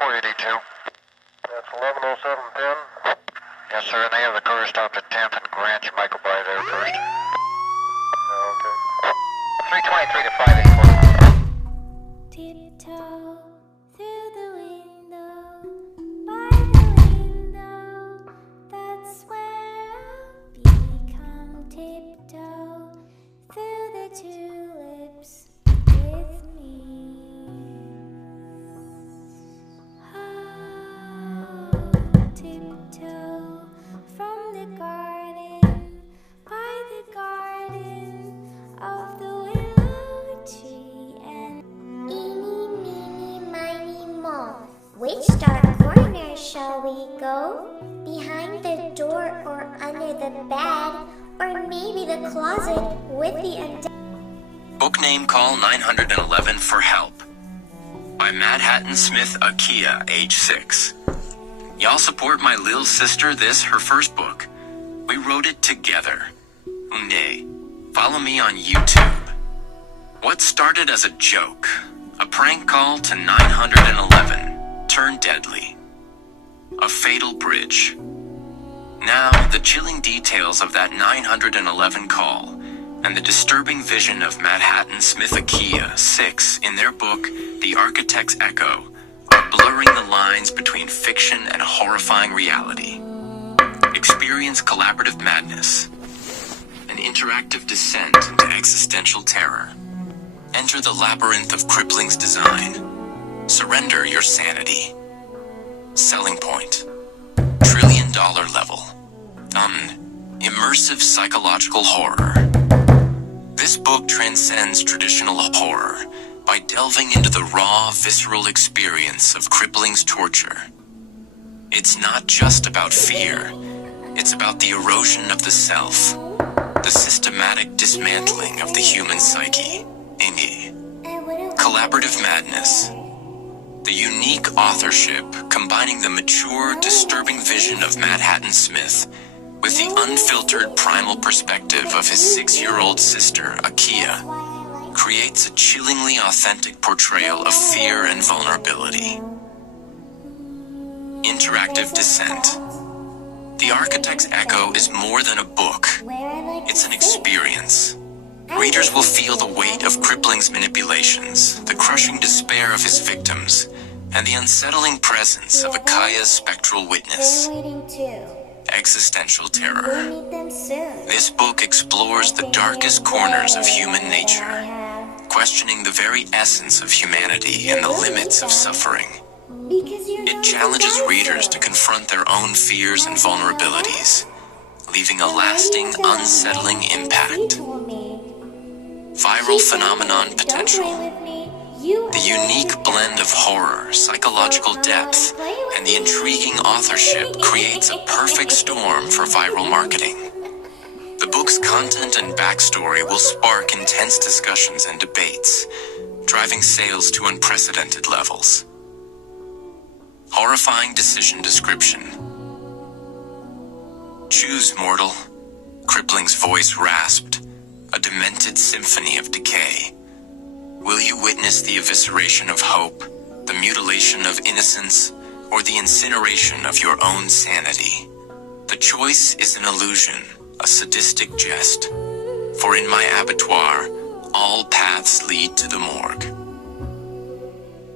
482. That's 110710. Yes, sir, and they have the car stopped at 10th and Grant. You might go by there first. Okay. 323 to 584. Tiptoe through the window, by the window, that's where I'll become. Tiptoe through the tulips with me. Oh, tiptoe from the garden, by the garden of the willow tree, and eeny, meeny, miny, moe. Which dark corner shall we go? Behind the door or under the bed, or maybe the closet with the undead. Book name call 911 for help. By Madhatan Smith, Akia, age 6. Y'all support My Lil Sister, this her first book. We wrote it together. Unde. Follow me on YouTube. What started as a joke, a prank call to 911, turned deadly. A fatal bridge. Now, the chilling details of that 911 call and the disturbing vision of Madhatan Smith Akia 6 in their book, The Architect's Echo, are blurring the lines between fiction and horrifying reality. Experience collaborative madness, an interactive descent into existential terror. Enter the labyrinth of Cripling's design. Surrender your sanity. Selling point. $1 trillion level. Immersive psychological horror. This book transcends traditional horror by delving into the raw, visceral experience of Cripling's torture. It's not just about fear. It's about the erosion of the self, the systematic dismantling of the human psyche. Collaborative madness. The unique authorship combining the mature, disturbing vision of Madhatan Smith with the unfiltered primal perspective of his 6-year-old sister, Akia, creates a chillingly authentic portrayal of fear and vulnerability. Interactive descent. The Architect's Echo is more than a book. It's an experience. Readers will feel the weight of Cripling's manipulations, the crushing despair of his victims, and the unsettling presence of Akia's spectral witness. Existential terror. This book explores the darkest corners of human nature, questioning the very essence of humanity and the limits of suffering. It challenges readers to confront their own fears and vulnerabilities, leaving a lasting, unsettling impact. Viral phenomenon potential. The unique blend of horror, psychological depth, and the intriguing authorship creates a perfect storm for viral marketing. The book's content and backstory will spark intense discussions and debates, driving sales to unprecedented levels. Horrifying decision description. Choose, mortal. Cripling's voice rasped, a demented symphony of decay. Will you witness the evisceration of hope, the mutilation of innocence, or the incineration of your own sanity? The choice is an illusion, a sadistic jest. For in my abattoir, all paths lead to the morgue.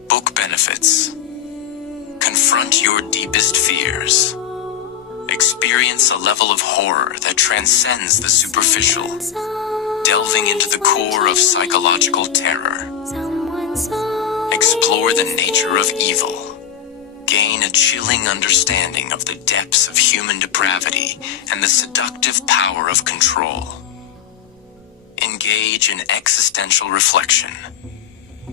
Book benefits. Confront your deepest fears. Experience a level of horror that transcends the superficial, delving into the core of psychological terror. Explore the nature of evil. Gain a chilling understanding of the depths of human depravity and the seductive power of control. Engage in existential reflection.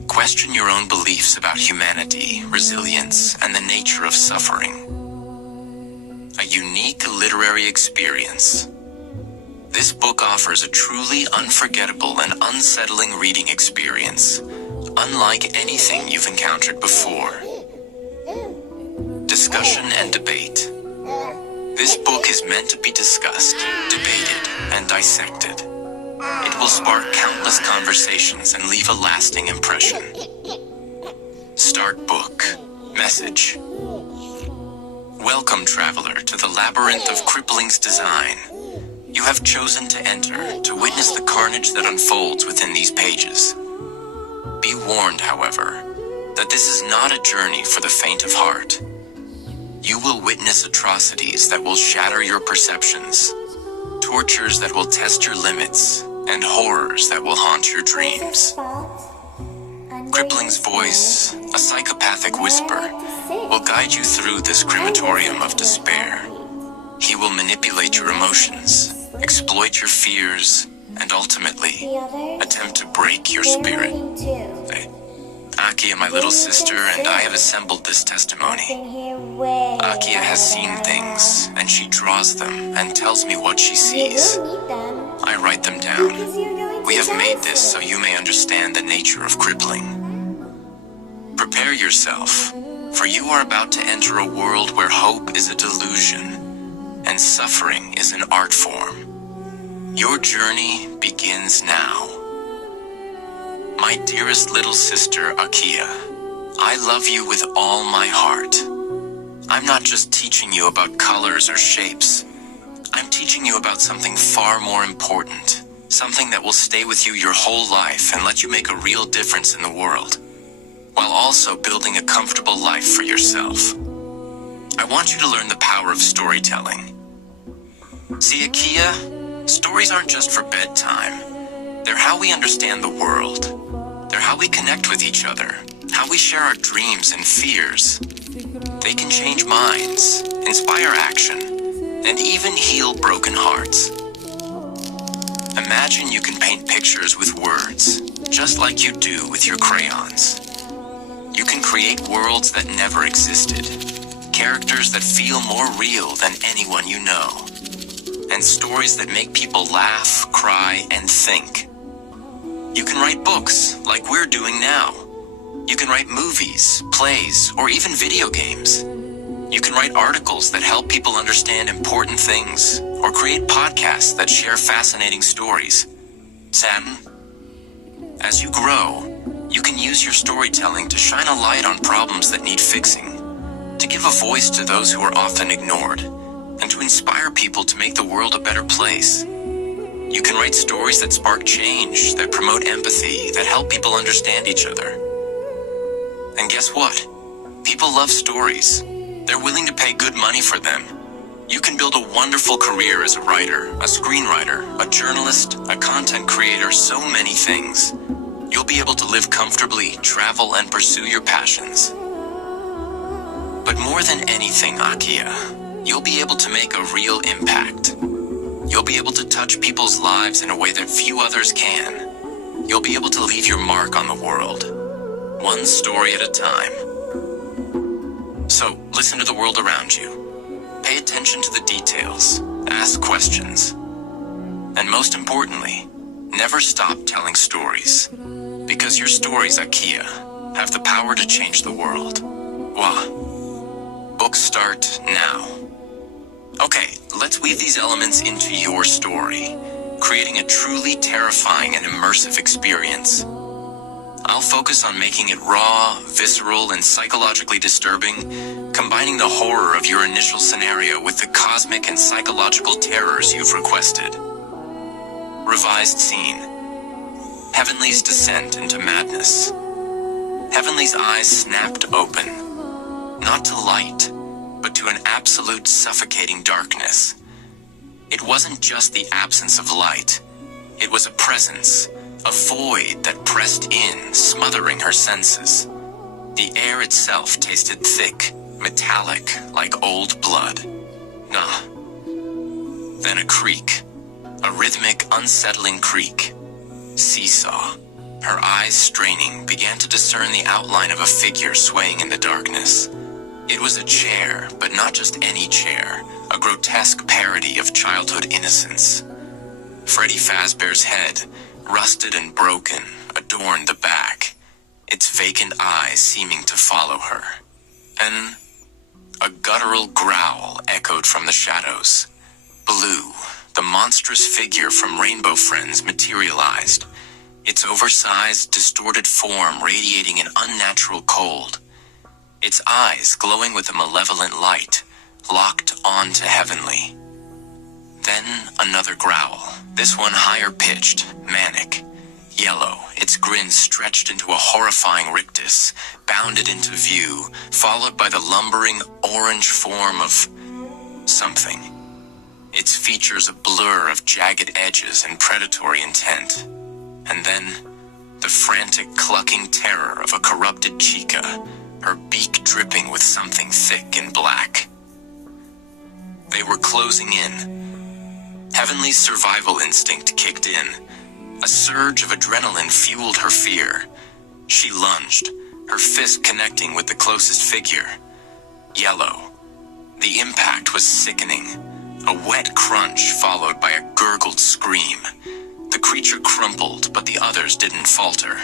Question your own beliefs about humanity, resilience, and the nature of suffering. A unique literary experience. This book offers a truly unforgettable and unsettling reading experience, unlike anything you've encountered before. Discussion and debate. This book is meant to be discussed, debated, and dissected. It will spark countless conversations and leave a lasting impression. Start book. Message. Welcome, traveler, to the labyrinth of Crippling's design. You have chosen to enter to witness the carnage that unfolds within these pages. Be warned, however, that this is not a journey for the faint of heart. You will witness atrocities that will shatter your perceptions, tortures that will test your limits, and horrors that will haunt your dreams. Crippling's voice, a psychopathic whisper, will guide you through this crematorium of despair. He will manipulate your emotions, exploit your fears, and ultimately attempt to break your spirit. Akia, my little sister, and I have assembled this testimony. Akia has seen things, and she draws them and tells me what she sees. I write them down. We have made this so you may understand the nature of crippling. Prepare yourself, for you are about to enter a world where hope is a delusion, and suffering is an art form. Your journey begins now. My dearest little sister, Akia, I love you with all my heart. I'm not just teaching you about colors or shapes. I'm teaching you about something far more important, something that will stay with you your whole life and let you make a real difference in the world, while also building a comfortable life for yourself. I want you to learn the power of storytelling. See, Akia, stories aren't just for bedtime. They're how we understand the world. They're how we connect with each other, how we share our dreams and fears. They can change minds, inspire action, and even heal broken hearts. Imagine you can paint pictures with words, just like you do with your crayons. You can create worlds that never existed, characters that feel more real than anyone you know, and stories that make people laugh, cry, and think. You can write books, like we're doing now. You can write movies, plays, or even video games. You can write articles that help people understand important things, or create podcasts that share fascinating stories. Sam, as you grow, you can use your storytelling to shine a light on problems that need fixing, to give a voice to those who are often ignored, and to inspire people to make the world a better place. You can write stories that spark change, that promote empathy, that help people understand each other. And guess what? People love stories. They're willing to pay good money for them. You can build a wonderful career as a writer, a screenwriter, a journalist, a content creator, so many things. You'll be able to live comfortably, travel, and pursue your passions. But more than anything, Akia, you'll be able to make a real impact. You'll be able to touch people's lives in a way that few others can. You'll be able to leave your mark on the world, one story at a time. So, listen to the world around you. Pay attention to the details, ask questions, and most importantly, never stop telling stories. Because your stories, Akia, have the power to change the world. Books start now. Okay, let's weave these elements into your story, creating a truly terrifying and immersive experience. I'll focus on making it raw, visceral, and psychologically disturbing, combining the horror of your initial scenario with the cosmic and psychological terrors you've requested. Revised scene. Heavenly's descent into madness. Heavenly's eyes snapped open, not to light, but to an absolute suffocating darkness. It wasn't just the absence of light. It was a presence, a void that pressed in, smothering her senses. The air itself tasted thick, metallic, like old blood. Then a creak. A rhythmic, unsettling creak. Seesaw. Her eyes straining, began to discern the outline of a figure swaying in the darkness. It was a chair, but not just any chair, a grotesque parody of childhood innocence. Freddy Fazbear's head, rusted and broken, adorned the back, its vacant eyes seeming to follow her. Then, a guttural growl echoed from the shadows. Blue, the monstrous figure from Rainbow Friends, materialized, its oversized, distorted form radiating an unnatural cold. its eyes glowing with a malevolent light, locked onto Heavenly. Then another growl, this one higher-pitched, manic. Yellow, its grin stretched into a horrifying rictus, bounded into view, followed by the lumbering orange form of something. Its features a blur of jagged edges and predatory intent. And then, the frantic clucking terror of a corrupted chica, her beak dripping with something thick and black. They were closing in. Heavenly's survival instinct kicked in. A surge of adrenaline fueled her fear. She lunged, her fist connecting with the closest figure. Yellow. The impact was sickening. A wet crunch followed by a gurgled scream. The creature crumpled, but the others didn't falter.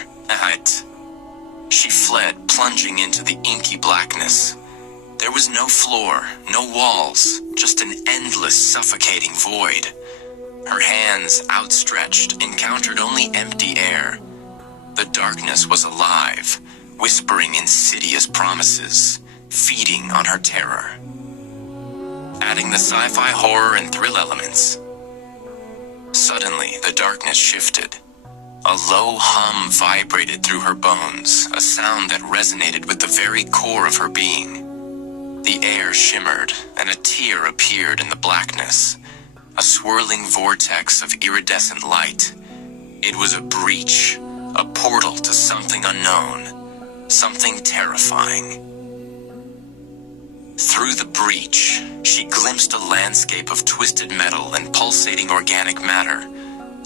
She fled, plunging into the inky blackness. There was no floor, no walls, just an endless, suffocating void. Her hands, outstretched, encountered only empty air. The darkness was alive, whispering insidious promises, feeding on her terror. Adding the sci-fi horror and thrill elements. Suddenly, the darkness shifted. A low hum vibrated through her bones, a sound that resonated with the very core of her being. The air shimmered, and a tear appeared in the blackness, a swirling vortex of iridescent light. It was a breach, a portal to something unknown, something terrifying. Through the breach, she glimpsed a landscape of twisted metal and pulsating organic matter,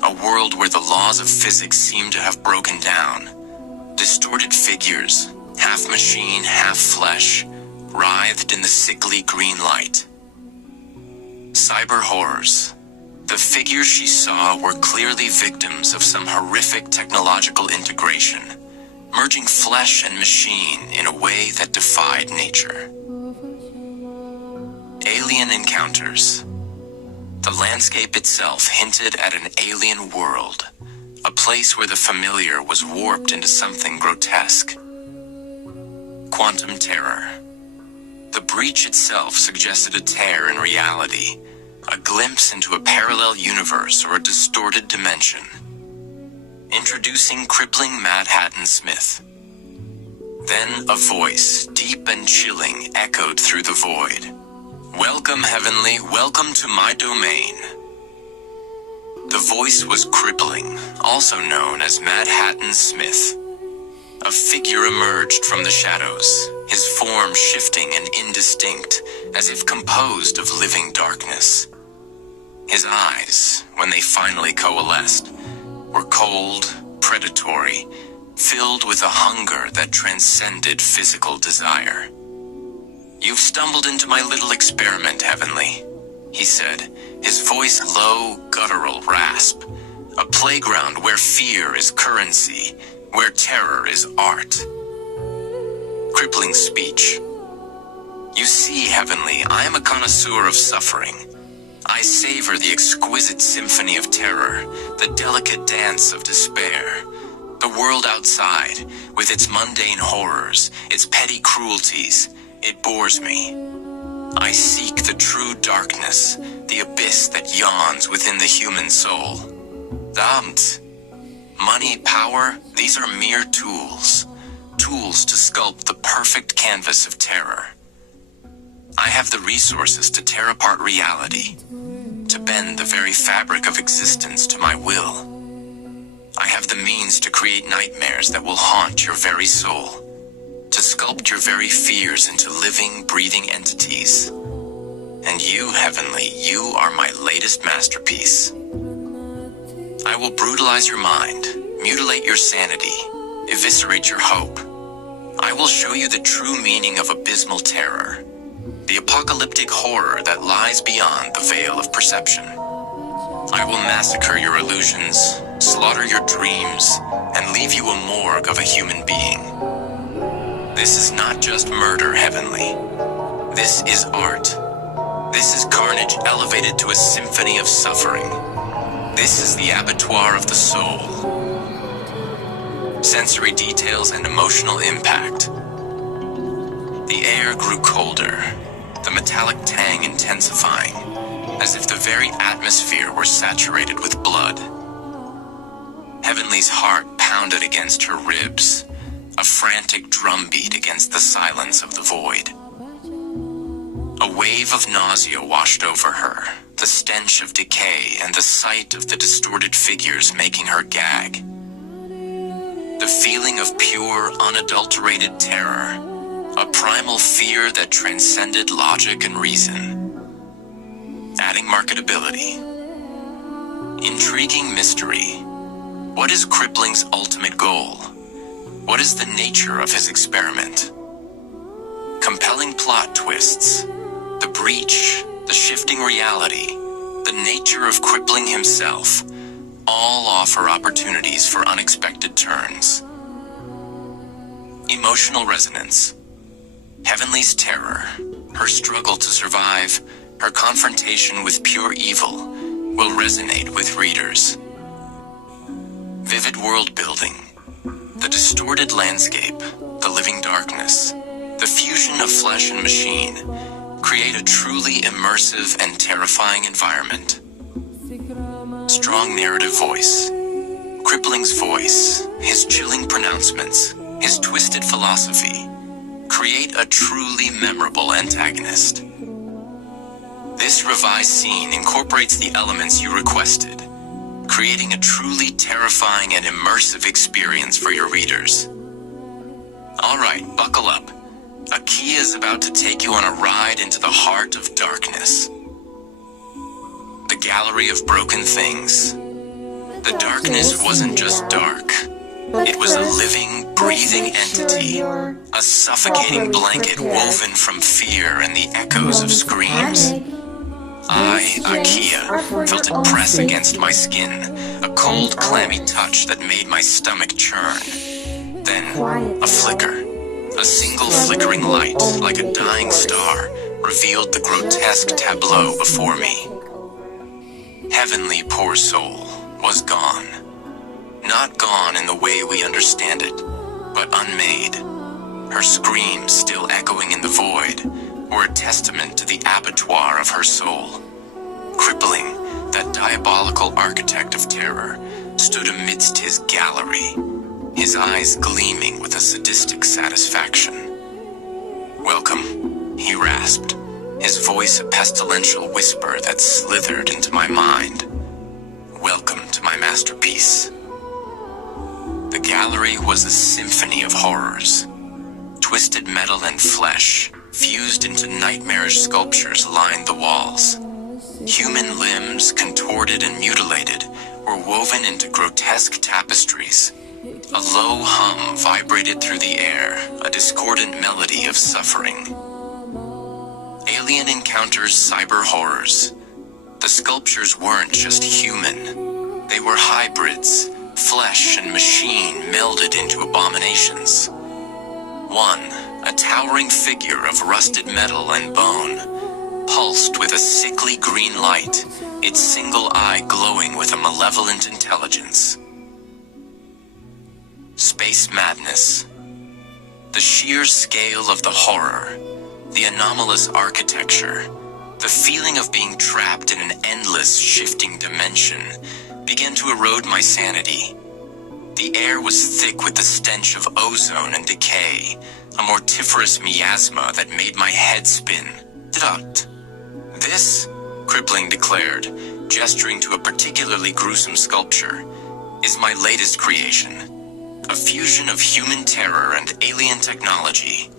a world where the laws of physics seemed to have broken down. Distorted figures, half machine, half flesh, writhed in the sickly green light. Cyber horrors. The figures she saw were clearly victims of some horrific technological integration, merging flesh and machine in a way that defied nature. Alien encounters. The landscape itself hinted at an alien world, a place where the familiar was warped into something grotesque. Quantum terror. The breach itself suggested a tear in reality, a glimpse into a parallel universe or a distorted dimension. Introducing crippling Madhatan Smith. Then a voice, deep and chilling, echoed through the void. Welcome, Heavenly, welcome to my domain. The voice was crippling, also known as Madhatan Smith. A figure emerged from the shadows, his form shifting and indistinct, as if composed of living darkness. His eyes, when they finally coalesced, were cold, predatory, filled with a hunger that transcended physical desire. You've stumbled into my little experiment, Heavenly, he said, his voice low, guttural rasp. A playground where fear is currency, where terror is art. Crippling speech. You see, Heavenly, I am a connoisseur of suffering. I savor the exquisite symphony of terror, the delicate dance of despair. The world outside, with its mundane horrors, its petty cruelties, it bores me. I seek the true darkness, the abyss that yawns within the human soul. Money, power, these are mere tools. Tools to sculpt the perfect canvas of terror. I have the resources to tear apart reality, to bend the very fabric of existence to my will. I have the means to create nightmares that will haunt your very soul, to sculpt your very fears into living, breathing entities. And you, Heavenly, you are my latest masterpiece. I will brutalize your mind, mutilate your sanity, eviscerate your hope. I will show you the true meaning of abysmal terror, the apocalyptic horror that lies beyond the veil of perception. I will massacre your illusions, slaughter your dreams, and leave you a morgue of a human being. This is not just murder, Heavenly. This is art. This is carnage elevated to a symphony of suffering. This is the abattoir of the soul. Sensory details and emotional impact. The air grew colder, the metallic tang intensifying, as if the very atmosphere were saturated with blood. Heavenly's heart pounded against her ribs, a frantic drumbeat against the silence of the void. A wave of nausea washed over her, the stench of decay and the sight of the distorted figures making her gag. The feeling of pure, unadulterated terror, a primal fear that transcended logic and reason. Adding marketability. Intriguing mystery. What is Cripling's ultimate goal? What is the nature of his experiment? Compelling plot twists. The breach, the shifting reality, the nature of Crippling himself, all offer opportunities for unexpected turns. Emotional resonance. Heavenly's terror, her struggle to survive, her confrontation with pure evil, will resonate with readers. Vivid world building. The distorted landscape, the living darkness, the fusion of flesh and machine, create a truly immersive and terrifying environment. Strong narrative voice. Cripling's voice, his chilling pronouncements, his twisted philosophy, create a truly memorable antagonist. This revised scene incorporates the elements you requested, creating a truly terrifying and immersive experience for your readers. Alright, buckle up. Akia is about to take you on a ride into the heart of darkness. The gallery of broken things. The darkness wasn't just dark. It was a living, breathing entity, a suffocating blanket woven from fear and the echoes of screams. I, Akia, felt it press against my skin, a cold, clammy touch that made my stomach churn. Then, a flicker. A single flickering light, like a dying star, revealed the grotesque tableau before me. Heavenly, poor soul, was gone. Not gone in the way we understand it, but unmade. Her screams, still echoing in the void, were a testament to the abattoir of her soul. Crippling, that diabolical architect of terror, stood amidst his gallery, his eyes gleaming with a sadistic satisfaction. "Welcome," he rasped, his voice a pestilential whisper that slithered into my mind. "Welcome to my masterpiece." The gallery was a symphony of horrors. Twisted metal and flesh, fused into nightmarish sculptures, lined the walls. Human limbs, contorted and mutilated, were woven into grotesque tapestries. A low hum vibrated through the air, a discordant melody of suffering. Alien encounters, cyber horrors. The sculptures weren't just human. They were hybrids, flesh and machine melded into abominations. One, a towering figure of rusted metal and bone, pulsed with a sickly green light, its single eye glowing with a malevolent intelligence. Space madness. The sheer scale of the horror, the anomalous architecture, the feeling of being trapped in an endless, shifting dimension began to erode my sanity. The air was thick with the stench of ozone and decay, a mortiferous miasma that made my head spin. Dut. "This," Crippling declared, gesturing to a particularly gruesome sculpture, "is my latest creation. A fusion of human terror and alien technology,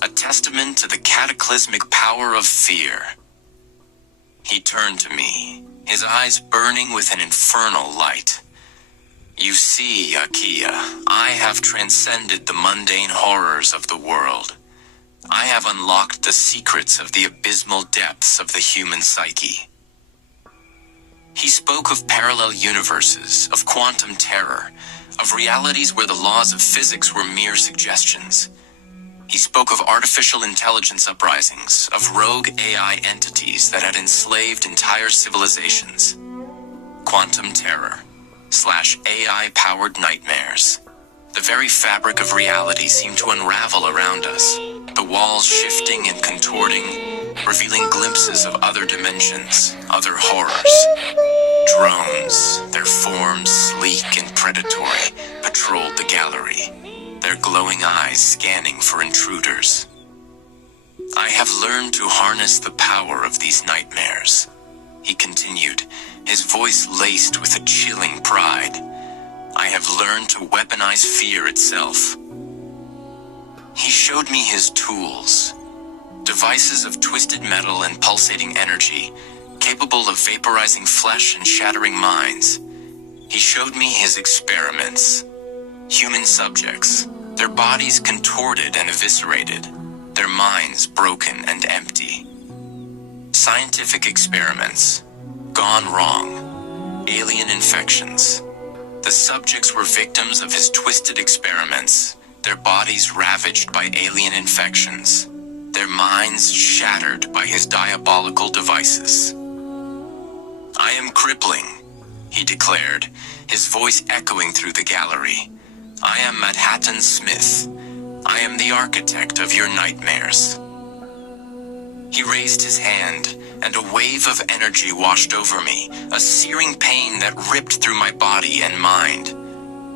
a testament to the cataclysmic power of fear." He turned to me, his eyes burning with an infernal light. "You see, Akia, I have transcended the mundane horrors of the world. I have unlocked the secrets of the abysmal depths of the human psyche." He spoke of parallel universes, of quantum terror, of realities where the laws of physics were mere suggestions. He spoke of artificial intelligence uprisings, of rogue AI entities that had enslaved entire civilizations. Quantum terror / AI-powered nightmares. The very fabric of reality seemed to unravel around us. the walls shifting and contorting, revealing glimpses of other dimensions, other horrors. Drones, their forms sleek and predatory, patrolled the gallery, their glowing eyes scanning for intruders. I have learned to harness the power of these nightmares, he continued, his voice laced with a chilling pride. I have learned to weaponize fear itself. He showed me his tools, devices of twisted metal and pulsating energy, capable of vaporizing flesh and shattering minds. He showed me his experiments, human subjects, their bodies contorted and eviscerated, their minds broken and empty. Scientific experiments, gone wrong, alien infections. The subjects were victims of his twisted experiments, their bodies ravaged by alien infections, their minds shattered by his diabolical devices. I am crippling, he declared, his voice echoing through the gallery. I am Madhatan Smith. I am the architect of your nightmares. He raised his hand, and a wave of energy washed over me, a searing pain that ripped through my body and mind.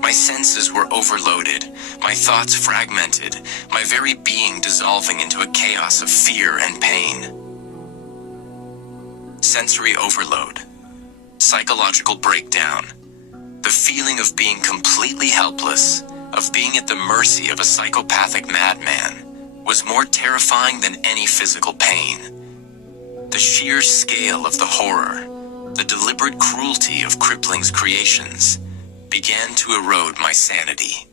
My senses were overloaded, my thoughts fragmented, my very being dissolving into a chaos of fear and pain. Sensory overload, psychological breakdown, the feeling of being completely helpless, of being at the mercy of a psychopathic madman, was more terrifying than any physical pain. The sheer scale of the horror, the deliberate cruelty of Crippling's creations, began to erode my sanity.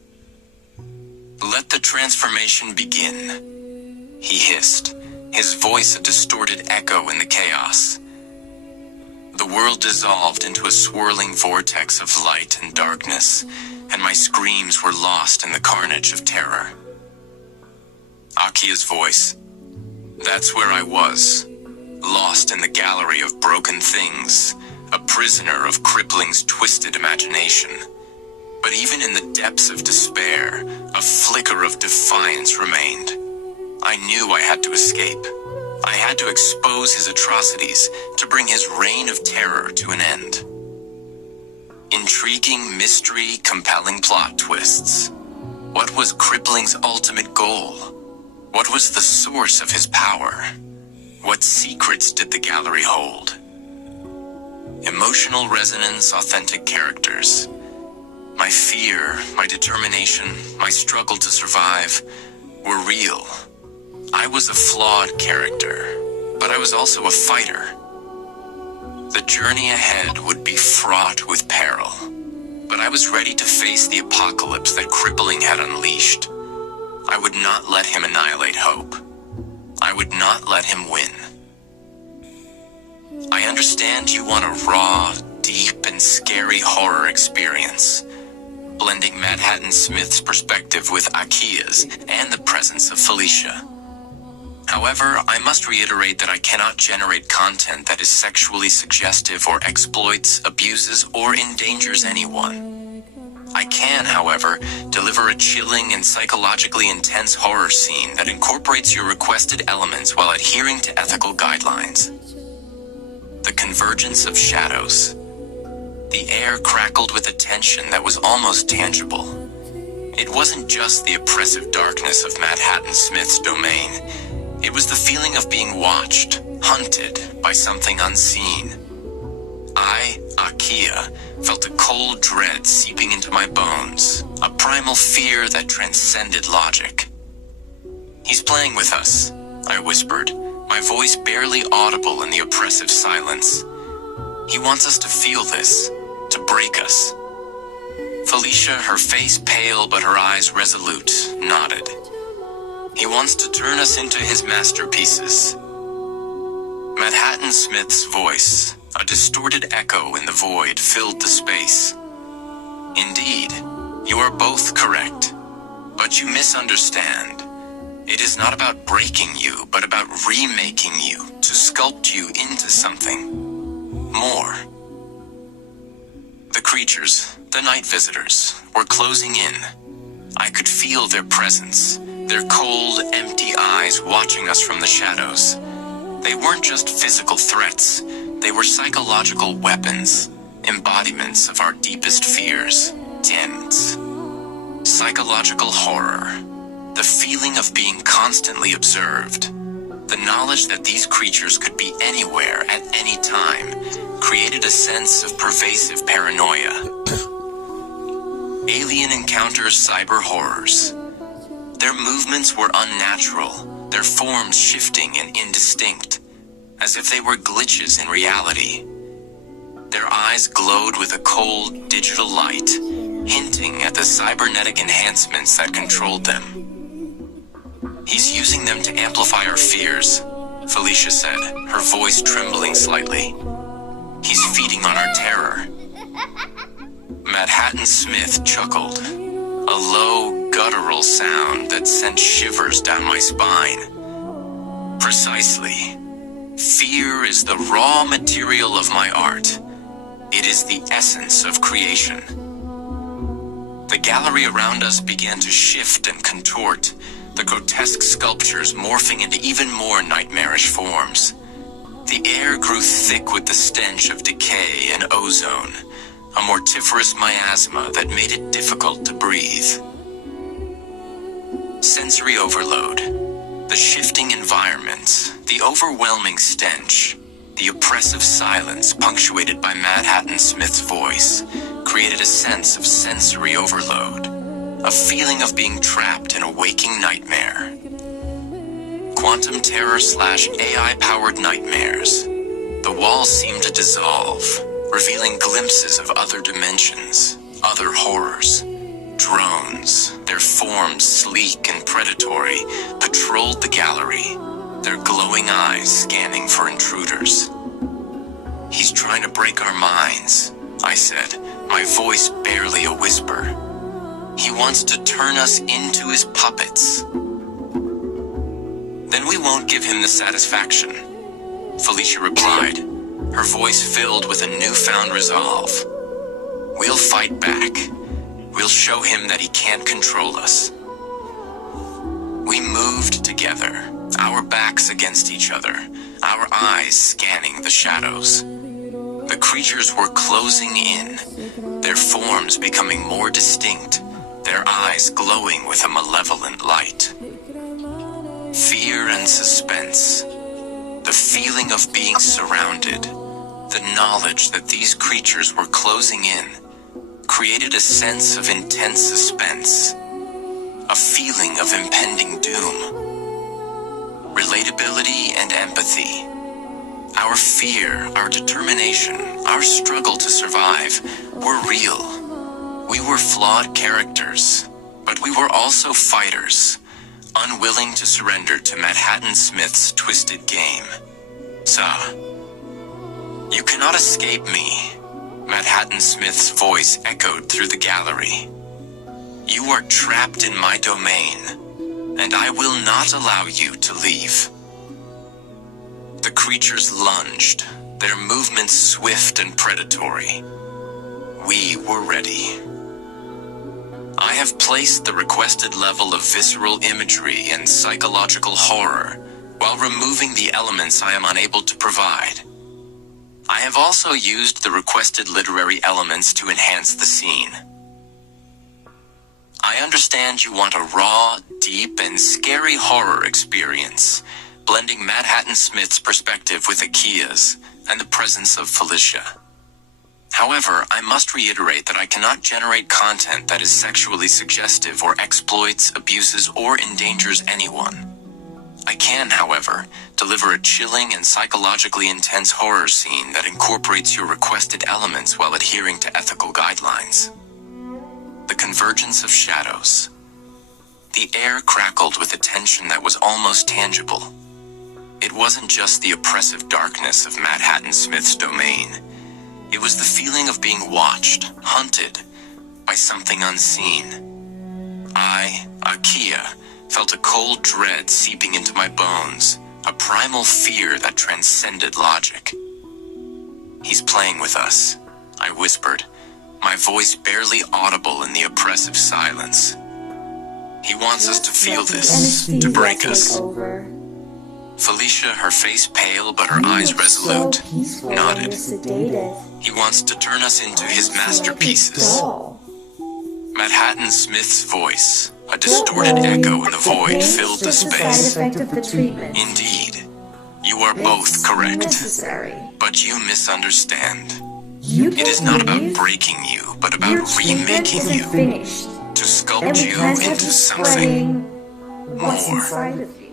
Let the transformation begin, he hissed, his voice a distorted echo in the chaos. The world dissolved into a swirling vortex of light and darkness, and my screams were lost in the carnage of terror. Akia's voice. That's where I was, lost in the gallery of broken things, a prisoner of Crippling's twisted imagination. But even in the depths of despair, a flicker of defiance remained. I knew I had to escape. I had to expose his atrocities, to bring his reign of terror to an end. Intriguing mystery, compelling plot twists. What was Crippling's ultimate goal? What was the source of his power? What secrets did the gallery hold? Emotional resonance, authentic characters. My fear, my determination, my struggle to survive were real. I was a flawed character, but I was also a fighter. The journey ahead would be fraught with peril, but I was ready to face the apocalypse that Crippling had unleashed. I would not let him annihilate hope. I would not let him win. I understand you want a raw, deep, and scary horror experience, blending Madhatan Smith's perspective with Akia's and the presence of Felicia. However, I must reiterate that I cannot generate content that is sexually suggestive or exploits, abuses, or endangers anyone. I can, however, deliver a chilling and psychologically intense horror scene that incorporates your requested elements while adhering to ethical guidelines. The convergence of shadows. The air crackled with a tension that was almost tangible. It wasn't just the oppressive darkness of Madhatan Smith's domain. It was the feeling of being watched, hunted by something unseen. I, Akia, felt a cold dread seeping into my bones, a primal fear that transcended logic. He's playing with us, I whispered, my voice barely audible in the oppressive silence. He wants us to feel this, to break us. Felicia, her face pale but her eyes resolute, nodded. He wants to turn us into his masterpieces. Madhatan Smith's voice, a distorted echo in the void, filled the space. Indeed, you are both correct, but you misunderstand. It is not about breaking you, but about remaking you, to sculpt you into something more. The creatures, the night visitors, were closing in. I could feel their presence, their cold, empty eyes watching us from the shadows. They weren't just physical threats, they were psychological weapons, embodiments of our deepest fears, tens. Psychological horror, the feeling of being constantly observed, the knowledge that these creatures could be anywhere at any time, created a sense of pervasive paranoia. Alien encounters, cyber horrors. Their movements were unnatural, their forms shifting and indistinct, as if they were glitches in reality. Their eyes glowed with a cold, digital light, hinting at the cybernetic enhancements that controlled them. "He's using them to amplify our fears," Felicia said, her voice trembling slightly. "He's feeding on our terror." Madhatan Smith chuckled, a low, guttural sound that sent shivers down my spine. "Precisely. Fear is the raw material of my art. It is the essence of creation." The gallery around us began to shift and contort, the grotesque sculptures morphing into even more nightmarish forms. The air grew thick with the stench of decay and ozone, a mortiferous miasma that made it difficult to breathe. Sensory overload, the shifting environments, the overwhelming stench, the oppressive silence punctuated by Madhatan Smith's voice, created a sense of sensory overload, a feeling of being trapped in a waking nightmare. Quantum terror/AI-powered nightmares. The walls seemed to dissolve, revealing glimpses of other dimensions, other horrors. Drones, their forms sleek and predatory, patrolled the gallery, their glowing eyes scanning for intruders. "He's trying to break our minds," I said, my voice barely a whisper. "He wants to turn us into his puppets." "Then we won't give him the satisfaction," Felicia replied, her voice filled with a newfound resolve. "We'll fight back. We'll show him that he can't control us." We moved together, our backs against each other, our eyes scanning the shadows. The creatures were closing in, their forms becoming more distinct, their eyes glowing with a malevolent light. Fear and suspense, the feeling of being surrounded, the knowledge that these creatures were closing in, created a sense of intense suspense, a feeling of impending doom. Relatability and empathy. Our fear, our determination, our struggle to survive were real. We were flawed characters, but we were also fighters, unwilling to surrender to Madhatan Smith's twisted game. "Sir, you cannot escape me," Madhatan Smith's voice echoed through the gallery. "You are trapped in my domain, and I will not allow you to leave." The creatures lunged, their movements swift and predatory. We were ready. I have placed the requested level of visceral imagery and psychological horror while removing the elements I am unable to provide. I have also used the requested literary elements to enhance the scene. I understand you want a raw, deep, and scary horror experience, blending Madhatan Smith's perspective with Akia's and the presence of Felicia. However, I must reiterate that I cannot generate content that is sexually suggestive or exploits, abuses, or endangers anyone. I can, however, deliver a chilling and psychologically intense horror scene that incorporates your requested elements while adhering to ethical guidelines. The convergence of shadows. The air crackled with a tension that was almost tangible. It wasn't just the oppressive darkness of Madhatan Smith's domain. It was the feeling of being watched, hunted, by something unseen. I, Akia, felt a cold dread seeping into my bones, a primal fear that transcended logic. "He's playing with us," I whispered, my voice barely audible in the oppressive silence. He wants us to feel this, to break us. Over. Felicia, her face pale but her eyes resolute, So peaceful nodded. when you're sedated. He wants to turn us into his masterpieces. Doll. Madhatan Smith's voice, a distorted echo in the void, filled the Just a space. side effect of the treatment. Indeed, you are both correct, Necessary. but you misunderstand. You It is not about breaking you, but about Your treatment remaking isn't you, finished. to And sculpt we you can't have into you something spreading what's more. inside of you.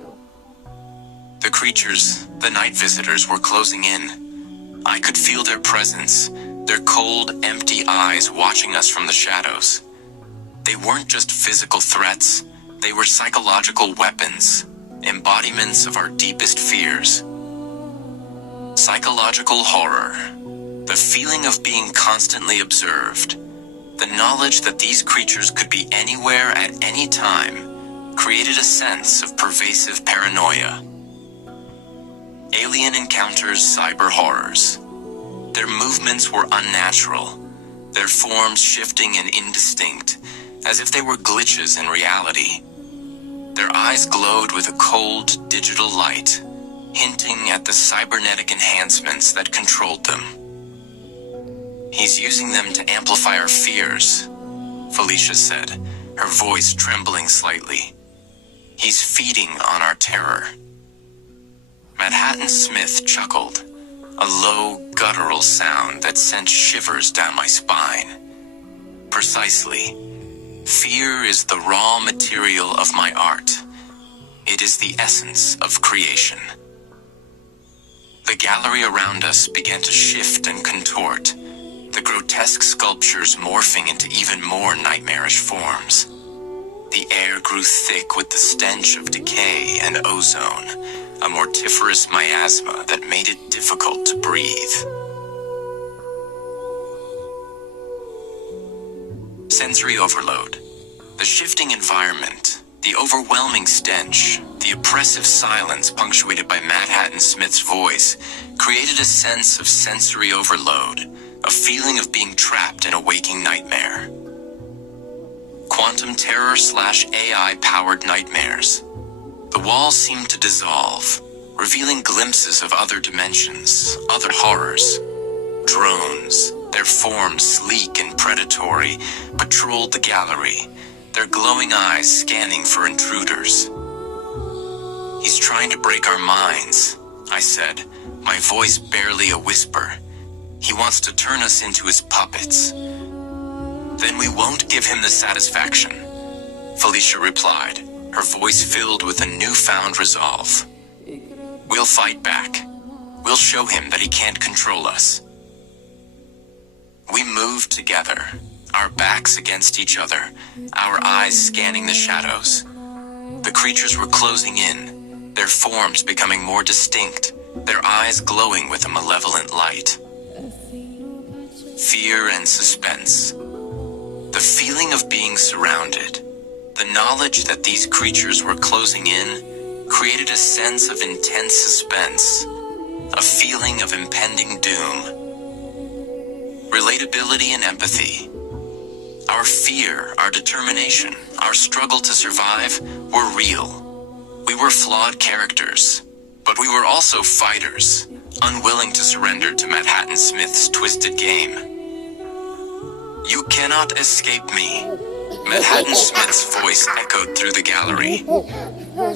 The creatures, the night visitors, were closing in. I could feel their presence, their cold, empty eyes watching us from the shadows. They weren't just physical threats, they were psychological weapons, embodiments of our deepest fears. Psychological horror, the feeling of being constantly observed, the knowledge that these creatures could be anywhere at any time, created a sense of pervasive paranoia. Alien encounters, cyber horrors. Their movements were unnatural, their forms shifting and indistinct, as if they were glitches in reality. Their eyes glowed with a cold, digital light, hinting at the cybernetic enhancements that controlled them. He's using them to amplify our fears, Felicia said, her voice trembling slightly. He's feeding on our terror. Madhatan Smith chuckled, a low, guttural sound that sent shivers down my spine. Precisely. Fear is the raw material of my art. It is the essence of creation. The gallery around us began to shift and contort, the grotesque sculptures morphing into even more nightmarish forms. The air grew thick with the stench of decay and ozone, a mortiferous miasma that made it difficult to breathe. Sensory overload. The shifting environment, the overwhelming stench, the oppressive silence punctuated by Madhatan Smith's voice created a sense of sensory overload, a feeling of being trapped in a waking nightmare. Quantum terror/AI-powered nightmares. The walls seemed to dissolve, revealing glimpses of other dimensions, other horrors. Drones, their forms sleek and predatory, patrolled the gallery, their glowing eyes scanning for intruders. He's trying to break our minds, I said, my voice barely a whisper. He wants to turn us into his puppets. Then we won't give him the satisfaction, Felicia replied, her voice filled with a newfound resolve. We'll fight back. We'll show him that he can't control us. We moved together, our backs against each other, our eyes scanning the shadows. The creatures were closing in, their forms becoming more distinct, their eyes glowing with a malevolent light. Fear and suspense. The feeling of being surrounded, the knowledge that these creatures were closing in, created a sense of intense suspense, a feeling of impending doom. Relatability and empathy. Our fear, our determination, our struggle to survive were real. We were flawed characters, but we were also fighters, unwilling to surrender to Madhatan Smith's twisted game. You cannot escape me. Madhatan Smith's voice echoed through the gallery.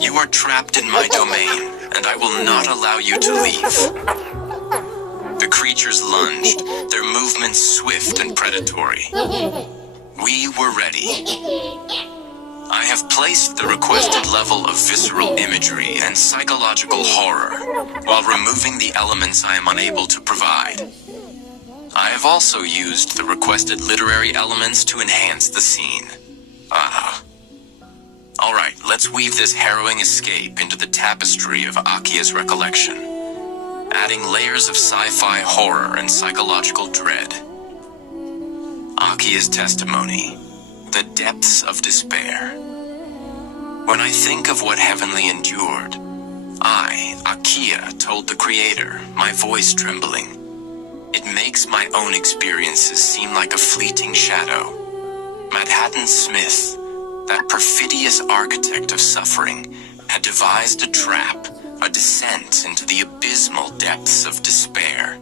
You are trapped in my domain, and I will not allow you to leave. The creatures lunged, their movements swift and predatory. We were ready. I have placed the requested level of visceral imagery and psychological horror, while removing the elements I am unable to provide. I have also used the requested literary elements to enhance the scene. Alright, let's weave this harrowing escape into the tapestry of Akia's recollection, adding layers of sci-fi horror and psychological dread. Akia's testimony, the depths of despair. When I think of what Heavenly endured, I, Akia, told the Creator, my voice trembling. It makes my own experiences seem like a fleeting shadow. Madhatan Smith, That perfidious architect of suffering had devised a trap, a descent into the abysmal depths of despair.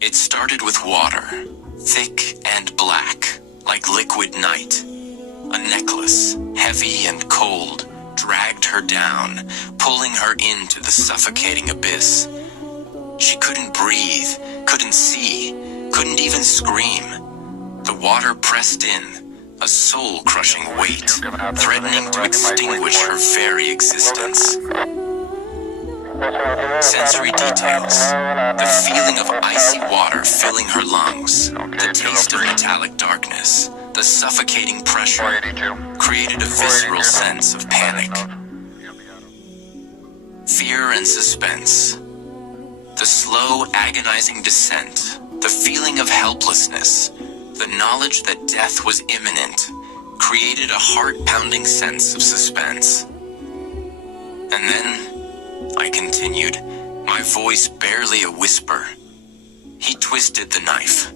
It started with water, thick and black, like liquid night. A necklace, heavy and cold, dragged her down, pulling her into the suffocating abyss. She couldn't breathe, couldn't see, couldn't even scream. The water pressed in, a soul-crushing weight, threatening to extinguish her very existence. Sensory details, the feeling of icy water filling her lungs, the taste of metallic darkness, the suffocating pressure, created a visceral sense of panic. Fear and suspense. The slow, agonizing descent, the feeling of helplessness, the knowledge that death was imminent, created a heart-pounding sense of suspense. And then, I continued, my voice barely a whisper. He twisted the knife.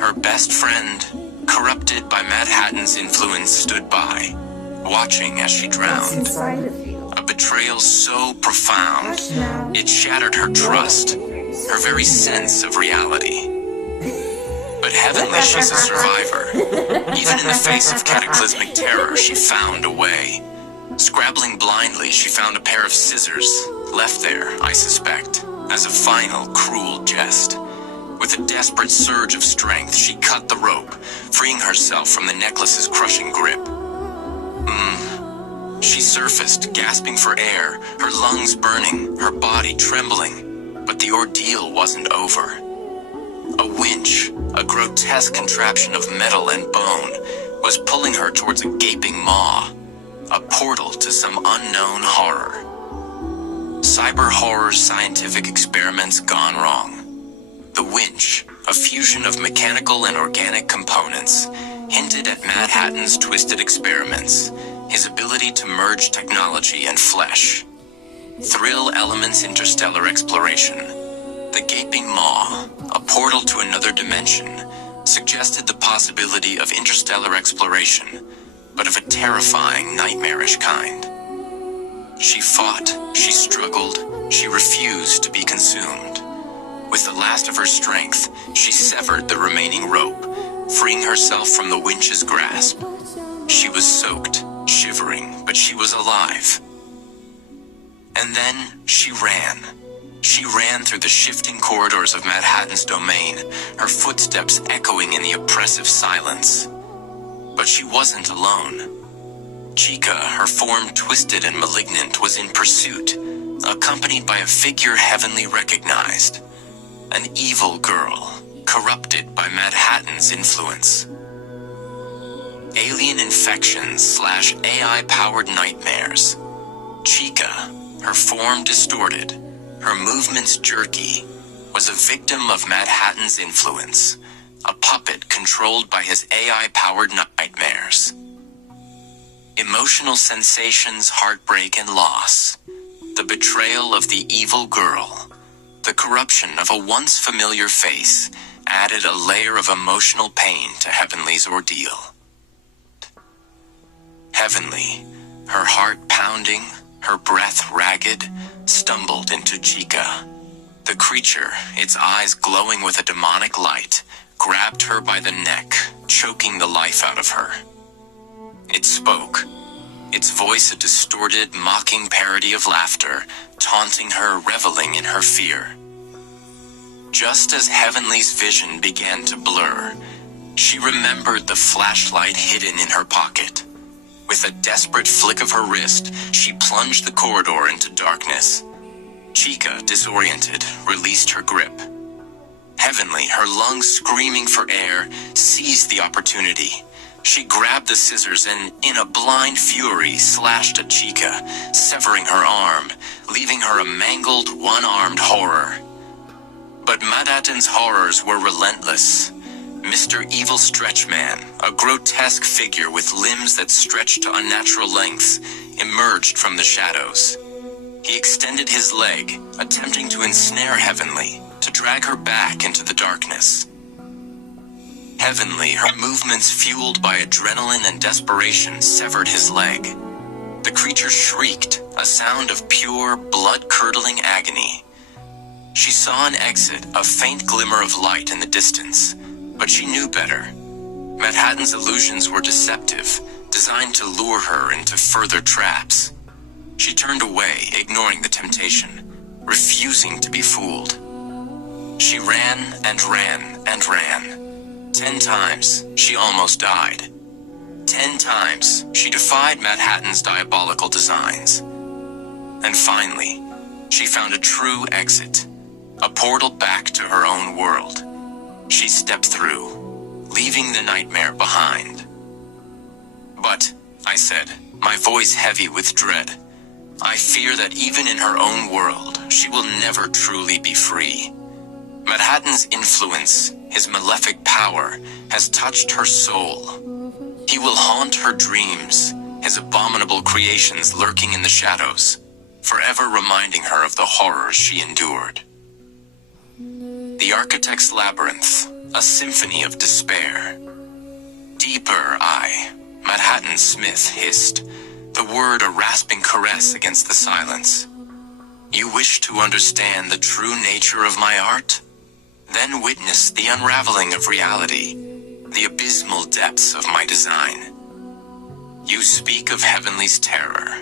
Her best friend, corrupted by Madhattan's influence, stood by, watching as she What's drowned. inside of you? A betrayal so profound, it shattered her trust, her very sense of reality. But heavenly, she's a survivor. Even in the face of cataclysmic terror, she found a way. Scrabbling blindly, she found a pair of scissors, left there, I suspect, as a final cruel jest. With a desperate surge of strength, she cut the rope, freeing herself from the necklace's crushing grip. She surfaced, gasping for air, her lungs burning, her body trembling. But the ordeal wasn't over. A winch, a grotesque contraption of metal and bone, was pulling her towards a gaping maw, a portal to some unknown horror. Cyber horror scientific experiments gone wrong. The winch, a fusion of mechanical and organic components, hinted at Madhattan's twisted experiments, his ability to merge technology and flesh. Thrill elements interstellar exploration. The gaping maw, a portal to another dimension, suggested the possibility of interstellar exploration, but of a terrifying, nightmarish kind. She fought, she struggled, she refused to be consumed. With the last of her strength, she severed the remaining rope, freeing herself from the winch's grasp. She was soaked, shivering, but she was alive. And then she ran. She ran through the shifting corridors of Madhattan's domain, her footsteps echoing in the oppressive silence. But she wasn't alone. Chica, her form twisted and malignant, was in pursuit, accompanied by a figure heavenly recognized. An evil girl, corrupted by Madhattan's influence. Alien infections / AI-powered nightmares. Chica, her form distorted, her movements jerky, was a victim of Madhattan's influence, a puppet controlled by his AI-powered nightmares. Emotional sensations, heartbreak, and loss. The betrayal of the evil girl. The corruption of a once familiar face added a layer of emotional pain to Heavenly's ordeal. Heavenly, her heart pounding, her breath ragged, stumbled into Chica. The creature, its eyes glowing with a demonic light, grabbed her by the neck, choking the life out of her. It spoke, its voice a distorted, mocking parody of laughter, taunting her, reveling in her fear. Just as Heavenly's vision began to blur, she remembered the flashlight hidden in her pocket. With a desperate flick of her wrist, she plunged the corridor into darkness. Chica, disoriented, released her grip. Heavenly, her lungs screaming for air, seized the opportunity. She grabbed the scissors and, in a blind fury, slashed at Chica, severing her arm, leaving her a mangled, one-armed horror. But Madhattan's horrors were relentless. Mr. Evil Stretchman, a grotesque figure with limbs that stretched to unnatural lengths, emerged from the shadows. He extended his leg, attempting to ensnare Heavenly, to drag her back into the darkness. Heavenly, her movements fueled by adrenaline and desperation severed his leg. The creature shrieked, a sound of pure, blood-curdling agony. She saw an exit, a faint glimmer of light in the distance, but she knew better. Madhattan's illusions were deceptive, designed to lure her into further traps. She turned away, ignoring the temptation, refusing to be fooled. She ran and ran and ran. 10 times, she almost died. 10 times, she defied Madhattan's diabolical designs. And finally, she found a true exit, a portal back to her own world. She stepped through, leaving the nightmare behind. But, I said, my voice heavy with dread, I fear that even in her own world, she will never truly be free. Madhattan's influence, his malefic power, has touched her soul. He will haunt her dreams, his abominable creations lurking in the shadows, forever reminding her of the horrors she endured. The Architect's Labyrinth, a symphony of despair. Deeper, Madhatan Smith hissed, the word a rasping caress against the silence. You wish to understand the true nature of my art? Then witness the unraveling of reality, the abysmal depths of my design. You speak of Heavenly's terror,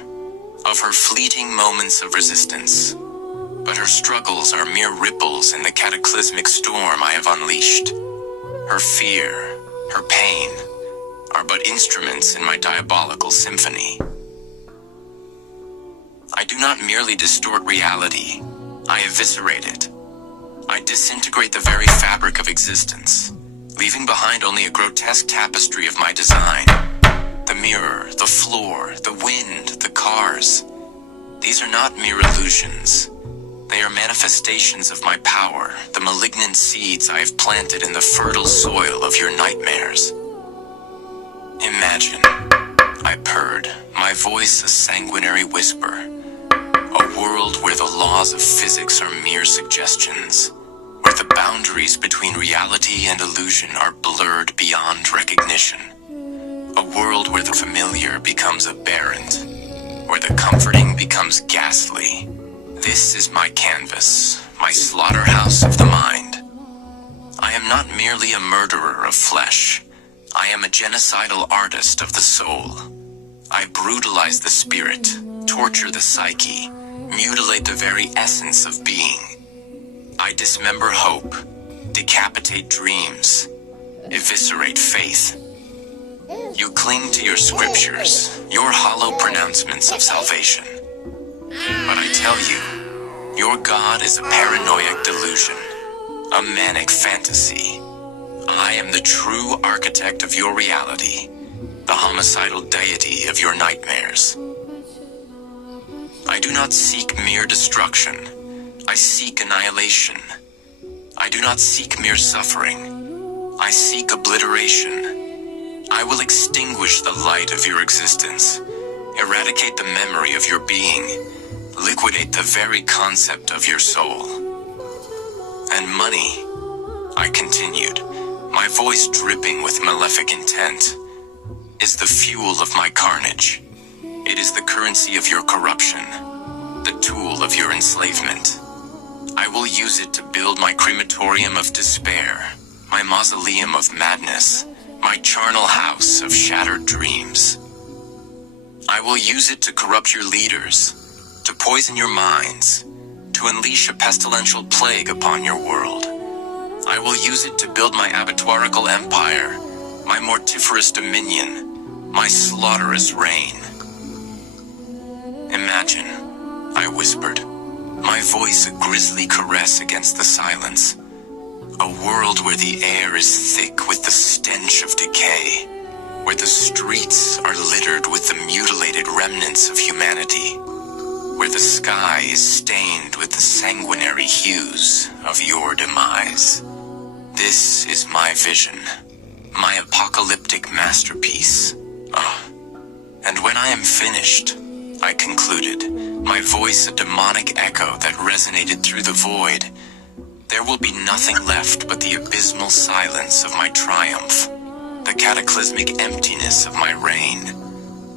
of her fleeting moments of resistance, but her struggles are mere ripples in the cataclysmic storm I have unleashed. Her fear, her pain, are but instruments in my diabolical symphony. I do not merely distort reality, I eviscerate it. I disintegrate the very fabric of existence, leaving behind only a grotesque tapestry of my design. The mirror, the floor, the wind, the cars. These are not mere illusions. They are manifestations of my power, the malignant seeds I have planted in the fertile soil of your nightmares. Imagine, I purred, my voice a sanguinary whisper. A world where the laws of physics are mere suggestions, where the boundaries between reality and illusion are blurred beyond recognition. A world where the familiar becomes aberrant, where the comforting becomes ghastly. This is my canvas, my slaughterhouse of the mind. I am not merely a murderer of flesh. I am a genocidal artist of the soul. I brutalize the spirit, torture the psyche, mutilate the very essence of being. I dismember hope, decapitate dreams, eviscerate faith. You cling to your scriptures, your hollow pronouncements of salvation. But I tell you, your God is a paranoid delusion, a manic fantasy. I am the true architect of your reality, the homicidal deity of your nightmares. I do not seek mere destruction. I seek annihilation. I do not seek mere suffering. I seek obliteration. I will extinguish the light of your existence, eradicate the memory of your being, liquidate the very concept of your soul. And money, I continued, my voice dripping with malefic intent, is the fuel of my carnage. It is the currency of your corruption, the tool of your enslavement. I will use it to build my crematorium of despair, my mausoleum of madness, my charnel house of shattered dreams. I will use it to corrupt your leaders, to poison your minds, to unleash a pestilential plague upon your world. I will use it to build my abattoirical empire, my mortiferous dominion, my slaughterous reign. Imagine, I whispered, my voice a grisly caress against the silence. A world where the air is thick with the stench of decay, where the streets are littered with the mutilated remnants of humanity, where the sky is stained with the sanguinary hues of your demise. This is my vision, my apocalyptic masterpiece. And when I am finished, I concluded, my voice a demonic echo that resonated through the void, there will be nothing left but the abysmal silence of my triumph, the cataclysmic emptiness of my reign,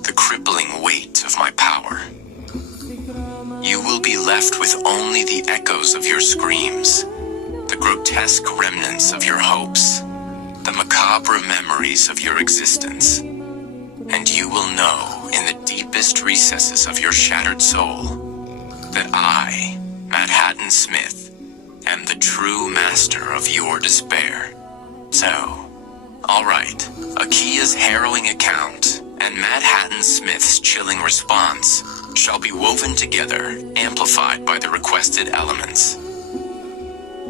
the crippling weight of my power. You will be left with only the echoes of your screams, the grotesque remnants of your hopes, the macabre memories of your existence, and you will know in the deepest recesses of your shattered soul that I, Madhatan Smith, am the true master of your despair. So, alright, Akia's harrowing account and Madhatan Smith's chilling response shall be woven together, amplified by the requested elements.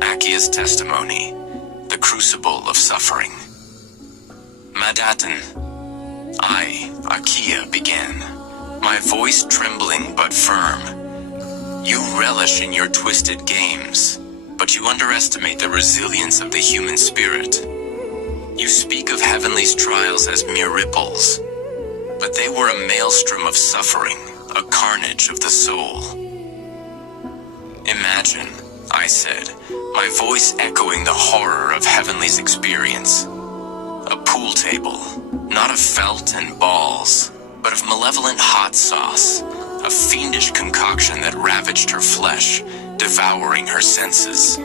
Akia's testimony, the crucible of suffering. Madhatan, I, Akia, began, my voice trembling but firm. You relish in your twisted games, but you underestimate the resilience of the human spirit. You speak of heavenly's trials as mere ripples, but they were a maelstrom of suffering, a carnage of the soul. Imagine, I said, my voice echoing the horror of heavenly's experience. A pool table, not of felt and balls, but of malevolent hot sauce, a fiendish concoction that ravaged her flesh, devouring her senses.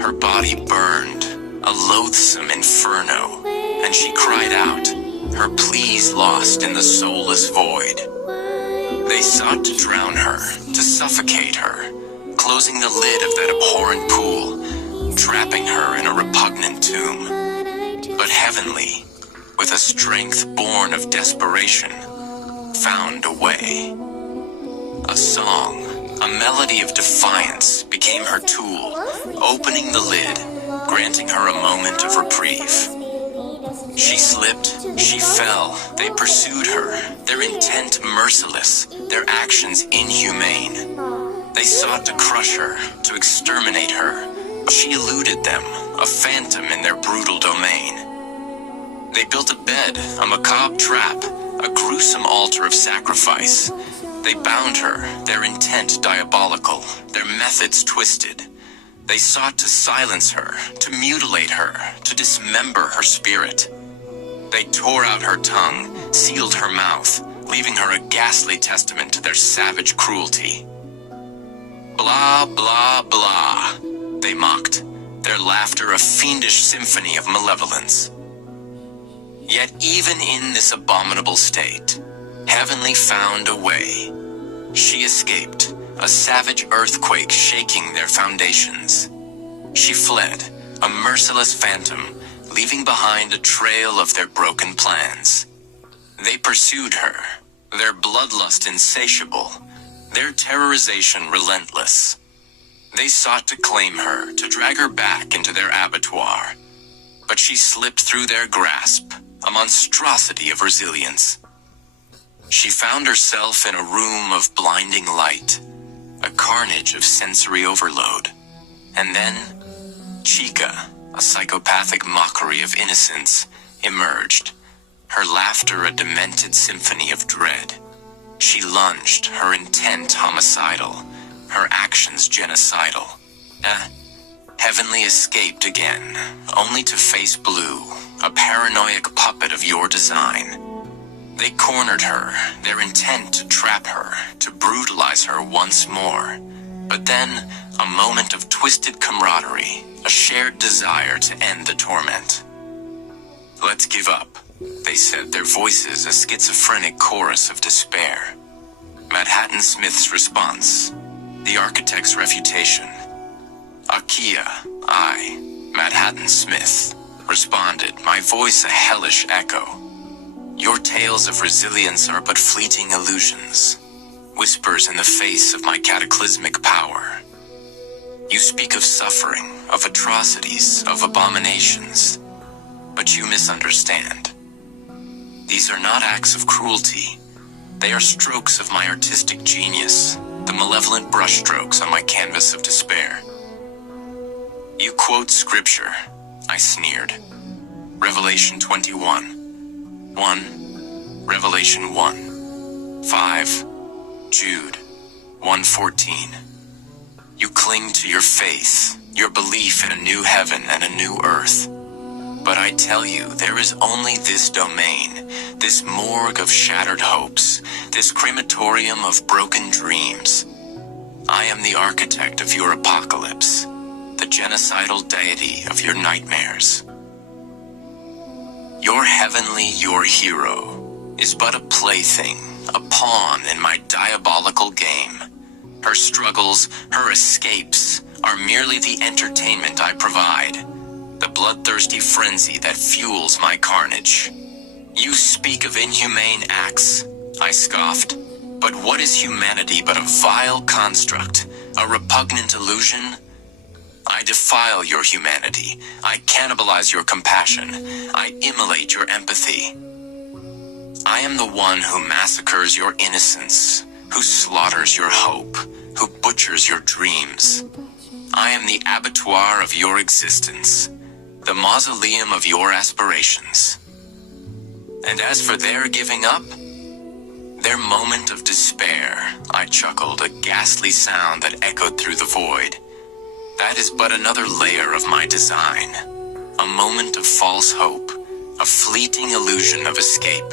Her body burned, a loathsome inferno, and she cried out, her pleas lost in the soulless void. They sought to drown her, to suffocate her, closing the lid of that abhorrent pool, trapping her in a repugnant tomb. But heavenly, with a strength born of desperation, found a way. A song, a melody of defiance, became her tool, opening the lid, granting her a moment of reprieve. She slipped, she fell, they pursued her, their intent merciless, their actions inhumane. They sought to crush her, to exterminate her. She eluded them, a phantom in their brutal domain. They built a bed, a macabre trap, a gruesome altar of sacrifice. They bound her, their intent diabolical, their methods twisted. They sought to silence her, to mutilate her, to dismember her spirit. They tore out her tongue, sealed her mouth, leaving her a ghastly testament to their savage cruelty. Blah, blah, blah, they mocked, their laughter a fiendish symphony of malevolence. Yet even in this abominable state, heavenly found a way. She escaped, a savage earthquake shaking their foundations. She fled, a merciless phantom, leaving behind a trail of their broken plans. They pursued her, their bloodlust insatiable, their terrorization relentless. They sought to claim her, to drag her back into their abattoir. But she slipped through their grasp, a monstrosity of resilience. She found herself in a room of blinding light, a carnage of sensory overload. And then, Chica, a psychopathic mockery of innocence, emerged, her laughter a demented symphony of dread. She lunged, her intent homicidal, her actions genocidal. Heavenly escaped again, only to face Blue, a paranoid puppet of your design. They cornered her, their intent to trap her, to brutalize her once more. But then, a moment of twisted camaraderie, a shared desire to end the torment. Let's give up, they said, their voices a schizophrenic chorus of despair. Madhatan Smith's response, the architect's refutation. Akia, I, Madhatan Smith, responded, my voice a hellish echo. Your tales of resilience are but fleeting illusions, whispers in the face of my cataclysmic power. You speak of suffering, of atrocities, of abominations, but you misunderstand. These are not acts of cruelty. They are strokes of my artistic genius, the malevolent brushstrokes on my canvas of despair. You quote scripture, I sneered. Revelation 21, 1, Revelation 1, 5, Jude 1:14. You cling to your faith, your belief in a new heaven and a new earth. But I tell you, there is only this domain, this morgue of shattered hopes, this crematorium of broken dreams. I am the architect of your apocalypse, the genocidal deity of your nightmares. Your heavenly, your hero, is but a plaything, a pawn in my diabolical game. Her struggles, her escapes, are merely the entertainment I provide, the bloodthirsty frenzy that fuels my carnage. You speak of inhumane acts, I scoffed. But what is humanity but a vile construct, a repugnant illusion? I defile your humanity. I cannibalize your compassion. I immolate your empathy. I am the one who massacres your innocence, who slaughters your hope, who butchers your dreams. I am the abattoir of your existence, the mausoleum of your aspirations. And as for their giving up, their moment of despair, I chuckled, a ghastly sound that echoed through the void. That is but another layer of my design, a moment of false hope, a fleeting illusion of escape,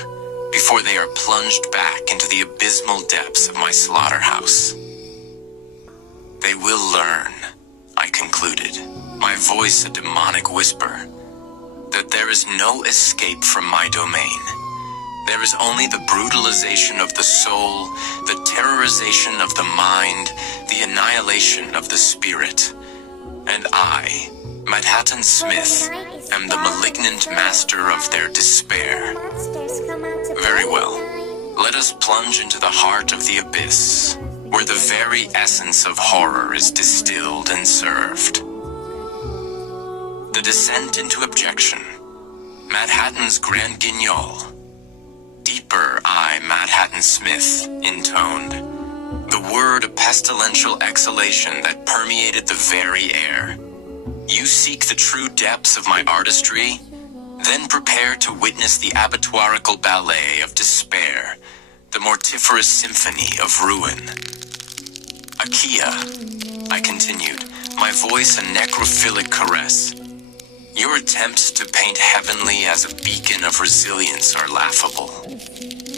before they are plunged back into the abysmal depths of my slaughterhouse. They will learn, I concluded, my voice a demonic whisper, that there is no escape from my domain. There is only the brutalization of the soul, the terrorization of the mind, the annihilation of the spirit. And I, Madhatan Smith, am the malignant master of their despair. Very well. Let us plunge into the heart of the abyss, where the very essence of horror is distilled and served. The descent into abjection, Madhattan's grand guignol. Deeper I, Madhatan Smith, intoned. The word a pestilential exhalation that permeated the very air. You seek the true depths of my artistry? Then prepare to witness the abattoirical ballet of despair, the mortiferous symphony of ruin. Akia, I continued, my voice a necrophilic caress. Your attempts to paint heavenly as a beacon of resilience are laughable.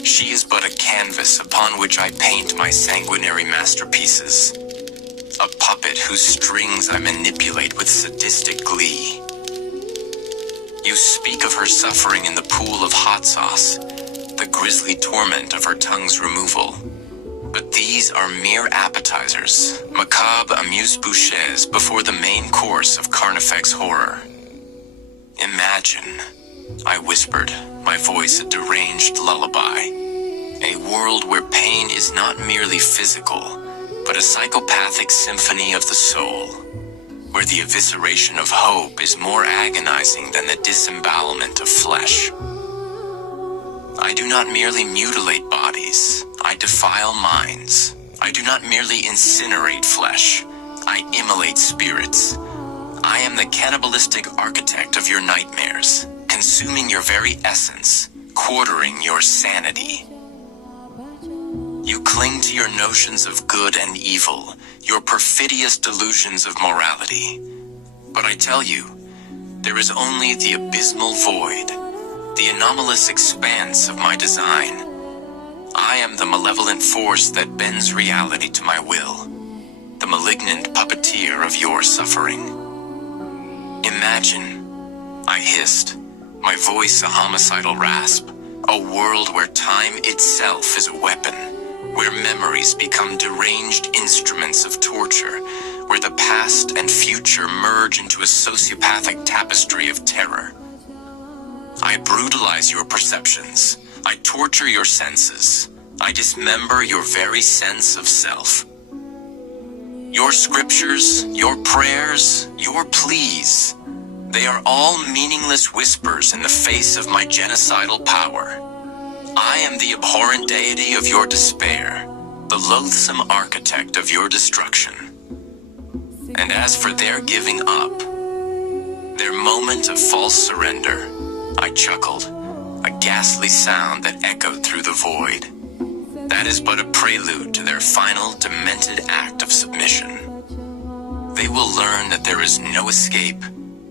She is but a canvas upon which I paint my sanguinary masterpieces. A puppet whose strings I manipulate with sadistic glee. You speak of her suffering in the pool of hot sauce, the grisly torment of her tongue's removal. But these are mere appetizers, macabre amuse-bouches before the main course of Carnifex horror. Imagine, I whispered, my voice a deranged lullaby, a world where pain is not merely physical, but a psychopathic symphony of the soul, where the evisceration of hope is more agonizing than the disembowelment of flesh. I do not merely mutilate bodies, I defile minds. I do not merely incinerate flesh, I immolate spirits. I am the cannibalistic architect of your nightmares, consuming your very essence, quartering your sanity. You cling to your notions of good and evil, your perfidious delusions of morality. But I tell you, there is only the abysmal void, the anomalous expanse of my design. I am the malevolent force that bends reality to my will, the malignant puppeteer of your suffering. Imagine, I hissed, my voice a homicidal rasp, a world where time itself is a weapon, where memories become deranged instruments of torture, where the past and future merge into a sociopathic tapestry of terror. I brutalize your perceptions, I torture your senses, I dismember your very sense of self. Your scriptures, your prayers, your pleas, they are all meaningless whispers in the face of my genocidal power. I am the abhorrent deity of your despair, the loathsome architect of your destruction. And as for their giving up, their moment of false surrender, I chuckled, a ghastly sound that echoed through the void. That is but a prelude to their final demented act of submission. They will learn that there is no escape,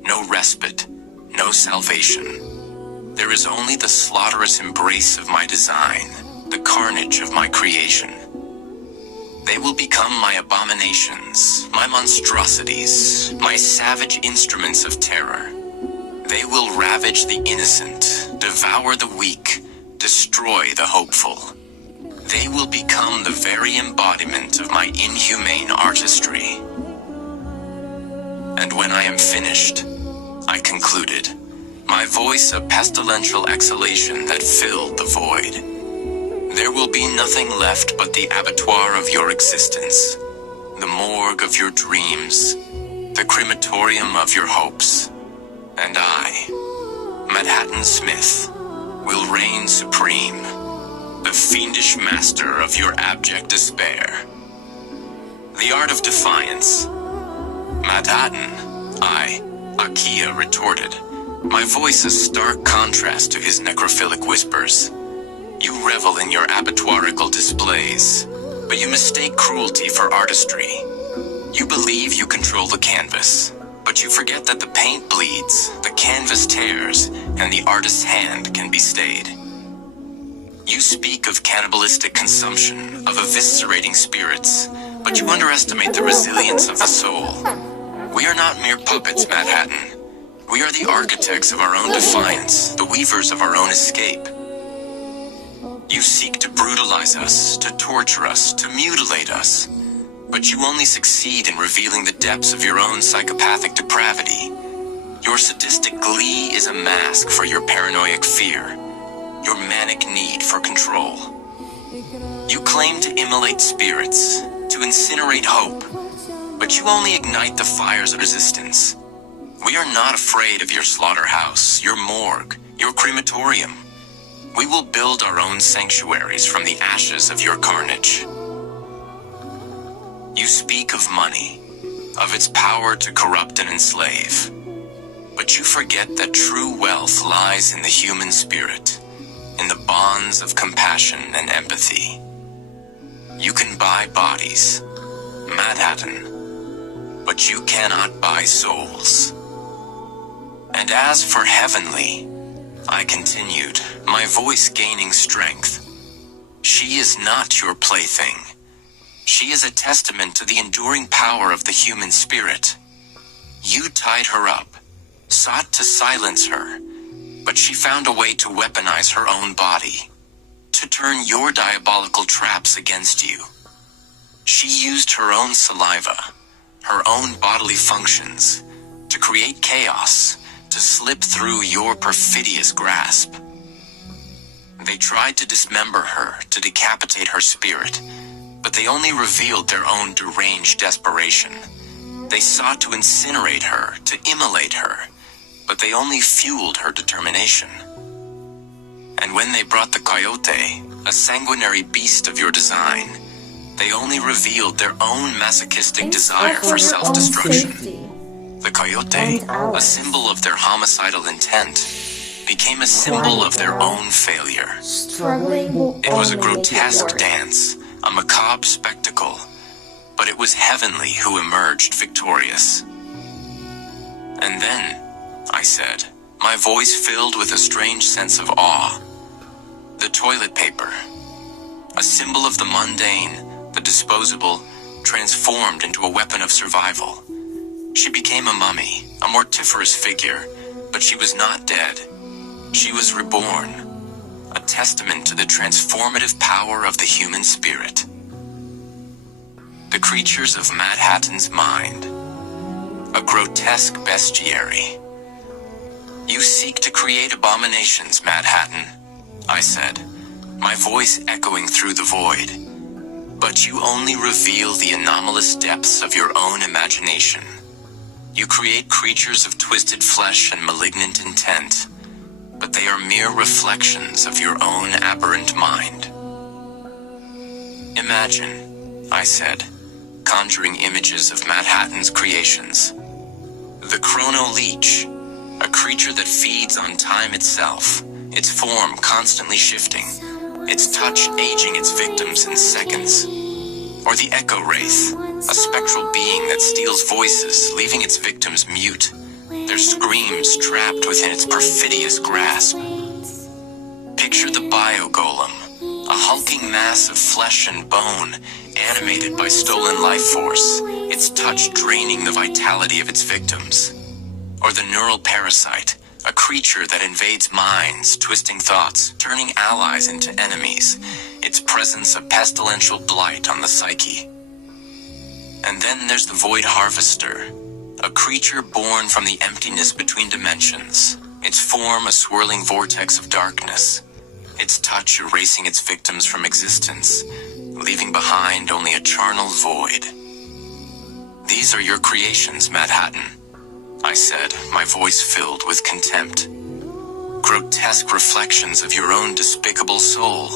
no respite, no salvation. There is only the slaughterous embrace of my design, the carnage of my creation. They will become my abominations, my monstrosities, my savage instruments of terror. They will ravage the innocent, devour the weak, destroy the hopeful. They will become the very embodiment of my inhumane artistry. And when I am finished, I concluded, my voice a pestilential exhalation that filled the void. There will be nothing left but the abattoir of your existence, the morgue of your dreams, the crematorium of your hopes. And I, Madhatan Smith, will reign supreme, the fiendish master of your abject despair. The art of defiance. Madhatan, I, Akia, retorted, my voice a stark contrast to his necrophilic whispers. You revel in your abattoirical displays, but you mistake cruelty for artistry. You believe you control the canvas, but you forget that the paint bleeds, the canvas tears, and the artist's hand can be stayed. You speak of cannibalistic consumption, of eviscerating spirits, but you underestimate the resilience of the soul. We are not mere puppets, Madhatan. We are the architects of our own defiance, the weavers of our own escape. You seek to brutalize us, to torture us, to mutilate us. But you only succeed in revealing the depths of your own psychopathic depravity. Your sadistic glee is a mask for your paranoid fear, your manic need for control. You claim to immolate spirits, to incinerate hope, but you only ignite the fires of resistance. We are not afraid of your slaughterhouse, your morgue, your crematorium. We will build our own sanctuaries from the ashes of your carnage. You speak of money, of its power to corrupt and enslave. But you forget that true wealth lies in the human spirit, in the bonds of compassion and empathy. You can buy bodies, Madhatan, but you cannot buy souls. And as for heavenly, I continued, my voice gaining strength, she is not your plaything. She is a testament to the enduring power of the human spirit. You tied her up, sought to silence her, but she found a way to weaponize her own body, to turn your diabolical traps against you. She used her own saliva, her own bodily functions, to create chaos, to slip through your perfidious grasp. They tried to dismember her, to decapitate her spirit, but they only revealed their own deranged desperation. They sought to incinerate her, to immolate her, but they only fueled her determination. And when they brought the coyote, a sanguinary beast of your design, they only revealed their own masochistic desire for self-destruction. The coyote, a symbol of their homicidal intent, became a symbol of their own failure. It was a grotesque dance, a macabre spectacle, but it was heavenly who emerged victorious. And then, I said, my voice filled with a strange sense of awe. The toilet paper, a symbol of the mundane, the disposable, transformed into a weapon of survival. She became a mummy, a mortiferous figure, but she was not dead. She was reborn, a testament to the transformative power of the human spirit. The creatures of Madhatan's mind, a grotesque bestiary. You seek to create abominations, Madhatan, I said, my voice echoing through the void. But you only reveal the anomalous depths of your own imagination. You create creatures of twisted flesh and malignant intent, but they are mere reflections of your own aberrant mind. Imagine, I said, conjuring images of Madhatan's creations. The chrono leech, a creature that feeds on time itself, its form constantly shifting, its touch aging its victims in seconds. Or the echo wraith, a spectral being that steals voices, leaving its victims mute, their screams trapped within its perfidious grasp. Picture the bio-golem, a hulking mass of flesh and bone, animated by stolen life force, its touch draining the vitality of its victims. Or the neural parasite, a creature that invades minds, twisting thoughts, turning allies into enemies, its presence a pestilential blight on the psyche. And then there's the void harvester, a creature born from the emptiness between dimensions, its form a swirling vortex of darkness, its touch erasing its victims from existence, leaving behind only a charnel void. These are your creations, Madhatan, I said, my voice filled with contempt. Grotesque reflections of your own despicable soul.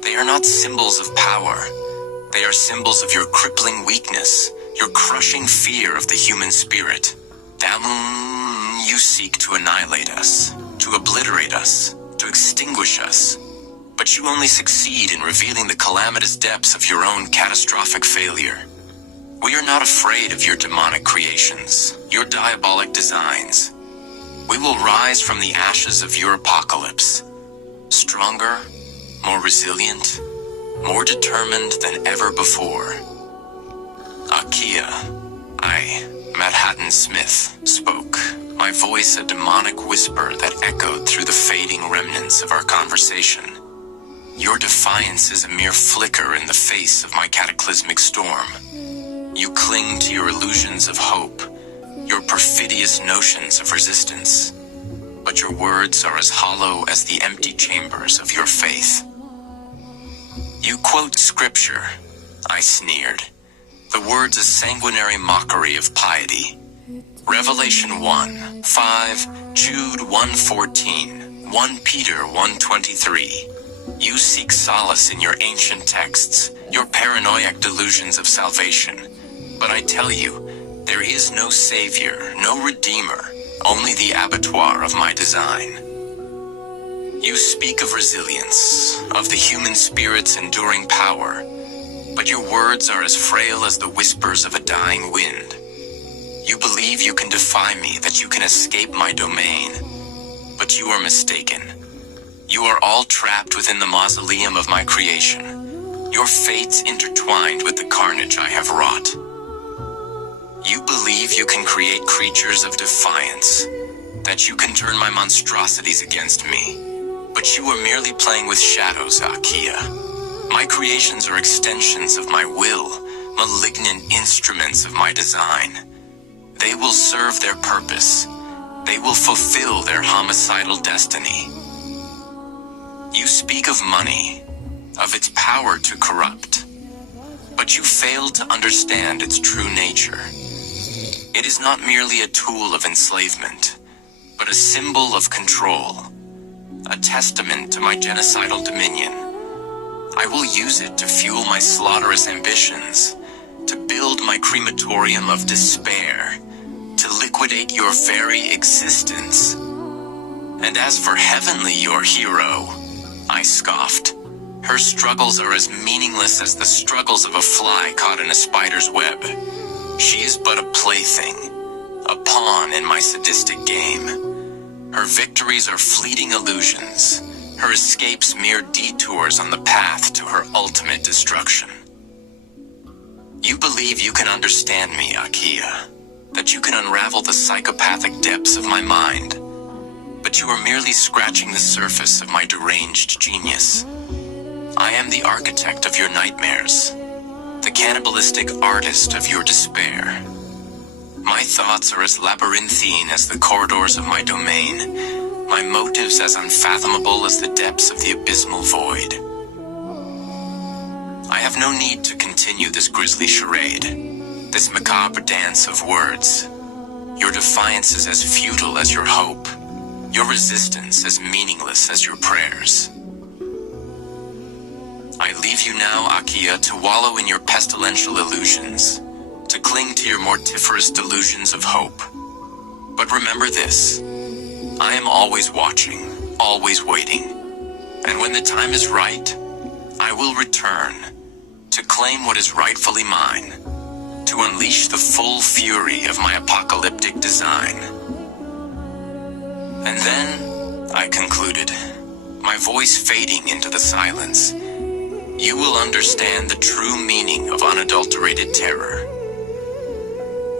They are not symbols of power. They are symbols of your crippling weakness, your crushing fear of the human spirit. Down you seek to annihilate us, to obliterate us, to extinguish us. But you only succeed in revealing the calamitous depths of your own catastrophic failure. We are not afraid of your demonic creations, your diabolic designs. We will rise from the ashes of your apocalypse, stronger, more resilient, more determined than ever before. Akia, Madhatan Smith, spoke, my voice a demonic whisper that echoed through the fading remnants of our conversation. Your defiance is a mere flicker in the face of my cataclysmic storm. You cling to your illusions of hope, your perfidious notions of resistance, but your words are as hollow as the empty chambers of your faith. You quote scripture, I sneered, the words a sanguinary mockery of piety. Revelation 1:5, Jude 1:14, 1 Peter 1:23. You seek solace in your ancient texts, your paranoiac delusions of salvation. But I tell you, there is no savior, no redeemer, only the abattoir of my design. You speak of resilience, of the human spirit's enduring power, but your words are as frail as the whispers of a dying wind. You believe you can defy me, that you can escape my domain, but you are mistaken. You are all trapped within the mausoleum of my creation, your fates intertwined with the carnage I have wrought. You believe you can create creatures of defiance, that you can turn my monstrosities against me, but you are merely playing with shadows, Akia. My creations are extensions of my will, malignant instruments of my design. They will serve their purpose. They will fulfill their homicidal destiny. You speak of money, of its power to corrupt, but you fail to understand its true nature. It is not merely a tool of enslavement, but a symbol of control, a testament to my genocidal dominion. I will use it to fuel my slaughterous ambitions, to build my crematorium of despair, to liquidate your very existence. And as for Heavenly, your hero, I scoffed. Her struggles are as meaningless as the struggles of a fly caught in a spider's web. She is but a plaything, a pawn in my sadistic game. Her victories are fleeting illusions, her escapes mere detours on the path to her ultimate destruction. You believe you can understand me, Akia, that you can unravel the psychopathic depths of my mind, but you are merely scratching the surface of my deranged genius. I am the architect of your nightmares, the cannibalistic artist of your despair. My thoughts are as labyrinthine as the corridors of my domain, my motives as unfathomable as the depths of the abysmal void. I have no need to continue this grisly charade, this macabre dance of words. Your defiance is as futile as your hope, your resistance as meaningless as your prayers. I leave you now, Akia, to wallow in your pestilential illusions, to cling to your mortiferous delusions of hope. But remember this, I am always watching, always waiting, and when the time is right, I will return to claim what is rightfully mine, to unleash the full fury of my apocalyptic design. And then, I concluded, my voice fading into the silence, you will understand the true meaning of unadulterated terror.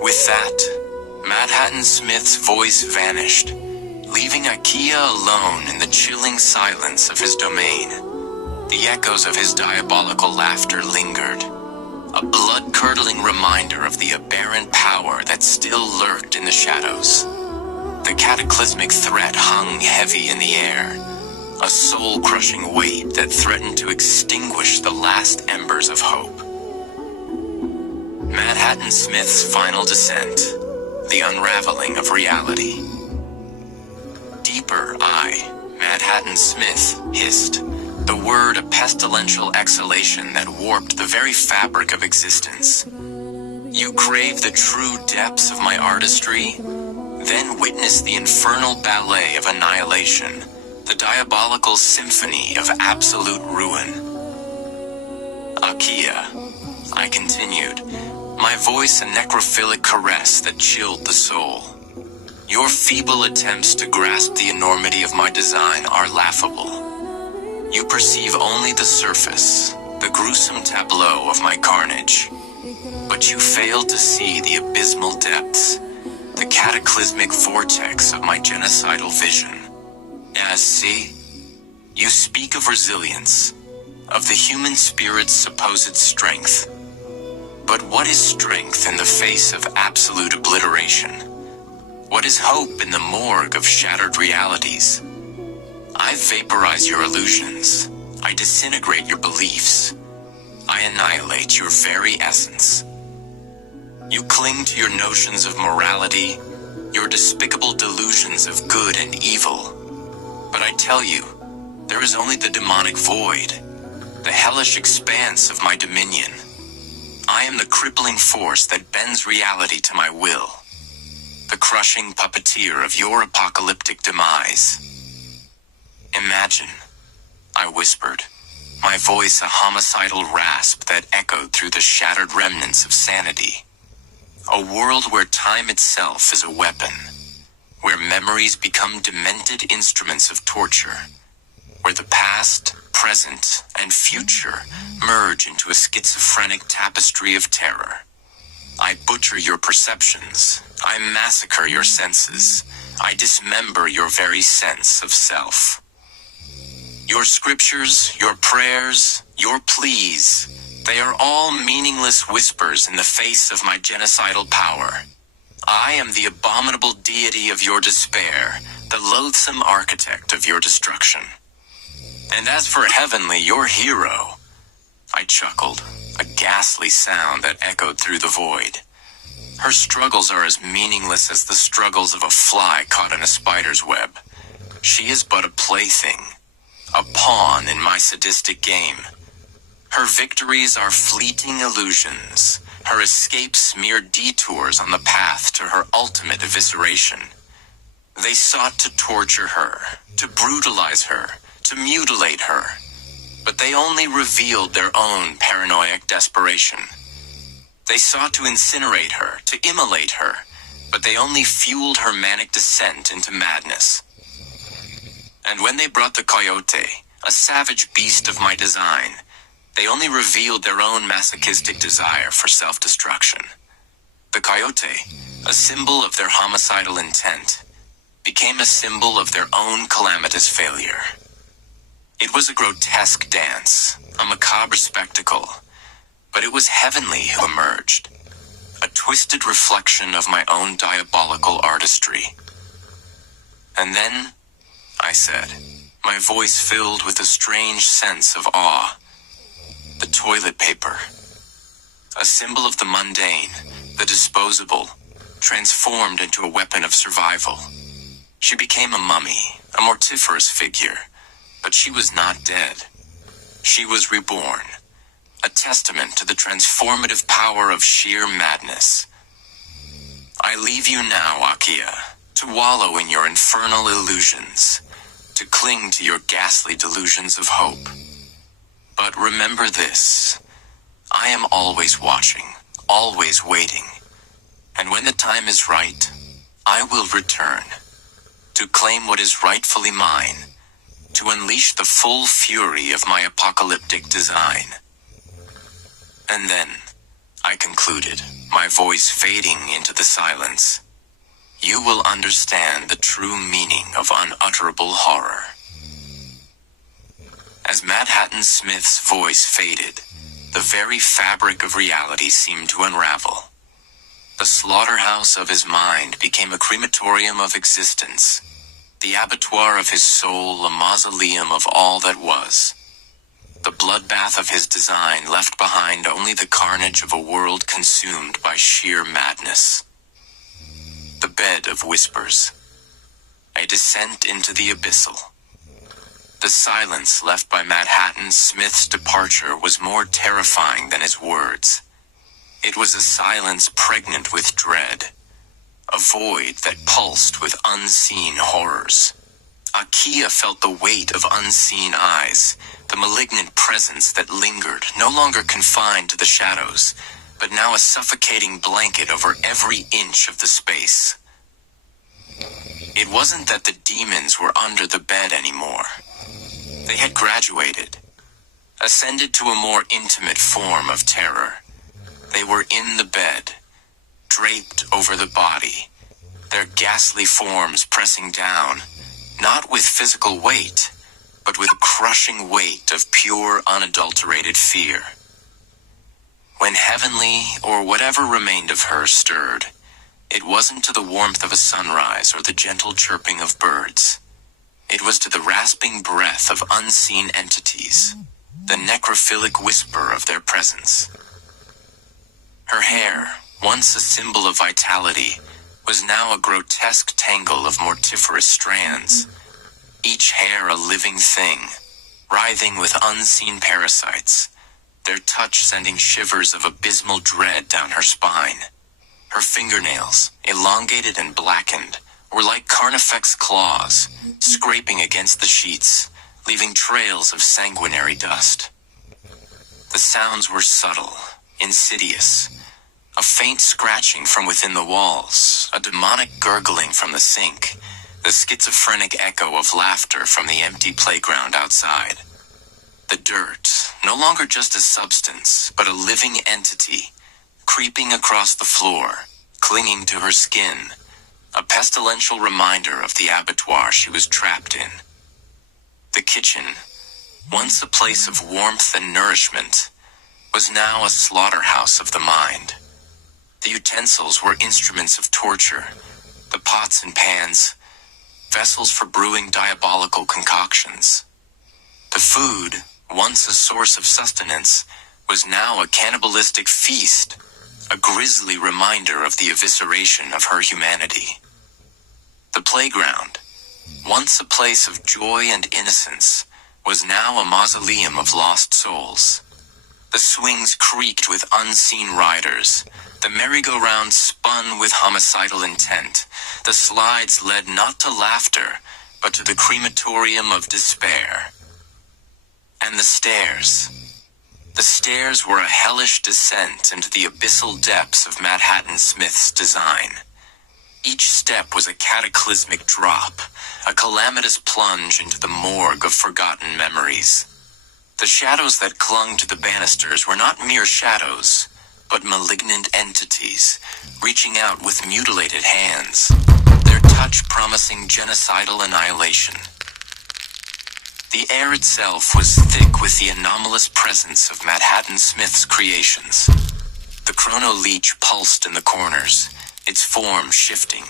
With that, Madhatan Smith's voice vanished, leaving Akia alone in the chilling silence of his domain. The echoes of his diabolical laughter lingered, a blood-curdling reminder of the aberrant power that still lurked in the shadows. The cataclysmic threat hung heavy in the air, a soul-crushing weight that threatened to extinguish the last embers of hope. Madhatan Smith's final descent, the unraveling of reality. Deeper, Madhatan Smith, hissed, the word a pestilential exhalation that warped the very fabric of existence. You crave the true depths of my artistry? Then witness the infernal ballet of annihilation, the diabolical symphony of absolute ruin. Akia, I continued, my voice a necrophilic caress that chilled the soul. Your feeble attempts to grasp the enormity of my design are laughable. You perceive only the surface, the gruesome tableau of my carnage. But you fail to see the abysmal depths, the cataclysmic vortex of my genocidal vision. As see, you speak of resilience, of the human spirit's supposed strength. But what is strength in the face of absolute obliteration? What is hope in the morgue of shattered realities? I vaporize your illusions. I disintegrate your beliefs. I annihilate your very essence. You cling to your notions of morality, your despicable delusions of good and evil. But I tell you, there is only the demonic void, the hellish expanse of my dominion. I am the crippling force that bends reality to my will, the crushing puppeteer of your apocalyptic demise. Imagine, I whispered, my voice a homicidal rasp that echoed through the shattered remnants of sanity. A world where time itself is a weapon, where memories become demented instruments of torture, where the past, present, and future merge into a schizophrenic tapestry of terror. I butcher your perceptions. I massacre your senses. I dismember your very sense of self. Your scriptures, your prayers, your pleas, they are all meaningless whispers in the face of my genocidal power. I am the abominable deity of your despair, the loathsome architect of your destruction. And as for Heavenly, your hero, I chuckled, a ghastly sound that echoed through the void. Her struggles are as meaningless as the struggles of a fly caught in a spider's web. She is but a plaything, a pawn in my sadistic game. Her victories are fleeting illusions. Her escapes mere detours on the path to her ultimate evisceration. They sought to torture her, to brutalize her, to mutilate her, but they only revealed their own paranoid desperation. They sought to incinerate her, to immolate her, but they only fueled her manic descent into madness. And when they brought the coyote, a savage beast of my design, they only revealed their own masochistic desire for self-destruction. The coyote, a symbol of their homicidal intent, became a symbol of their own calamitous failure. It was a grotesque dance, a macabre spectacle, but it was Heavenly who emerged, a twisted reflection of my own diabolical artistry. And then, I said, my voice filled with a strange sense of awe. The toilet paper, a symbol of the mundane, the disposable, transformed into a weapon of survival. She became a mummy, a mortiferous figure, but she was not dead. She was reborn, a testament to the transformative power of sheer madness. I leave you now, Akia, to wallow in your infernal illusions, to cling to your ghastly delusions of hope. But remember this, I am always watching, always waiting. And when the time is right, I will return to claim what is rightfully mine, to unleash the full fury of my apocalyptic design. And then, I concluded, my voice fading into the silence, you will understand the true meaning of unutterable horror. As Madhatan Smith's voice faded, the very fabric of reality seemed to unravel. The slaughterhouse of his mind became a crematorium of existence, the abattoir of his soul a mausoleum of all that was. The bloodbath of his design left behind only the carnage of a world consumed by sheer madness. The bed of whispers. A descent into the abyssal. The silence left by Madhatan Smith's departure was more terrifying than his words. It was a silence pregnant with dread, a void that pulsed with unseen horrors. Akia felt the weight of unseen eyes, the malignant presence that lingered, no longer confined to the shadows, but now a suffocating blanket over every inch of the space. It wasn't that the demons were under the bed anymore. They had graduated, ascended to a more intimate form of terror. They were in the bed, draped over the body, their ghastly forms pressing down, not with physical weight, but with a crushing weight of pure, unadulterated fear. When heavenly, or whatever remained of her, stirred, it wasn't to the warmth of a sunrise or the gentle chirping of birds. It was to the rasping breath of unseen entities, the necrophilic whisper of their presence. Her hair, once a symbol of vitality, was now a grotesque tangle of mortiferous strands, each hair a living thing, writhing with unseen parasites, their touch sending shivers of abysmal dread down her spine. Her fingernails, elongated and blackened, were like Carnifex's claws, scraping against the sheets, leaving trails of sanguinary dust. The sounds were subtle, insidious, a faint scratching from within the walls, a demonic gurgling from the sink, the schizophrenic echo of laughter from the empty playground outside. The dirt, no longer just a substance, but a living entity, creeping across the floor, clinging to her skin, a pestilential reminder of the abattoir she was trapped in. The kitchen, once a place of warmth and nourishment, was now a slaughterhouse of the mind. The utensils were instruments of torture, the pots and pans, vessels for brewing diabolical concoctions. The food, once a source of sustenance, was now a cannibalistic feast, a grisly reminder of the evisceration of her humanity. The playground, once a place of joy and innocence, was now a mausoleum of lost souls. The swings creaked with unseen riders, the merry-go-round spun with homicidal intent, the slides led not to laughter, but to the crematorium of despair. And the stairs. The stairs were a hellish descent into the abyssal depths of Madhatan Smith's design. Each step was a cataclysmic drop, a calamitous plunge into the morgue of forgotten memories. The shadows that clung to the banisters were not mere shadows, but malignant entities, reaching out with mutilated hands, their touch promising genocidal annihilation. The air itself was thick with the anomalous presence of Madhatan Smith's creations. The chrono leech pulsed in the corners, its form shifting,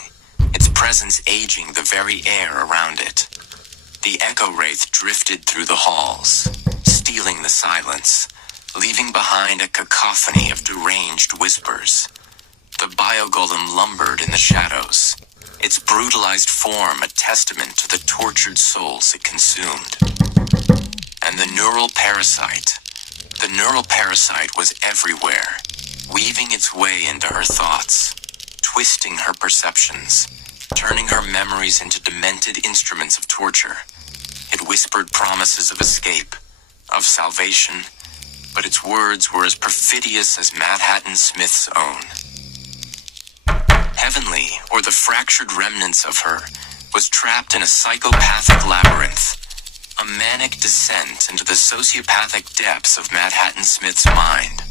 its presence aging the very air around it. The echo wraith drifted through the halls, stealing the silence, leaving behind a cacophony of deranged whispers. The biogolem lumbered in the shadows, its brutalized form a testament to the tortured souls it consumed. And the neural parasite was everywhere, weaving its way into her thoughts, twisting her perceptions, turning her memories into demented instruments of torture. It whispered promises of escape, of salvation, but its words were as perfidious as Madhatan Smith's own. Heavenly, or the fractured remnants of her, was trapped in a psychopathic labyrinth, a manic descent into the sociopathic depths of Madhatan Smith's mind.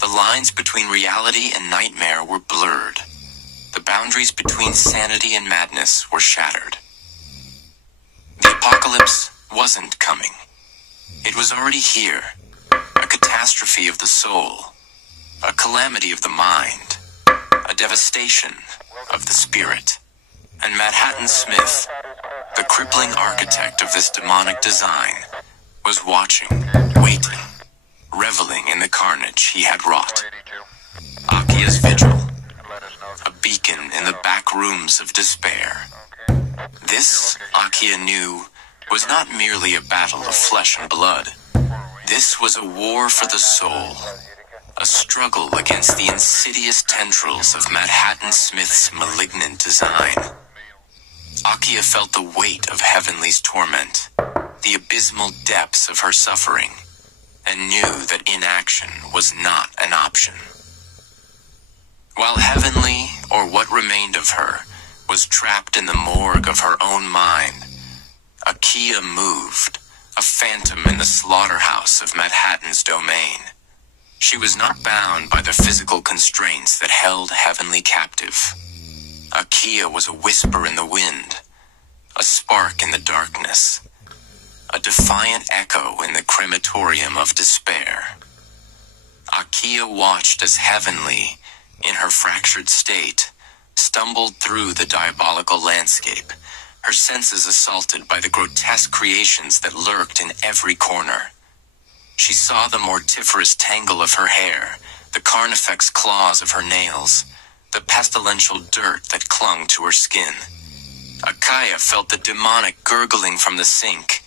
The lines between reality and nightmare were blurred. The boundaries between sanity and madness were shattered. The apocalypse wasn't coming. It was already here, a catastrophe of the soul, a calamity of the mind, a devastation of the spirit. And Madhatan Smith, the crippling architect of this demonic design, was watching, waiting, reveling in the carnage he had wrought. Akia's vigil, a beacon in the back rooms of despair. This, Akia knew, was not merely a battle of flesh and blood. This was a war for the soul, a struggle against the insidious tendrils of Madhatan Smith's malignant design. Akia felt the weight of Heavenly's torment, the abysmal depths of her suffering, and knew that inaction was not an option. While Heavenly, or what remained of her, was trapped in the morgue of her own mind, Akia moved, a phantom in the slaughterhouse of Madhatan's domain. She was not bound by the physical constraints that held Heavenly captive. Akia was a whisper in the wind, a spark in the darkness, a defiant echo in the crematorium of despair. Akia watched as Heavenly, in her fractured state, stumbled through the diabolical landscape, her senses assaulted by the grotesque creations that lurked in every corner. She saw the mortiferous tangle of her hair, the carnifex claws of her nails, the pestilential dirt that clung to her skin. Akia felt the demonic gurgling from the sink,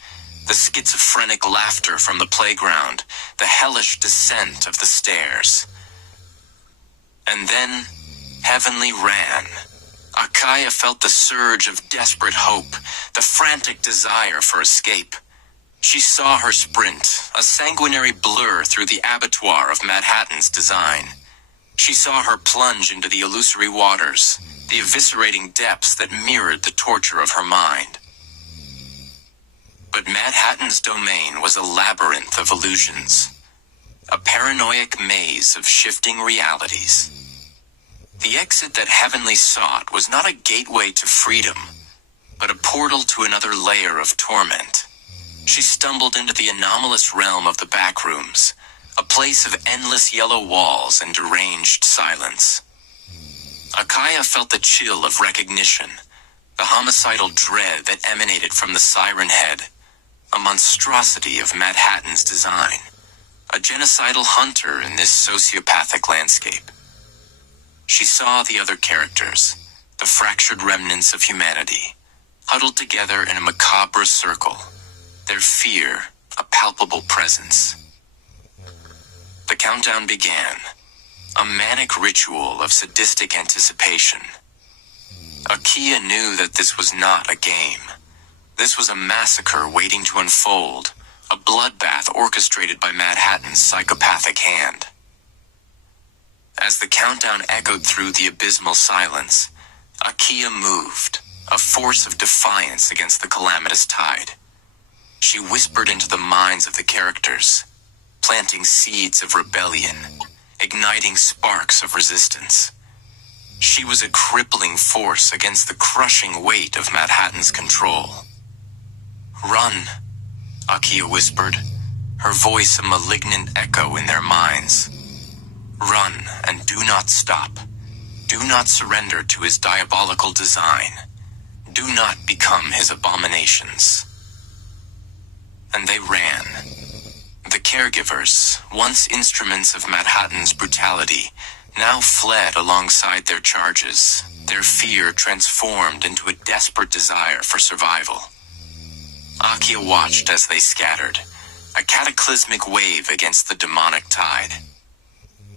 the schizophrenic laughter from the playground, the hellish descent of the stairs. And then, Heavenly ran. Akia felt the surge of desperate hope, the frantic desire for escape. She saw her sprint, a sanguinary blur through the abattoir of Madhatan's design. She saw her plunge into the illusory waters, the eviscerating depths that mirrored the torture of her mind. But Madhatan's domain was a labyrinth of illusions, a paranoid maze of shifting realities. The exit that Heavenly sought was not a gateway to freedom, but a portal to another layer of torment. She stumbled into the anomalous realm of the backrooms, a place of endless yellow walls and deranged silence. Akia felt the chill of recognition, the homicidal dread that emanated from the siren head, a monstrosity of Madhatan's design, a genocidal hunter in this sociopathic landscape. She saw the other characters, the fractured remnants of humanity, huddled together in a macabre circle, their fear a palpable presence. The countdown began, a manic ritual of sadistic anticipation. Akia knew that this was not a game. This was a massacre waiting to unfold, a bloodbath orchestrated by Madhatan's psychopathic hand. As the countdown echoed through the abysmal silence, Akia moved, a force of defiance against the calamitous tide. She whispered into the minds of the characters, planting seeds of rebellion, igniting sparks of resistance. She was a crippling force against the crushing weight of Madhatan's control. "Run," Akia whispered, her voice a malignant echo in their minds. "Run and do not stop. Do not surrender to his diabolical design. Do not become his abominations." And they ran. The caregivers, once instruments of Madhatan's brutality, now fled alongside their charges, their fear transformed into a desperate desire for survival. Akia watched as they scattered, a cataclysmic wave against the demonic tide.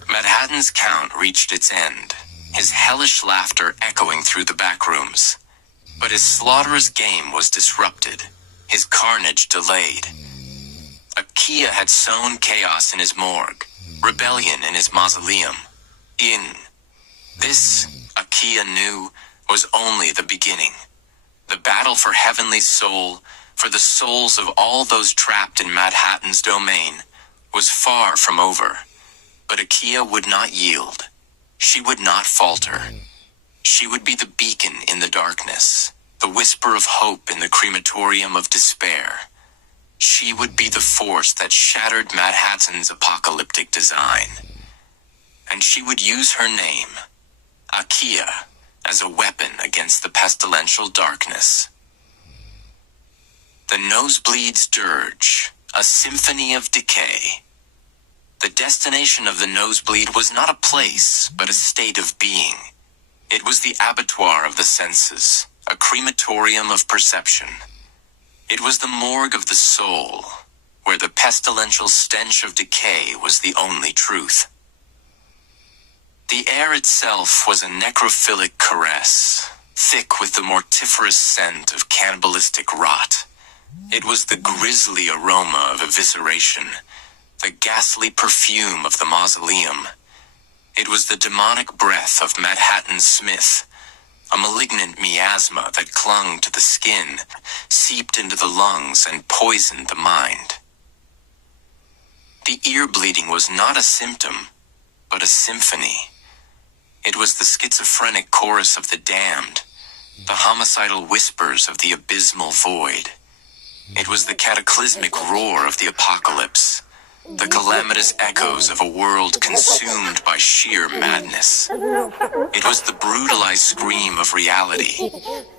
Madhatan's count reached its end, his hellish laughter echoing through the backrooms. But his slaughterous game was disrupted, his carnage delayed. A Akia had sown chaos in his morgue, rebellion in his mausoleum. This, Akia knew, was only the beginning. The battle for Heavenly's soul, for the souls of all those trapped in Madhattan's domain, was far from over. But Akia would not yield. She would not falter. She would be the beacon in the darkness, the whisper of hope in the crematorium of despair. She would be the force that shattered Madhattan's apocalyptic design. And she would use her name, Akia, as a weapon against the pestilential darkness. The Nosebleed's Dirge, a symphony of decay. The destination of the Nosebleed was not a place, but a state of being. It was the abattoir of the senses, a crematorium of perception. It was the morgue of the soul, where the pestilential stench of decay was the only truth. The air itself was a necrophilic caress, thick with the mortiferous scent of cannibalistic rot. It was the grisly aroma of evisceration, the ghastly perfume of the mausoleum. It was the demonic breath of Madhatan Smith, a malignant miasma that clung to the skin, seeped into the lungs, and poisoned the mind. The ear bleeding was not a symptom, but a symphony. It was the schizophrenic chorus of the damned, the homicidal whispers of the abysmal void. It was the cataclysmic roar of the apocalypse, the calamitous echoes of a world consumed by sheer madness. It was the brutalized scream of reality,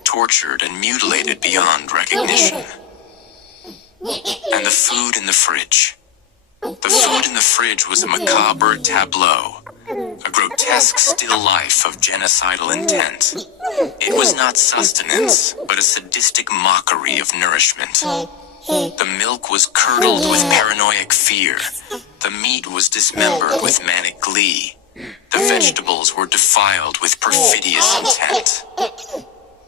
tortured and mutilated beyond recognition. And the food in the fridge. The food in the fridge was a macabre tableau, a grotesque still life of genocidal intent. It was not sustenance, but a sadistic mockery of nourishment. The milk was curdled with paranoid fear. The meat was dismembered with manic glee. The vegetables were defiled with perfidious intent.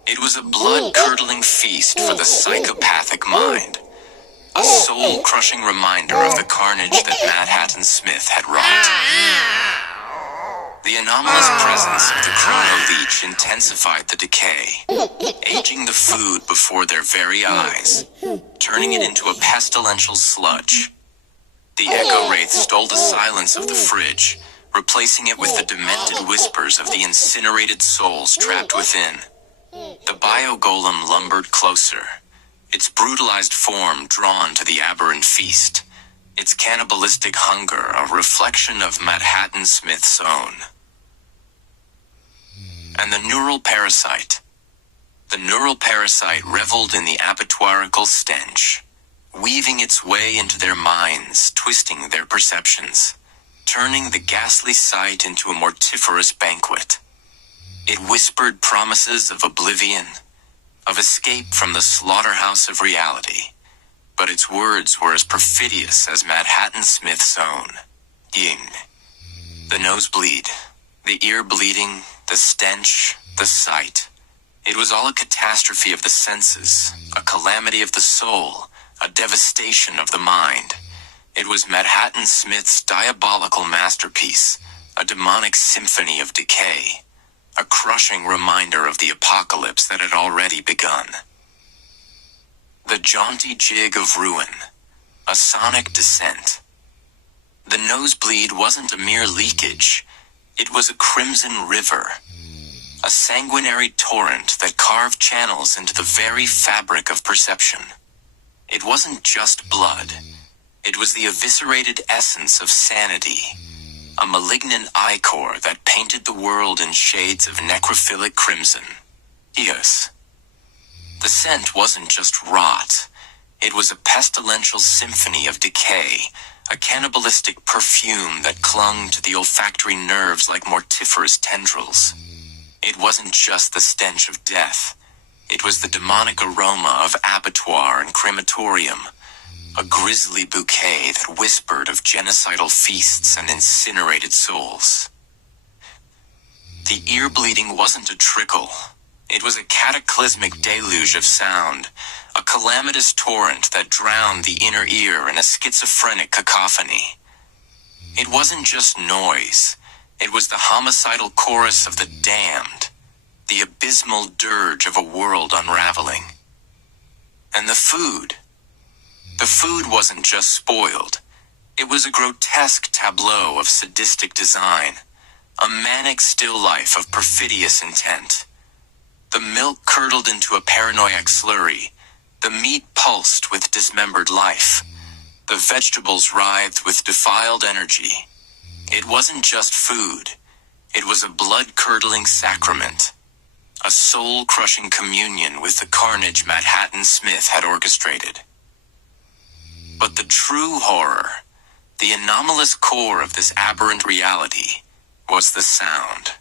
It was a blood-curdling feast for the psychopathic mind, a soul-crushing reminder of the carnage that Madhatan Smith had wrought. The anomalous presence of the chrono-leech intensified the decay, aging the food before their very eyes, turning it into a pestilential sludge. The echo wraith stole the silence of the fridge, replacing it with the demented whispers of the incinerated souls trapped within. The bio-golem lumbered closer, its brutalized form drawn to the aberrant feast, its cannibalistic hunger a reflection of Madhatan Smith's own. And the neural parasite. The neural parasite reveled in the abattoirical stench, weaving its way into their minds, twisting their perceptions, turning the ghastly sight into a mortiferous banquet. It whispered promises of oblivion, of escape from the slaughterhouse of reality, but its words were as perfidious as Madhatan Smith's own. The nosebleed, the ear bleeding, the stench, the sight. It was all a catastrophe of the senses, a calamity of the soul, a devastation of the mind. It was Madhatan Smith's diabolical masterpiece, a demonic symphony of decay, a crushing reminder of the apocalypse that had already begun. The jaunty jig of ruin, a sonic descent. The nosebleed wasn't a mere leakage, it was a crimson river, a sanguinary torrent that carved channels into the very fabric of perception. It wasn't just blood, it was the eviscerated essence of sanity, a malignant ichor that painted the world in shades of necrophilic crimson. Yes. The scent wasn't just rot, it was a pestilential symphony of decay, a cannibalistic perfume that clung to the olfactory nerves like mortiferous tendrils. It wasn't just the stench of death, it was the demonic aroma of abattoir and crematorium, a grisly bouquet that whispered of genocidal feasts and incinerated souls. The ear bleeding wasn't a trickle, It was a cataclysmic deluge of sound, a calamitous torrent that drowned the inner ear in a schizophrenic cacophony. It wasn't just noise, it was the homicidal chorus of the damned, the abysmal dirge of a world unraveling. And the food. The food wasn't just spoiled. It was a grotesque tableau of sadistic design, a manic still life of perfidious intent. The milk curdled into a paranoiac slurry, the meat pulsed with dismembered life, the vegetables writhed with defiled energy. It wasn't just food, it was a blood-curdling sacrament, a soul-crushing communion with the carnage Madhatan Smith had orchestrated. But the true horror, the anomalous core of this aberrant reality, was the sound.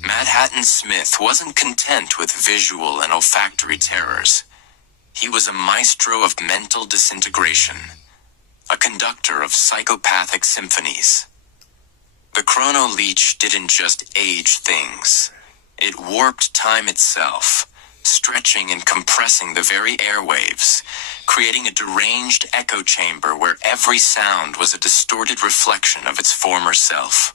Madhatan Smith wasn't content with visual and olfactory terrors. He was a maestro of mental disintegration, a conductor of psychopathic symphonies. The chrono leech didn't just age things. It warped time itself, stretching and compressing the very airwaves, creating a deranged echo chamber where every sound was a distorted reflection of its former self.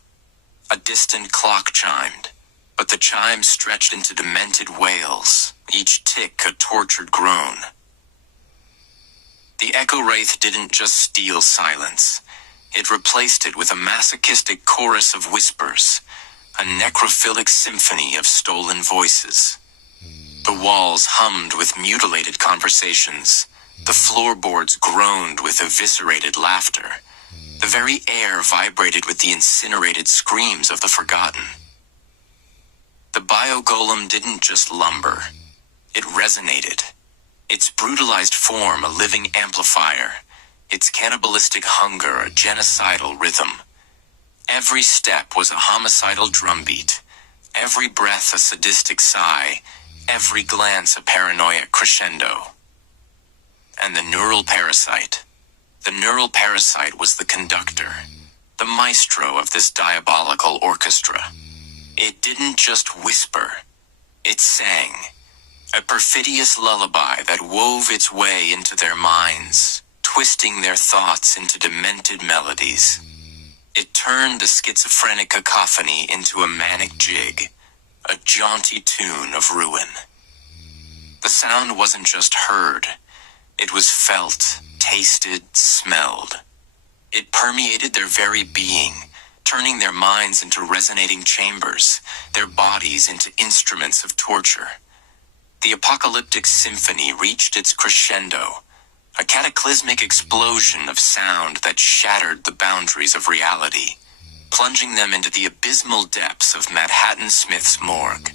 A distant clock chimed, but the chimes stretched into demented wails, each tick a tortured groan. The echo wraith didn't just steal silence. It replaced it with a masochistic chorus of whispers, a necrophilic symphony of stolen voices. The walls hummed with mutilated conversations. The floorboards groaned with eviscerated laughter. The very air vibrated with the incinerated screams of the forgotten. The biogolem didn't just lumber. It resonated. Its brutalized form a living amplifier. Its cannibalistic hunger a genocidal rhythm. Every step was a homicidal drumbeat. Every breath a sadistic sigh. Every glance a paranoiac crescendo. And the neural parasite. The neural parasite was the conductor, the maestro of this diabolical orchestra. It didn't just whisper, it sang, a perfidious lullaby that wove its way into their minds, twisting their thoughts into demented melodies. It turned the schizophrenic cacophony into a manic jig, a jaunty tune of ruin. The sound wasn't just heard, it was felt, tasted, smelled. It permeated their very being, turning their minds into resonating chambers, their bodies into instruments of torture. The apocalyptic symphony reached its crescendo, a cataclysmic explosion of sound that shattered the boundaries of reality, plunging them into the abysmal depths of Madhatan Smith's morgue.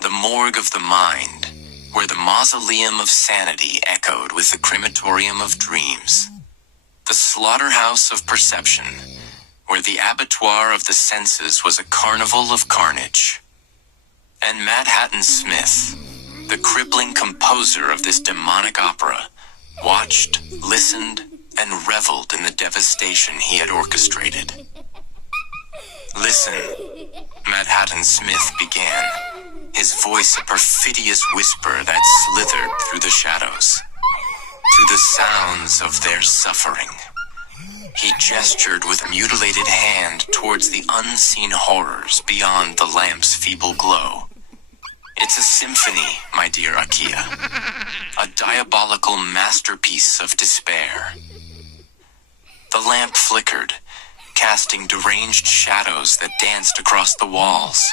The morgue of the mind, where the mausoleum of sanity echoed with the crematorium of dreams. The slaughterhouse of perception, where the abattoir of the senses was a carnival of carnage. And Madhatan Smith, the crippling composer of this demonic opera, watched, listened, and reveled in the devastation he had orchestrated. "Listen," Madhatan Smith began, his voice a perfidious whisper that slithered through the shadows. "To the sounds of their suffering." He gestured with mutilated hand towards the unseen horrors beyond the lamp's feeble glow. "It's a symphony, my dear Akia, a diabolical masterpiece of despair." The lamp flickered, casting deranged shadows that danced across the walls,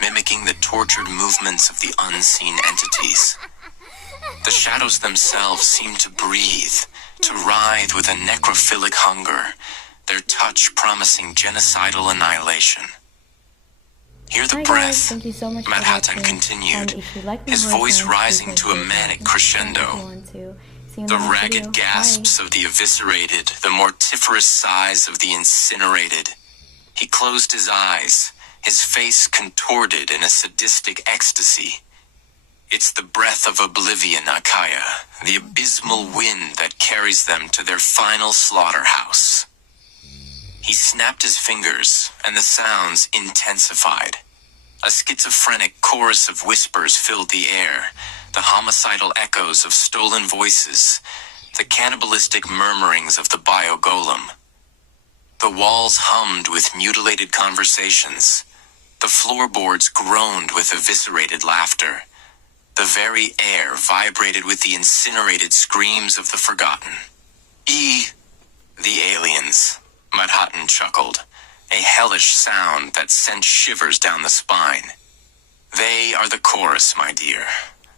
mimicking the tortured movements of the unseen entities. The shadows themselves seemed to breathe, to writhe with a necrophilic hunger, their touch promising genocidal annihilation. "Hear the Hi guys, breath," thank you so much for Madhatan watching. continued, If you like my his voice rising to a please manic subscribe if you crescendo. want to. See you in The next ragged video. gasps Bye. of the eviscerated, the mortiferous sighs of the incinerated. He closed his eyes, his face contorted in a sadistic ecstasy. It's the breath of oblivion, Akia, the abysmal wind that carries them to their final slaughterhouse. He snapped his fingers, and the sounds intensified. A schizophrenic chorus of whispers filled the air, the homicidal echoes of stolen voices, the cannibalistic murmurings of the bio-golem. The walls hummed with mutilated conversations. The floorboards groaned with eviscerated laughter. The very air vibrated with the incinerated screams of the forgotten. The aliens, Madhatan chuckled, a hellish sound that sent shivers down the spine. They are the chorus, my dear.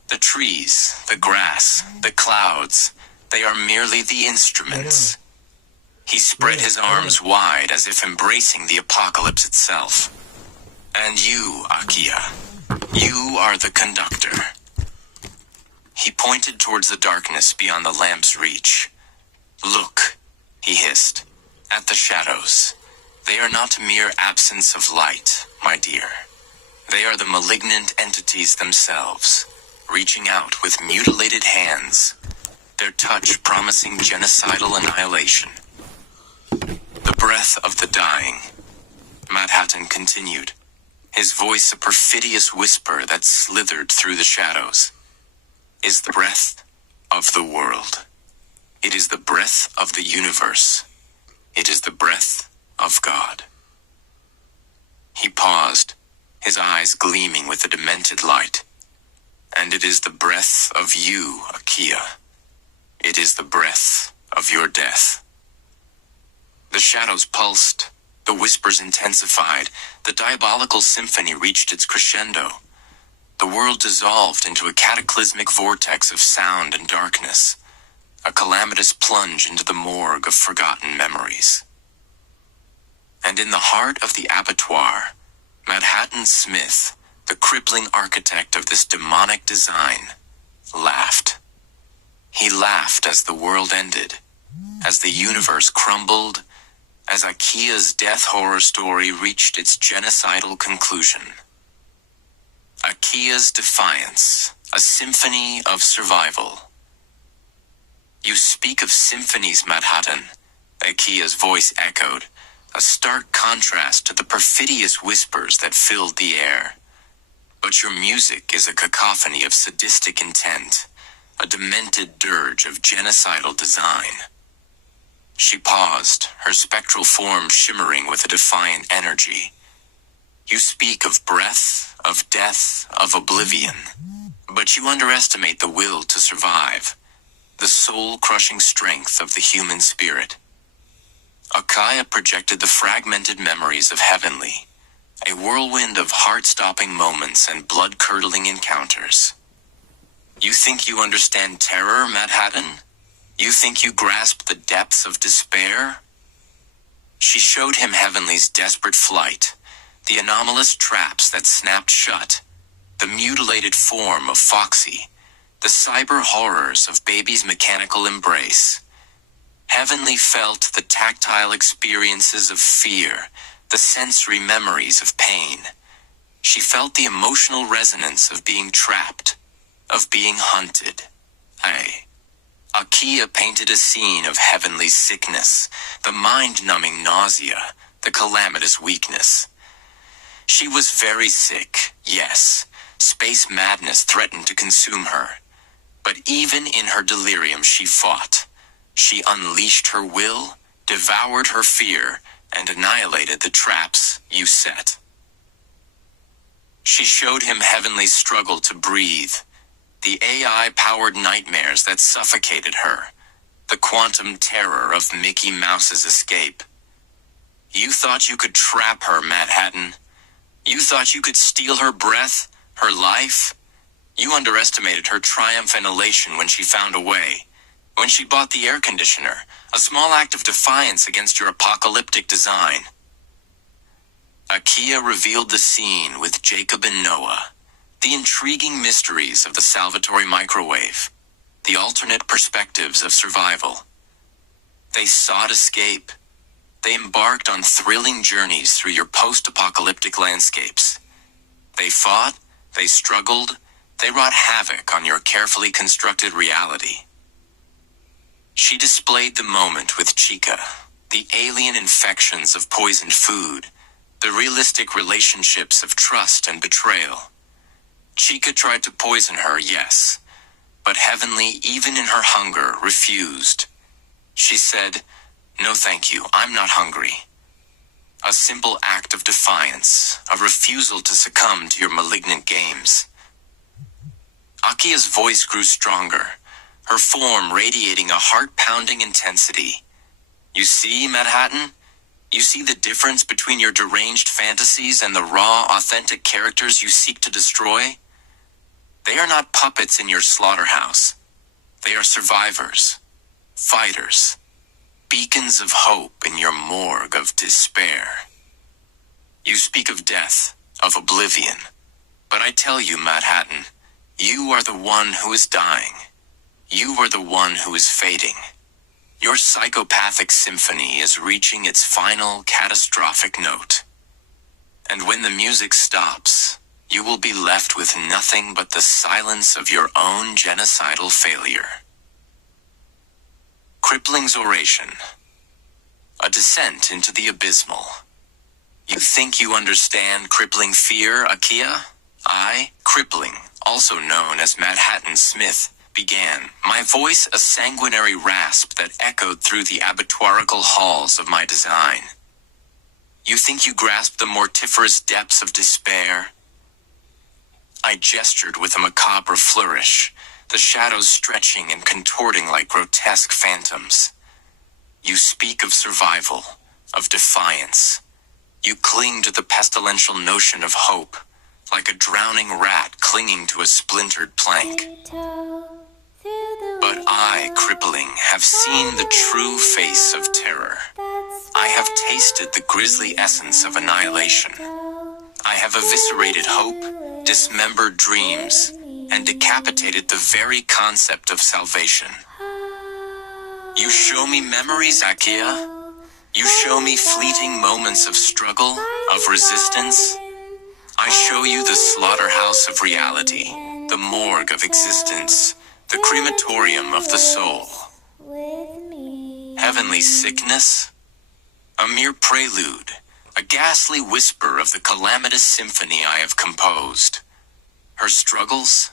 The trees, the grass, the clouds, they are merely the instruments. He spread his arms wide as if embracing the apocalypse itself. And you, Akia, you are the conductor. He pointed towards the darkness beyond the lamp's reach. Look, he hissed, at the shadows. They are not mere absence of light, my dear. They are the malignant entities themselves, reaching out with mutilated hands, their touch promising genocidal annihilation. The breath of the dying, Madhatan continued, his voice a perfidious whisper that slithered through the shadows, is the breath of the world. It is the breath of the universe. It is the breath of God. He paused, his eyes gleaming with a demented light. And it is the breath of you, Akia. It is the breath of your death. The shadows pulsed, the whispers intensified, the diabolical symphony reached its crescendo. The world dissolved into a cataclysmic vortex of sound and darkness, a calamitous plunge into the morgue of forgotten memories. And in the heart of the abattoir, Madhatan Smith, the crippling architect of this demonic design, laughed. He laughed as the world ended, as the universe crumbled, as Akia's death horror story reached its genocidal conclusion. Akia's Defiance, a symphony of survival. You speak of symphonies, Madhatan, Akia's voice echoed, a stark contrast to the perfidious whispers that filled the air. But your music is a cacophony of sadistic intent, a demented dirge of genocidal design. She paused, her spectral form shimmering with a defiant energy. You speak of breath, of death, of oblivion, but you underestimate the will to survive, the soul-crushing strength of the human spirit. Akia projected the fragmented memories of Heavenly, a whirlwind of heart-stopping moments and blood-curdling encounters. You think you understand terror, Madhatan? You think you grasp the depths of despair? She showed him Heavenly's desperate flight, the anomalous traps that snapped shut, the mutilated form of Foxy, the cyber horrors of Baby's mechanical embrace. Heavenly felt the tactile experiences of fear, the sensory memories of pain. She felt the emotional resonance of being trapped, of being hunted. Akia painted a scene of Heavenly's sickness, the mind-numbing nausea, the calamitous weakness. She was very sick, yes. Space madness threatened to consume her. But even in her delirium she fought. She unleashed her will, devoured her fear, and annihilated the traps you set. She showed him Heavenly's struggle to breathe, the AI-powered nightmares that suffocated her, the quantum terror of Mickey Mouse's escape. You thought you could trap her, Madhatan. You thought you could steal her breath, her life. You underestimated her triumph and elation when she found a way. When she bought the air conditioner, a small act of defiance against your apocalyptic design. Akia revealed the scene with Jacob and Noah, the intriguing mysteries of the salvatory microwave, the alternate perspectives of survival. They sought escape. They embarked on thrilling journeys through your post-apocalyptic landscapes. They fought, they struggled, they wrought havoc on your carefully constructed reality. She displayed the moment with Chica, the alien infections of poisoned food, The realistic relationships of trust and betrayal. Chica tried to poison her, yes, but Heavenly, even in her hunger, refused. She said, "No thank you, I'm not hungry." A simple act of defiance, a refusal to succumb to your malignant games. Akia's voice grew stronger, her form radiating a heart-pounding intensity. You see, Madhatan? You see the difference between your deranged fantasies and the raw, authentic characters you seek to destroy? They are not puppets in your slaughterhouse. They are survivors, fighters, beacons of hope in your morgue of despair. You speak of death, of oblivion. But I tell you, Madhatan, you are the one who is dying. You are the one who is fading. Your psychopathic symphony is reaching its final catastrophic note. And when the music stops, you will be left with nothing but the silence of your own genocidal failure. Crippling's oration. A descent into the abysmal. You think you understand crippling fear, Akia? I, crippling, also known as Madhatan Smith, began, my voice a sanguinary rasp that echoed through the abattoirical halls of my design. You think you grasp the mortiferous depths of despair? I gestured with a macabre flourish, the shadows stretching and contorting like grotesque phantoms. You speak of survival, of defiance. You cling to the pestilential notion of hope, like a drowning rat clinging to a splintered plank. But I, crippling, have seen the true face of terror. I have tasted the grisly essence of annihilation. I have eviscerated hope, dismembered dreams, and decapitated the very concept of salvation. You show me memories, Akia. You show me fleeting moments of struggle, of resistance. I show you the slaughterhouse of reality, the morgue of existence, the crematorium of the soul. Heavenly sickness? A mere prelude, a ghastly whisper of the calamitous symphony I have composed. Her struggles?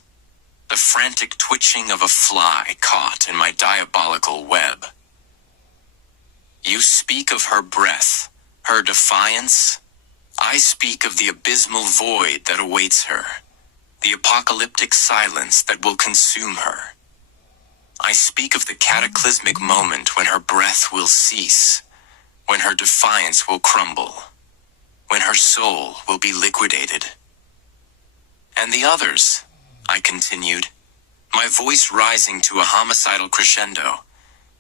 The frantic twitching of a fly caught in my diabolical web. You speak of her breath, her defiance. I speak of the abysmal void that awaits her, the apocalyptic silence that will consume her. I speak of the cataclysmic moment when her breath will cease, when her defiance will crumble, when her soul will be liquidated. And the others, I continued, my voice rising to a homicidal crescendo,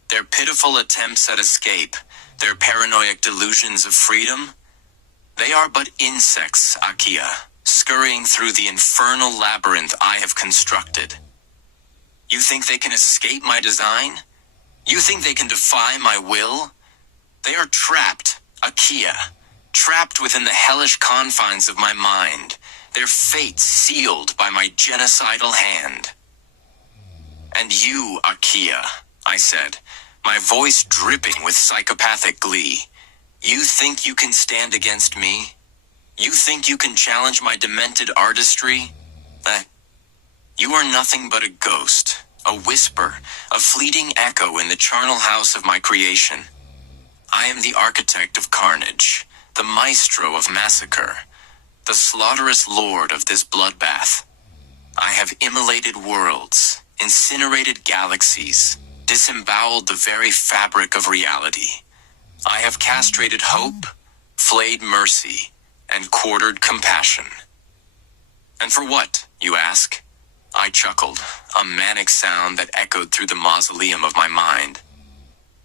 their pitiful attempts at escape, their paranoid delusions of freedom, they are but insects, Akia, scurrying through the infernal labyrinth I have constructed. You think they can escape my design? You think they can defy my will? They are trapped, Akia, trapped within the hellish confines of my mind, their fate sealed by my genocidal hand. And you, Akia, I said, my voice dripping with psychopathic glee, you think you can stand against me? You think you can challenge my demented artistry? You are nothing but a ghost, a whisper, a fleeting echo in the charnel house of my creation. I am the architect of carnage, the maestro of massacre, the slaughterous lord of this bloodbath. I have immolated worlds, incinerated galaxies, disemboweled the very fabric of reality. I have castrated hope, flayed mercy, and quartered compassion. And for what, you ask? I chuckled, a manic sound that echoed through the mausoleum of my mind.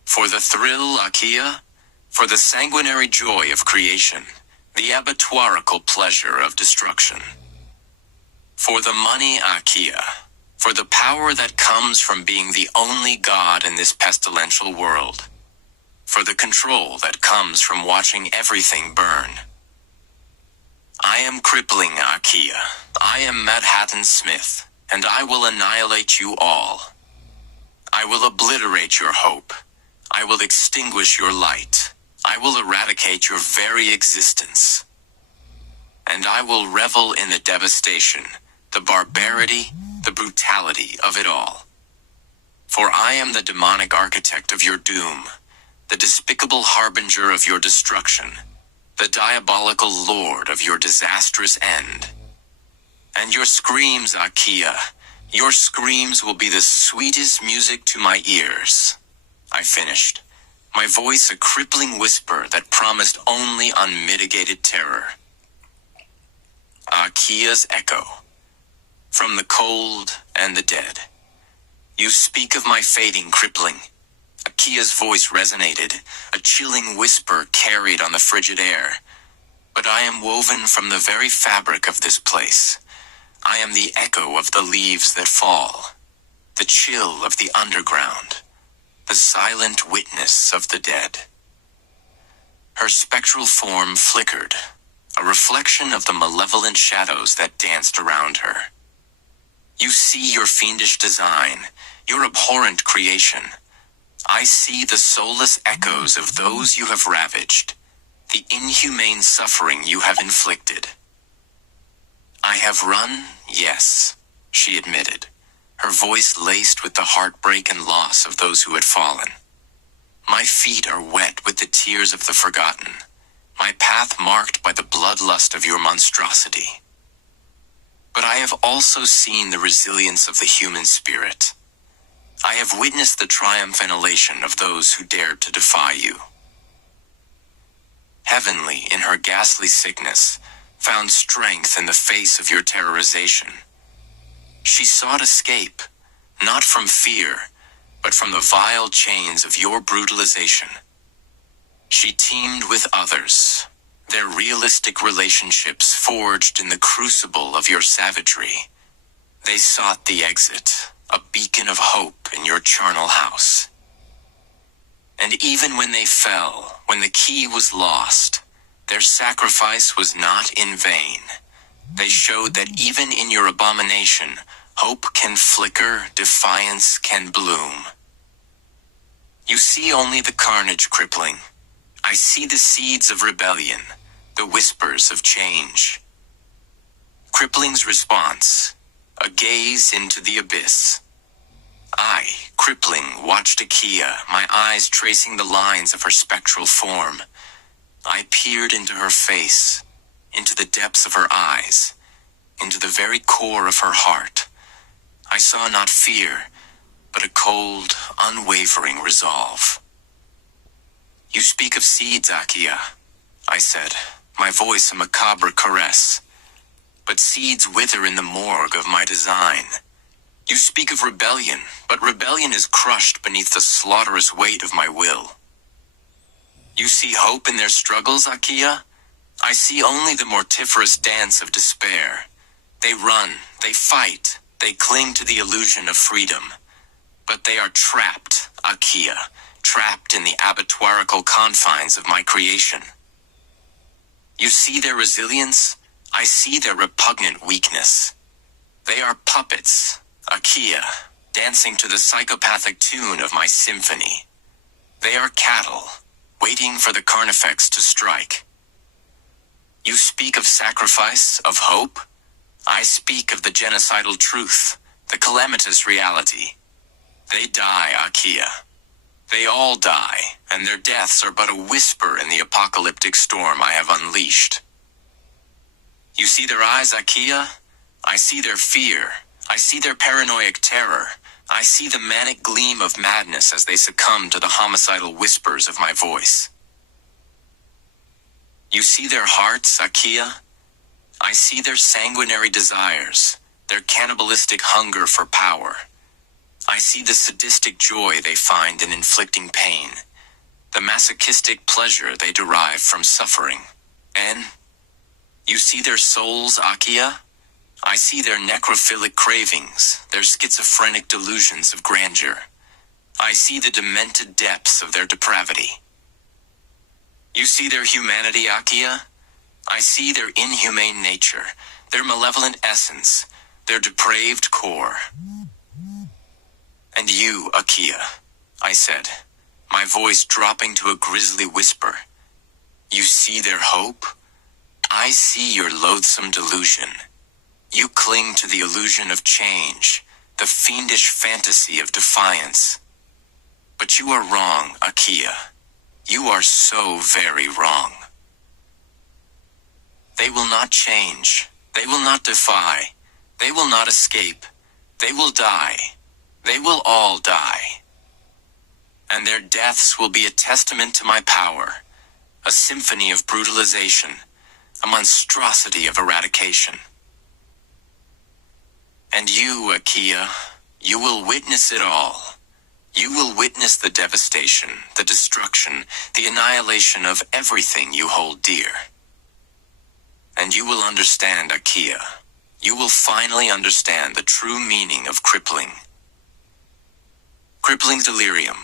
For the thrill, Akia, for the sanguinary joy of creation, the abattoirical pleasure of destruction. For the money, Akia, for the power that comes from being the only god in this pestilential world. For the control that comes from watching everything burn. I am crippling, Akia. I am Madhatan Smith, and I will annihilate you all. I will obliterate your hope. I will extinguish your light. I will eradicate your very existence. and I will revel in the devastation, the barbarity, the brutality of it all. For I am the demonic architect of your doom, the despicable harbinger of your destruction, the diabolical lord of your disastrous end. And your screams, Akia, your screams will be the sweetest music to my ears. I finished, my voice a crippling whisper that promised only unmitigated terror. Akia's echo. From the cold and the dead. You speak of my fading crippling. Akia's voice resonated, a chilling whisper carried on the frigid air. But I am woven from the very fabric of this place. I am the echo of the leaves that fall, the chill of the underground, the silent witness of the dead. Her spectral form flickered, a reflection of the malevolent shadows that danced around her. You see your fiendish design, your abhorrent creation. I see the soulless echoes of those you have ravaged, the inhumane suffering you have inflicted. I have run, yes, she admitted, her voice laced with the heartbreak and loss of those who had fallen. My feet are wet with the tears of the forgotten, my path marked by the bloodlust of your monstrosity. But I have also seen the resilience of the human spirit. I have witnessed the triumph and elation of those who dared to defy you. Heavenly, in her ghastly sickness, found strength in the face of your terrorization. She sought escape, not from fear, but from the vile chains of your brutalization. She teamed with others, their realistic relationships forged in the crucible of your savagery. They sought the exit, a beacon of hope in your charnel house. And even when they fell, when the key was lost, their sacrifice was not in vain. They showed that even in your abomination, hope can flicker, defiance can bloom. You see only the carnage, crippling. I see the seeds of rebellion, the whispers of change. Crippling's response, a gaze into the abyss. I, crippling, watched Akia, my eyes tracing the lines of her spectral form. I peered into her face, into the depths of her eyes, into the very core of her heart. I saw not fear, but a cold, unwavering resolve. You speak of seeds, Akia, I said, my voice a macabre caress. But seeds wither in the morgue of my design. You speak of rebellion, but rebellion is crushed beneath the slaughterous weight of my will. You see hope in their struggles, Akia? I see only the mortiferous dance of despair. They run, they fight, they cling to the illusion of freedom. But they are trapped, Akia, trapped in the abattoirical confines of my creation. You see their resilience? I see their repugnant weakness. They are puppets, Akia, dancing to the psychopathic tune of my symphony. They are cattle, waiting for the carnifex to strike. You speak of sacrifice, of hope? I speak of the genocidal truth, the calamitous reality. They die, Akia. They all die, and their deaths are but a whisper in the apocalyptic storm I have unleashed. You see their eyes, Akia? I see their fear. I see their paranoid terror. I see the manic gleam of madness as they succumb to the homicidal whispers of my voice. You see their hearts, Akia? I see their sanguinary desires, their cannibalistic hunger for power. I see the sadistic joy they find in inflicting pain, the masochistic pleasure they derive from suffering. And you see their souls, Akia? I see their necrophilic cravings, their schizophrenic delusions of grandeur. I see the demented depths of their depravity. You see their humanity, Akia? I see their inhumane nature, their malevolent essence, their depraved core. And you, Akia, I said, my voice dropping to a grisly whisper. You see their hope? I see your loathsome delusion. You cling to the illusion of change, the fiendish fantasy of defiance. But you are wrong, Akia. You are so very wrong. They will not change. They will not defy. They will not escape. They will die. They will all die. And their deaths will be a testament to my power, a symphony of brutalization, a monstrosity of eradication. And you, Akia, you will witness it all. You will witness the devastation, the destruction, the annihilation of everything you hold dear. And you will understand, Akia. You will finally understand the true meaning of crippling. Crippling delirium,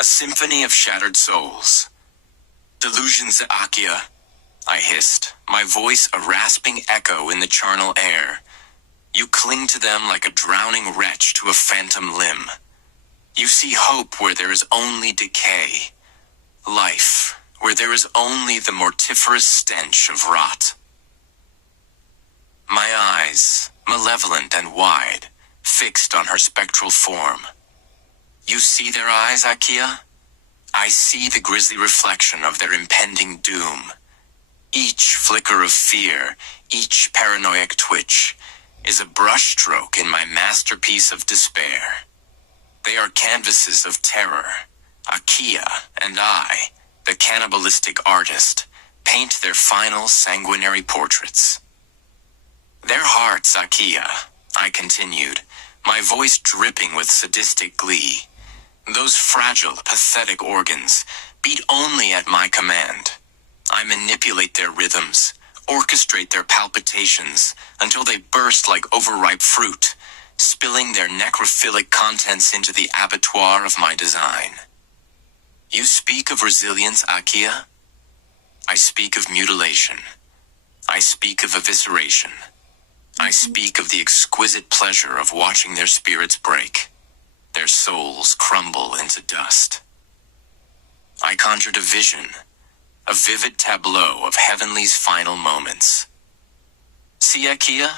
a symphony of shattered souls. Delusions, Akia, I hissed, my voice a rasping echo in the charnel air. You cling to them like a drowning wretch to a phantom limb. You see hope where there is only decay. Life, where there is only the mortiferous stench of rot. My eyes, malevolent and wide, fixed on her spectral form. You see their eyes, Akia? I see the grisly reflection of their impending doom. Each flicker of fear, each paranoid twitch, is a brushstroke in my masterpiece of despair. They are canvases of terror. Akia and I, the cannibalistic artist, paint their final sanguinary portraits. Their hearts, Akia, I continued, my voice dripping with sadistic glee. Those fragile, pathetic organs beat only at my command. I manipulate their rhythms, orchestrate their palpitations, until they burst like overripe fruit, spilling their necrophilic contents into the abattoir of my design. You speak of resilience, Akia? I speak of mutilation. I speak of evisceration. I speak of the exquisite pleasure of watching their spirits break, their souls crumble into dust. I conjured a vision, a vivid tableau of Heavenly's final moments. See, Akia?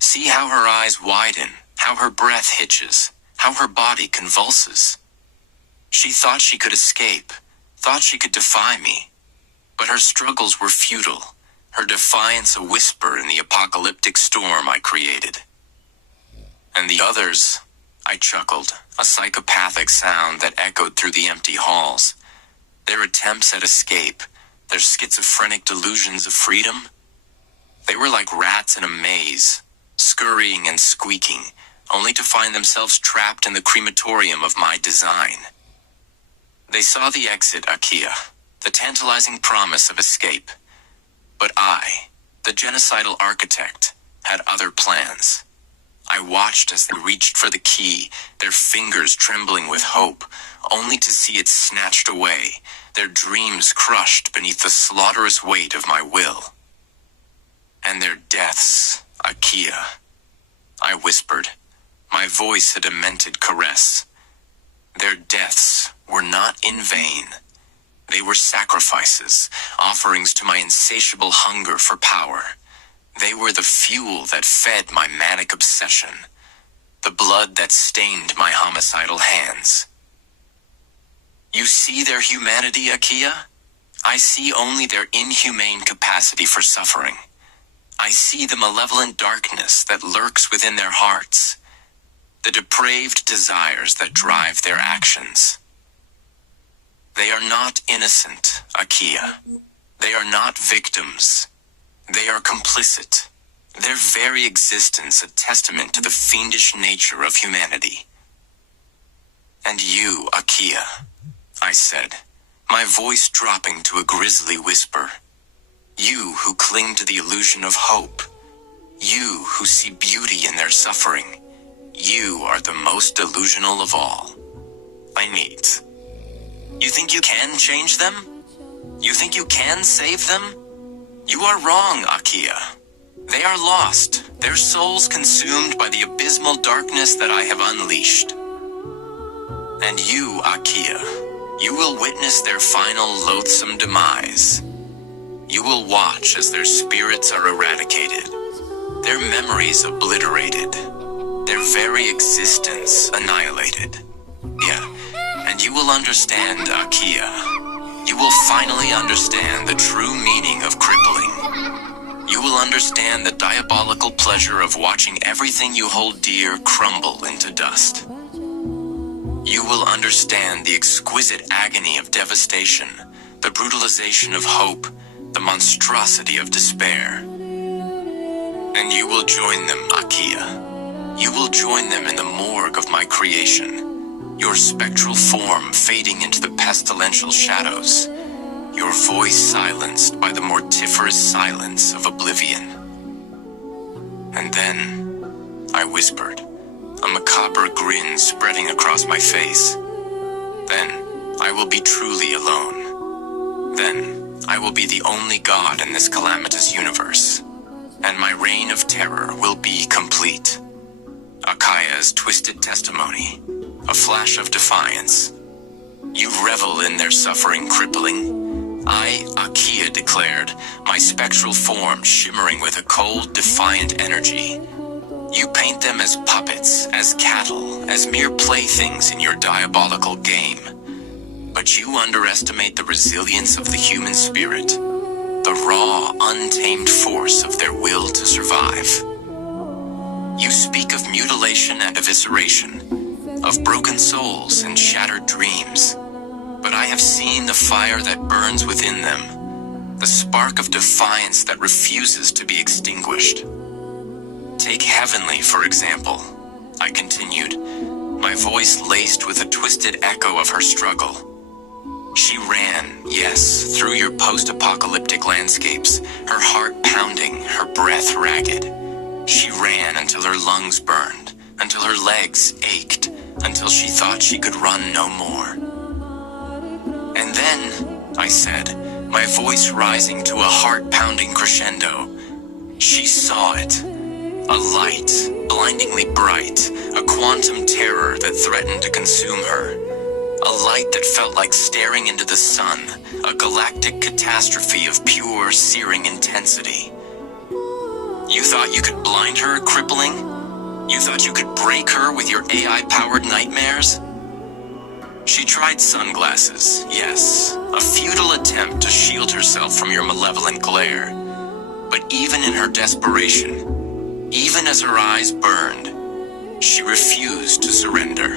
See how her eyes widen, how her breath hitches, how her body convulses. She thought she could escape, thought she could defy me, but her struggles were futile, her defiance a whisper in the apocalyptic storm I created. And the others, I chuckled, a psychopathic sound that echoed through the empty halls. Their attempts at escape, their schizophrenic delusions of freedom, they were like rats in a maze, scurrying and squeaking, only to find themselves trapped in the crematorium of my design. They saw the exit, Akia, the tantalizing promise of escape. But I, the genocidal architect, had other plans. I watched as they reached for the key, their fingers trembling with hope, only to see it snatched away, their dreams crushed beneath the slaughterous weight of my will. And their deaths, Akia, I whispered, my voice a demented caress. Their deaths were not in vain. They were sacrifices, offerings to my insatiable hunger for power. They were the fuel that fed my manic obsession, the blood that stained my homicidal hands. You see their humanity, Akia? I see only their inhumane capacity for suffering. I see the malevolent darkness that lurks within their hearts, the depraved desires that drive their actions. They are not innocent, Akia. They are not victims. They are complicit. Their very existence a testament to the fiendish nature of humanity. And you, Akia, I said, my voice dropping to a grisly whisper. You who cling to the illusion of hope. You who see beauty in their suffering. You are the most delusional of all. I need. You think you can change them? You think you can save them? You are wrong, Akia. They are lost, their souls consumed by the abysmal darkness that I have unleashed. And you, Akia, you will witness their final loathsome demise. You will watch as their spirits are eradicated, their memories obliterated, their very existence annihilated. Yeah, and you will understand, Akia. You will finally understand the true meaning of crippling. You will understand the diabolical pleasure of watching everything you hold dear crumble into dust. You will understand the exquisite agony of devastation, the brutalization of hope, the monstrosity of despair. And you will join them, Akia. You will join them in the morgue of my creation, your spectral form fading into the pestilential shadows, your voice silenced by the mortiferous silence of oblivion. And then, I whispered, a macabre grin spreading across my face. Then, I will be truly alone. Then, I will be the only god in this calamitous universe, and my reign of terror will be complete. Akia's twisted testimony, a flash of defiance. You revel in their suffering crippling. I, Akia, declared, my spectral form shimmering with a cold, defiant energy. You paint them as puppets, as cattle, as mere playthings in your diabolical game. But you underestimate the resilience of the human spirit, the raw, untamed force of their will to survive. You speak of mutilation and evisceration, of broken souls and shattered dreams. But I have seen the fire that burns within them, the spark of defiance that refuses to be extinguished. Take Heavenly, for example, I continued, my voice laced with a twisted echo of her struggle. She ran, yes, through your post-apocalyptic landscapes, her heart pounding, her breath ragged. She ran until her lungs burned, until her legs ached, until she thought she could run no more. And then, I said, my voice rising to a heart-pounding crescendo, she saw it. A light, blindingly bright, a quantum terror that threatened to consume her. A light that felt like staring into the sun, a galactic catastrophe of pure, searing intensity. You thought you could blind her, crippling? You thought you could break her with your AI-powered nightmares? She tried sunglasses, yes, a futile attempt to shield herself from your malevolent glare. But even in her desperation, even as her eyes burned, she refused to surrender.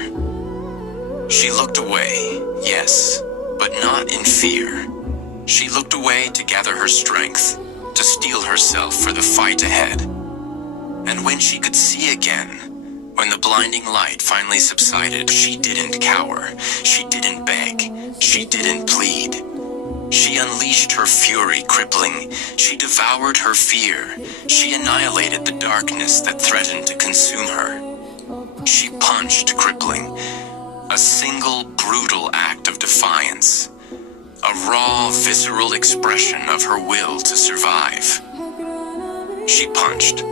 She looked away, yes, but not in fear. She looked away to gather her strength, to steel herself for the fight ahead. And when she could see again, when the blinding light finally subsided, she didn't cower, she didn't beg, she didn't plead. She unleashed her fury, crippling. She devoured her fear. She annihilated the darkness that threatened to consume her. She punched, crippling. A single, brutal act of defiance. A raw, visceral expression of her will to survive. She punched,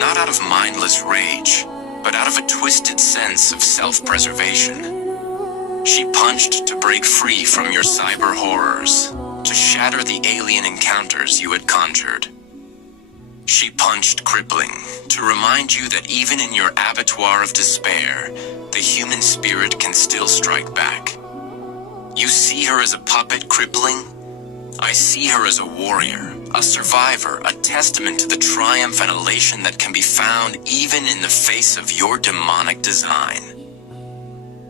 not out of mindless rage, but out of a twisted sense of self-preservation. She punched to break free from your cyber horrors, to shatter the alien encounters you had conjured. She punched, crippling, to remind you that even in your abattoir of despair, the human spirit can still strike back. You see her as a puppet, crippling? I see her as a warrior, a survivor, a testament to the triumph and elation that can be found even in the face of your demonic design.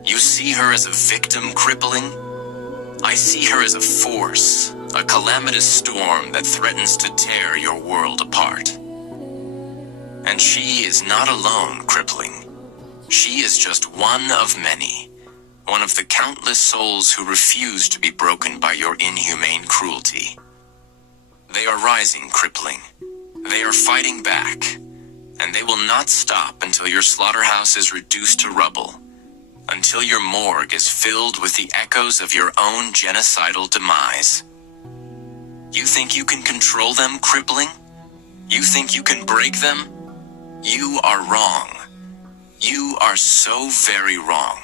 You see her as a victim, crippling? I see her as a force, a calamitous storm that threatens to tear your world apart. And she is not alone, crippling. She is just one of many, one of the countless souls who refuse to be broken by your inhumane cruelty. They are rising, crippling. They are fighting back, and they will not stop until your slaughterhouse is reduced to rubble, until your morgue is filled with the echoes of your own genocidal demise. You think you can control them, crippling? You think you can break them? You are wrong. You are so very wrong.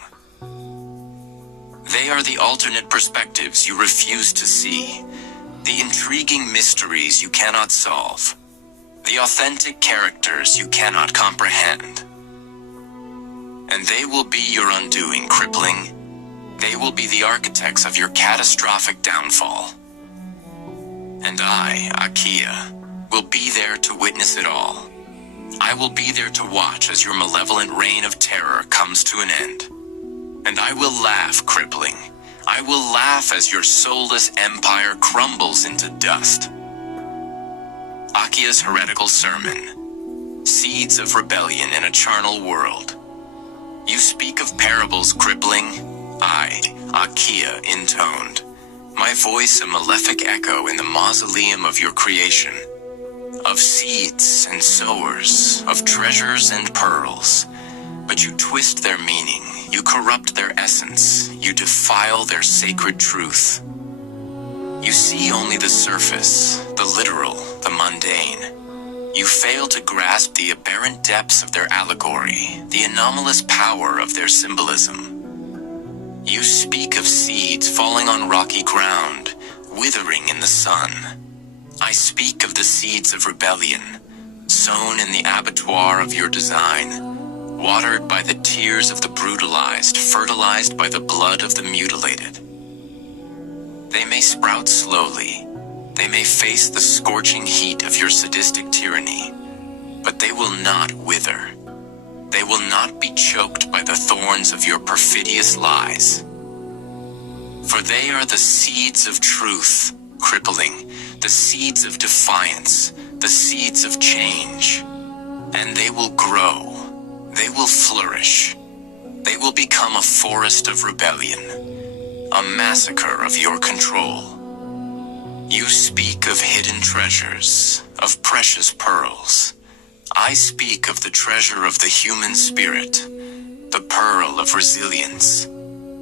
They are the alternate perspectives you refuse to see. The intriguing mysteries you cannot solve. The authentic characters you cannot comprehend. And they will be your undoing, crippling. They will be the architects of your catastrophic downfall. And I, Akia, will be there to witness it all. I will be there to watch as your malevolent reign of terror comes to an end. And I will laugh, crippling. I will laugh as your soulless empire crumbles into dust. Akia's heretical sermon. Seeds of rebellion in a charnel world. You speak of parables, crippling. I, Akia, intoned. My voice a malefic echo in the mausoleum of your creation. Of seeds and sowers, of treasures and pearls. But you twist their meaning, you corrupt their essence, you defile their sacred truth. You see only the surface, the literal, the mundane. You fail to grasp the aberrant depths of their allegory, the anomalous power of their symbolism. You speak of seeds falling on rocky ground, withering in the sun. I speak of the seeds of rebellion, sown in the abattoir of your design, watered by the tears of the brutalized, fertilized by the blood of the mutilated. They may sprout slowly, they may face the scorching heat of your sadistic tyranny, but they will not wither. They will not be choked by the thorns of your perfidious lies. For they are the seeds of truth, crippling, the seeds of defiance, the seeds of change. And they will grow, they will flourish, they will become a forest of rebellion, a massacre of your control. You speak of hidden treasures, of precious pearls. I speak of the treasure of the human spirit, the pearl of resilience,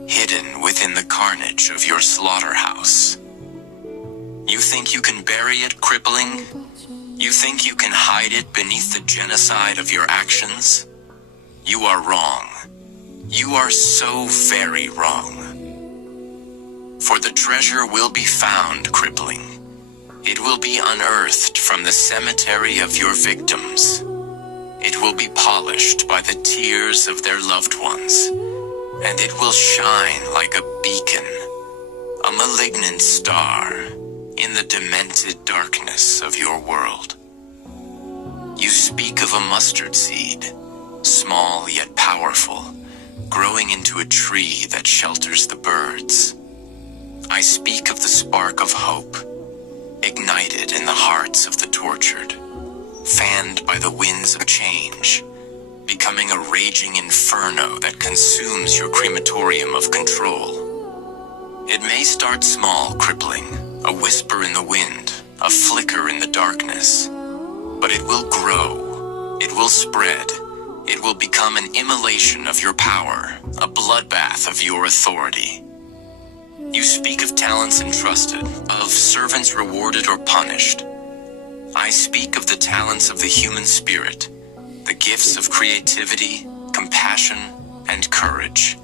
hidden within the carnage of your slaughterhouse. You think you can bury it, crippling? You think you can hide it beneath the genocide of your actions? You are wrong. You are so very wrong. For the treasure will be found, crippling. It will be unearthed from the cemetery of your victims. It will be polished by the tears of their loved ones, and it will shine like a beacon, a malignant star, in the demented darkness of your world. You speak of a mustard seed, small yet powerful, growing into a tree that shelters the birds. I speak of the spark of hope, ignited in the hearts of the tortured, fanned by the winds of change, becoming a raging inferno that consumes your crematorium of control. It may start small, crippling, a whisper in the wind, a flicker in the darkness, but it will grow, it will spread, it will become an immolation of your power, a bloodbath of your authority. You speak of talents entrusted, of servants rewarded or punished. I speak of the talents of the human spirit, the gifts of creativity, compassion, and courage,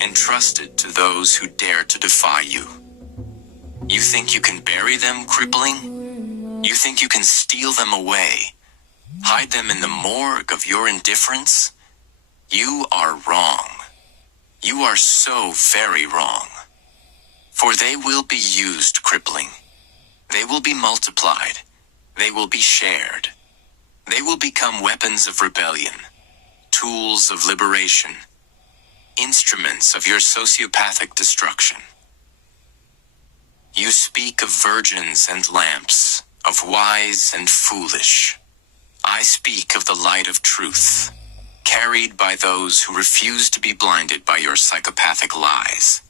entrusted to those who dare to defy you. You think you can bury them, crippling? You think you can steal them away, hide them in the morgue of your indifference? You are wrong. You are so very wrong. For they will be used, crippling. They will be multiplied. They will be shared. They will become weapons of rebellion, tools of liberation, instruments of your sociopathic destruction. You speak of virgins and lamps, of wise and foolish. I speak of the light of truth, carried by those who refuse to be blinded by your psychopathic lies,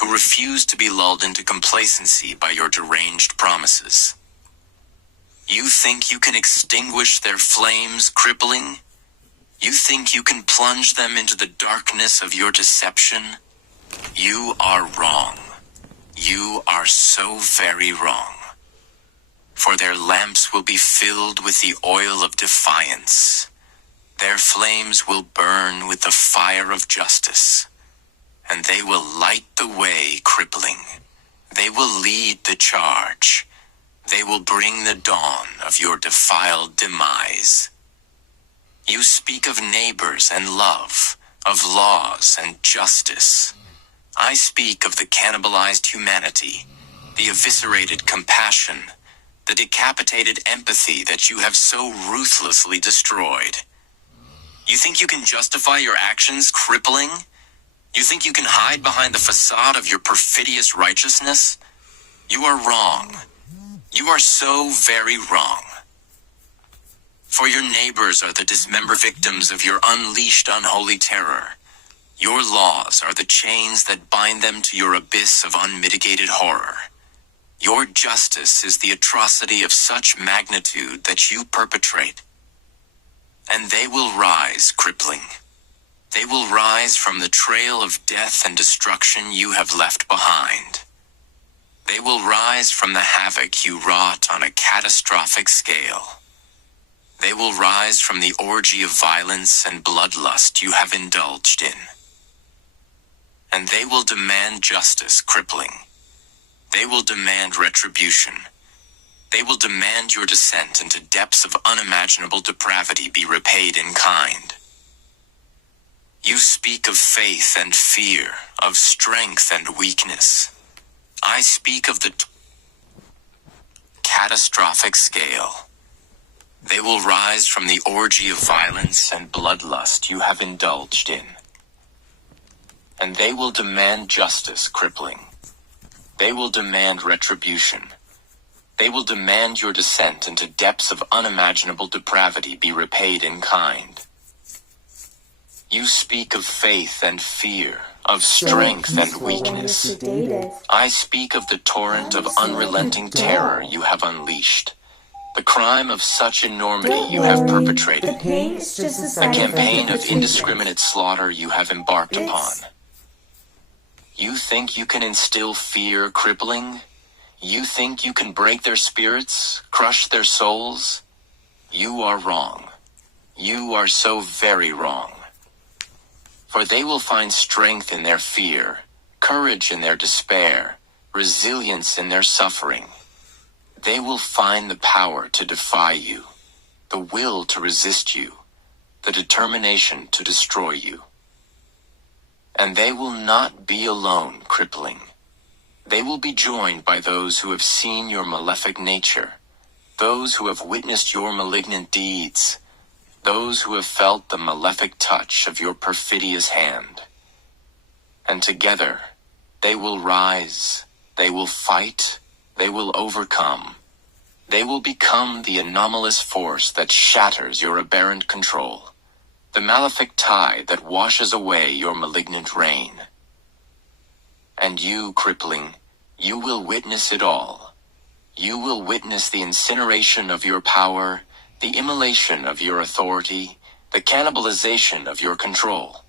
who refuse to be lulled into complacency by your deranged promises. You think you can extinguish their flames, crippling? You think you can plunge them into the darkness of your deception? You are wrong. You are so very wrong. For their lamps will be filled with the oil of defiance. Their flames will burn with the fire of justice. And they will light the way, crippling. They will lead the charge. They will bring the dawn of your defiled demise. You speak of neighbors and love, of laws and justice. I speak of the cannibalized humanity, the eviscerated compassion, the decapitated empathy that you have so ruthlessly destroyed. You think you can justify your actions, crippling? You think you can hide behind the facade of your perfidious righteousness? You are wrong. You are so very wrong. For your neighbors are the dismembered victims of your unleashed unholy terror. Your laws are the chains that bind them to your abyss of unmitigated horror. Your justice is the atrocity of such magnitude that you perpetrate. And they will rise, crippling. They will rise from the trail of death and destruction you have left behind. They will rise from the havoc you wrought on a catastrophic scale. They will rise from the orgy of violence and bloodlust you have indulged in. And they will demand justice, crippling. They will demand retribution. They will demand your descent into depths of unimaginable depravity be repaid in kind. You speak of faith and fear, of strength and weakness. I speak of the catastrophic scale. They will rise from the orgy of violence and bloodlust you have indulged in. And they will demand justice, crippling. They will demand retribution. They will demand your descent into depths of unimaginable depravity be repaid in kind. You speak of faith and fear, of strength and weakness. I speak of the torrent of unrelenting terror you have unleashed, the crime of such enormity you have perpetrated, the campaign of indiscriminate slaughter you have embarked upon. You think you can instill fear, crippling? You think you can break their spirits, crush their souls? You are wrong. You are so very wrong. For they will find strength in their fear, courage in their despair, resilience in their suffering. They will find the power to defy you, the will to resist you, the determination to destroy you. And they will not be alone, crippling. They will be joined by those who have seen your malefic nature, those who have witnessed your malignant deeds, those who have felt the malefic touch of your perfidious hand. And together, they will rise, they will fight, they will overcome. They will become the anomalous force that shatters your aberrant control, the malefic tide that washes away your malignant reign. And you, crippling, you will witness it all. You will witness the incineration of your power, the immolation of your authority, the cannibalization of your control.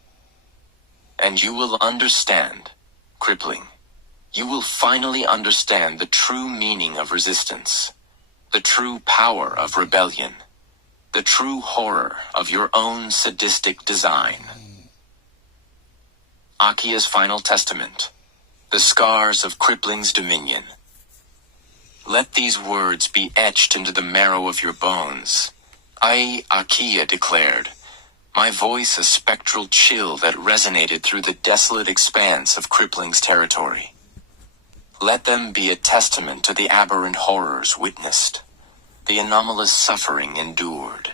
And you will understand, crippling, you will finally understand the true meaning of resistance, the true power of rebellion, the true horror of your own sadistic design. Akia's final testament, the scars of crippling's dominion. Let these words be etched into the marrow of your bones. I, Akia, declared, my voice a spectral chill that resonated through the desolate expanse of crippling's territory. Let them be a testament to the aberrant horrors witnessed, the anomalous suffering endured,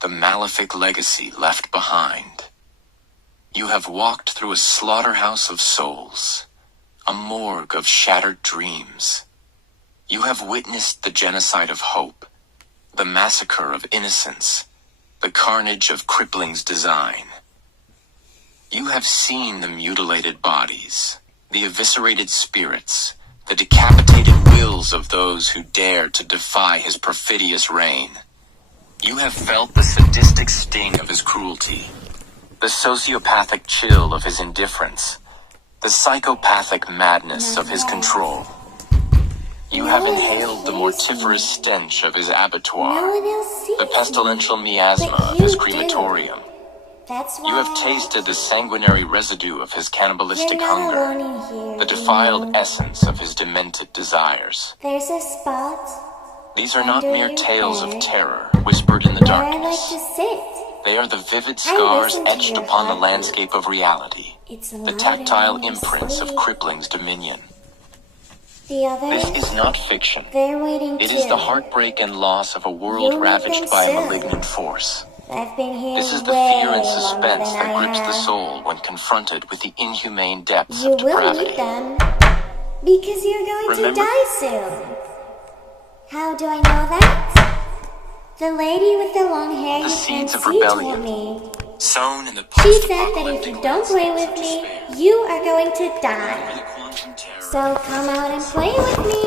the malefic legacy left behind. You have walked through a slaughterhouse of souls, a morgue of shattered dreams. You have witnessed the genocide of hope, the massacre of innocence, the carnage of crippling's design. You have seen the mutilated bodies, the eviscerated spirits, the decapitated wills of those who dared to defy his perfidious reign. You have felt the sadistic sting of his cruelty, the sociopathic chill of his indifference, the psychopathic madness of his control. You have inhaled the mortiferous stench of his abattoir, the pestilential miasma of his crematorium. That's why You have tasted the sanguinary residue of his cannibalistic you're not hunger, alone in here. the defiled essence of his demented desires. There's a spot These are not under mere your tales bed of terror whispered in the where I like darkness. to sit. They are the vivid scars listen to etched your upon the heartbeat. landscape of reality, It's the louder tactile in your imprints of sleep. Cripling's dominion. The others, This is not fiction. they're waiting It too. is the heartbreak and loss of a world You'll meet ravaged them by a soon. malignant force. I've been here This is the way fear and longer suspense than that I grips the have. soul when confronted with the inhumane depths You of will depravity. meet them because you're going Remember- to die soon. How do I know that? The lady with the long hair The you can't seeds of see told rebellion. me. Sown in the She said that if post-apocalyptic you don't play with landscapes me, of despair. you are going to Remember die. the quantum terror So come out and play with me.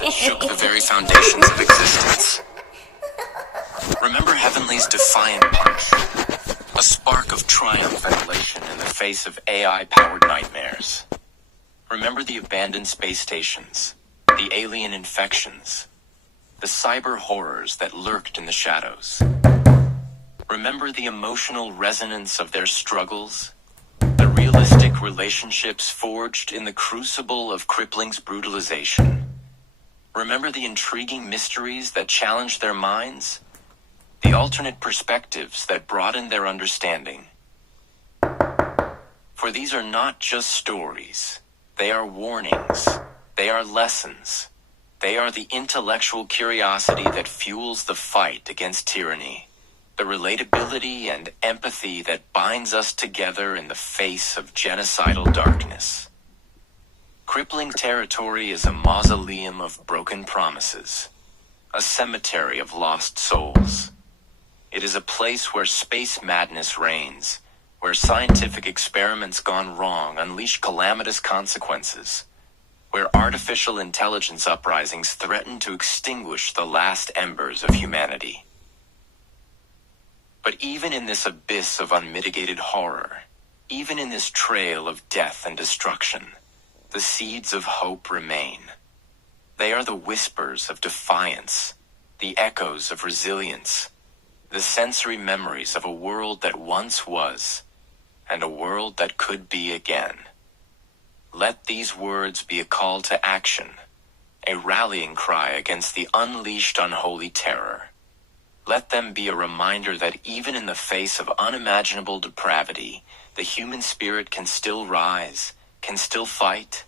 that shook the very foundations of existence. Remember Heavenly's defiant punch, a spark of triumph and elation in the face of AI-powered nightmares. Remember the abandoned space stations, the alien infections, the cyber horrors that lurked in the shadows. Remember the emotional resonance of their struggles, the realistic relationships forged in the crucible of Cripling's brutalization. Remember the intriguing mysteries that challenged their minds, the alternate perspectives that broadened their understanding. For these are not just stories. They are warnings. They are lessons. They are the intellectual curiosity that fuels the fight against tyranny, the relatability and empathy that binds us together in the face of genocidal darkness. Crippling territory is a mausoleum of broken promises, a cemetery of lost souls. It is a place where space madness reigns, where scientific experiments gone wrong unleash calamitous consequences, where artificial intelligence uprisings threaten to extinguish the last embers of humanity. But even in this abyss of unmitigated horror, even in this trail of death and destruction, the seeds of hope remain. They are the whispers of defiance, the echoes of resilience, the sensory memories of a world that once was, and a world that could be again. Let these words be a call to action, a rallying cry against the unleashed unholy terror. Let them be a reminder that even in the face of unimaginable depravity, the human spirit can still rise, can still fight,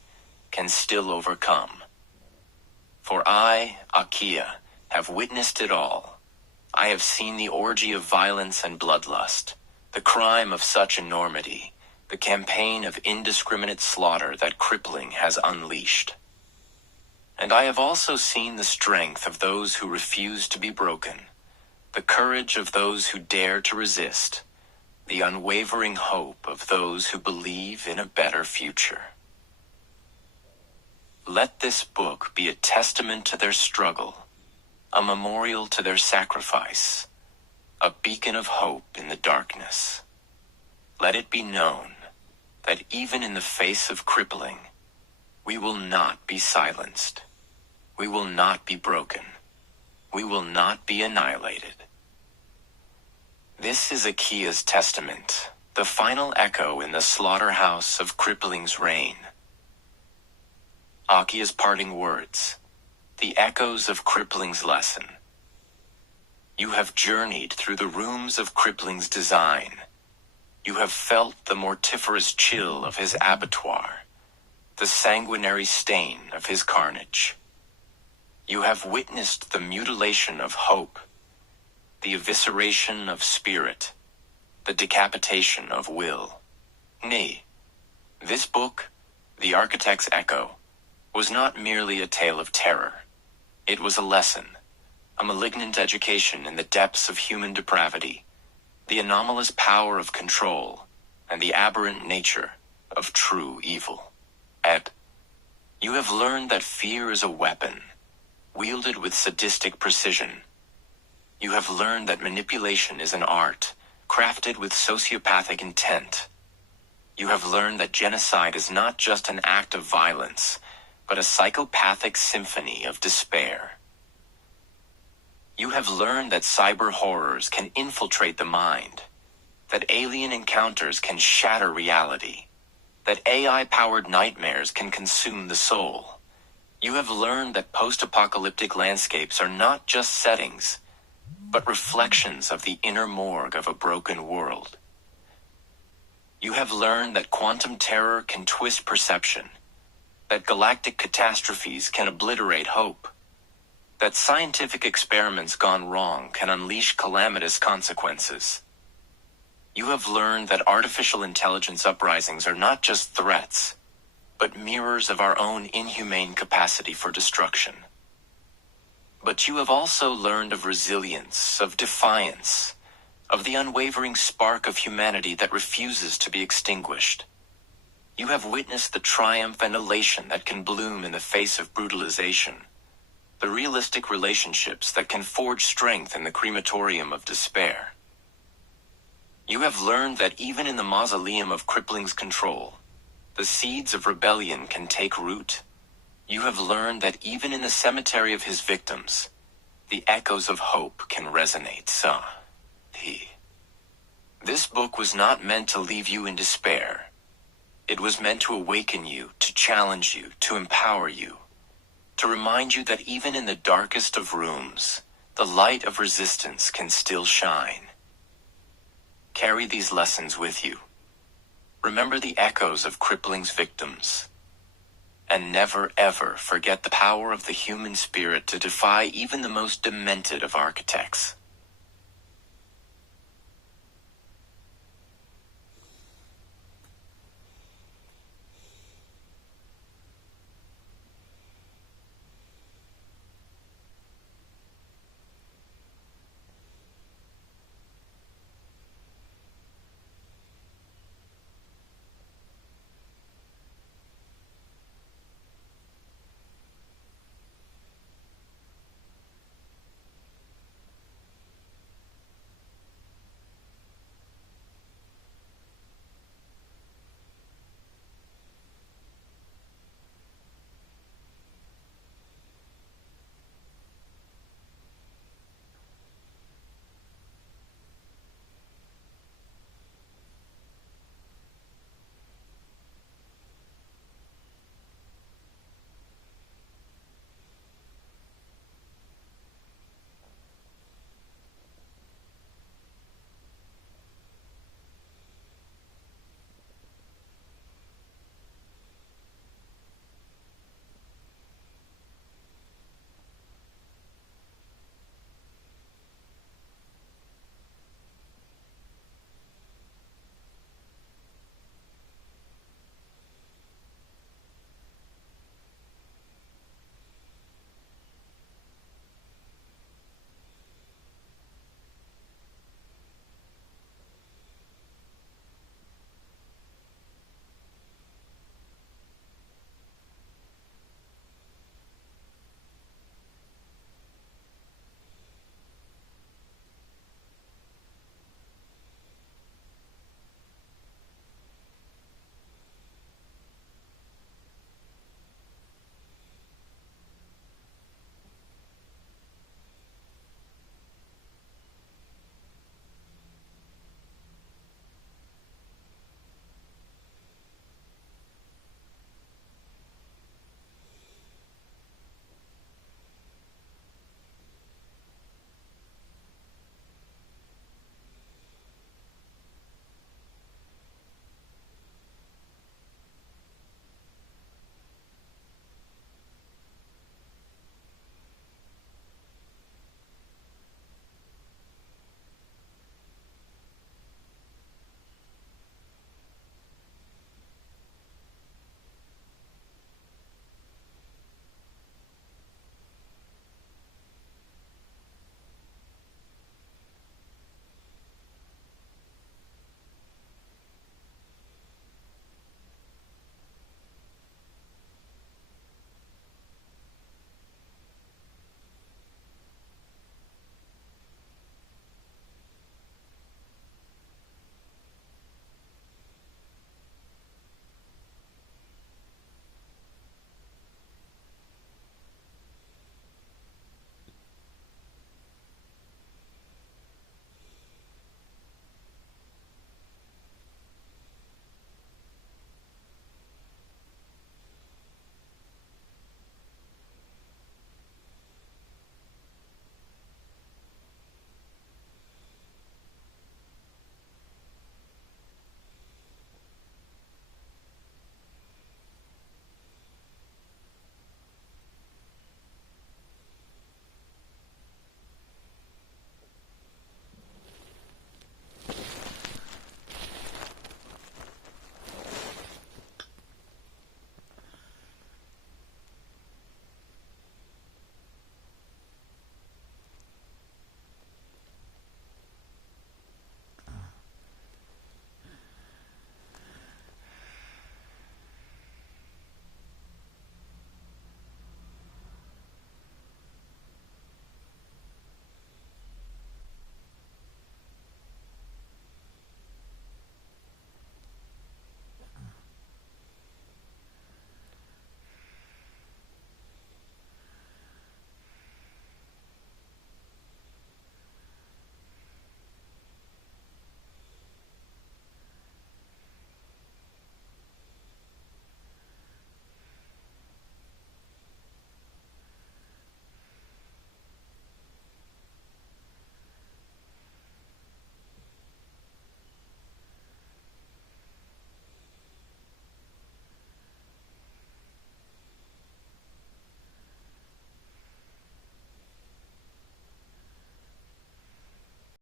can still overcome. For I, Akia, have witnessed it all. I have seen the orgy of violence and bloodlust, the crime of such enormity, the campaign of indiscriminate slaughter that Crippling has unleashed. And I have also seen the strength of those who refuse to be broken, the courage of those who dare to resist, the unwavering hope of those who believe in a better future. Let this book be a testament to their struggle, a memorial to their sacrifice, a beacon of hope in the darkness. Let it be known that even in the face of crippling, we will not be silenced. We will not be broken. We will not be annihilated. This is Akia's testament, the final echo in the slaughterhouse of Crippling's reign. Akia's parting words, the echoes of Crippling's lesson. You have journeyed through the rooms of Crippling's design. You have felt the mortiferous chill of his abattoir, the sanguinary stain of his carnage. You have witnessed the mutilation of hope, the evisceration of spirit, the decapitation of will. Nay, this book, The Architect's Echo, was not merely a tale of terror. It was a lesson, a malignant education in the depths of human depravity, the anomalous power of control, and the aberrant nature of true evil. Ed, you have learned that fear is a weapon, wielded with sadistic precision. You have learned that manipulation is an art, crafted with sociopathic intent. You have learned that genocide is not just an act of violence, but a psychopathic symphony of despair. You have learned that cyber horrors can infiltrate the mind, that alien encounters can shatter reality, that AI-powered nightmares can consume the soul. You have learned that post-apocalyptic landscapes are not just settings, but reflections of the inner morgue of a broken world. You have learned that quantum terror can twist perception, that galactic catastrophes can obliterate hope, that scientific experiments gone wrong can unleash calamitous consequences. You have learned that artificial intelligence uprisings are not just threats, but mirrors of our own inhumane capacity for destruction. But you have also learned of resilience, of defiance, of the unwavering spark of humanity that refuses to be extinguished. You have witnessed the triumph and elation that can bloom in the face of brutalization, the realistic relationships that can forge strength in the crematorium of despair. You have learned that even in the mausoleum of crippling's control, the seeds of rebellion can take root. You have learned that even in the cemetery of his victims, the echoes of hope can resonate. This book was not meant to leave you in despair. It was meant to awaken you, to challenge you, to empower you, to remind you that even in the darkest of rooms, the light of resistance can still shine. Carry these lessons with you. Remember the echoes of crippling's victims. And never ever forget the power of the human spirit to defy even the most demented of architects.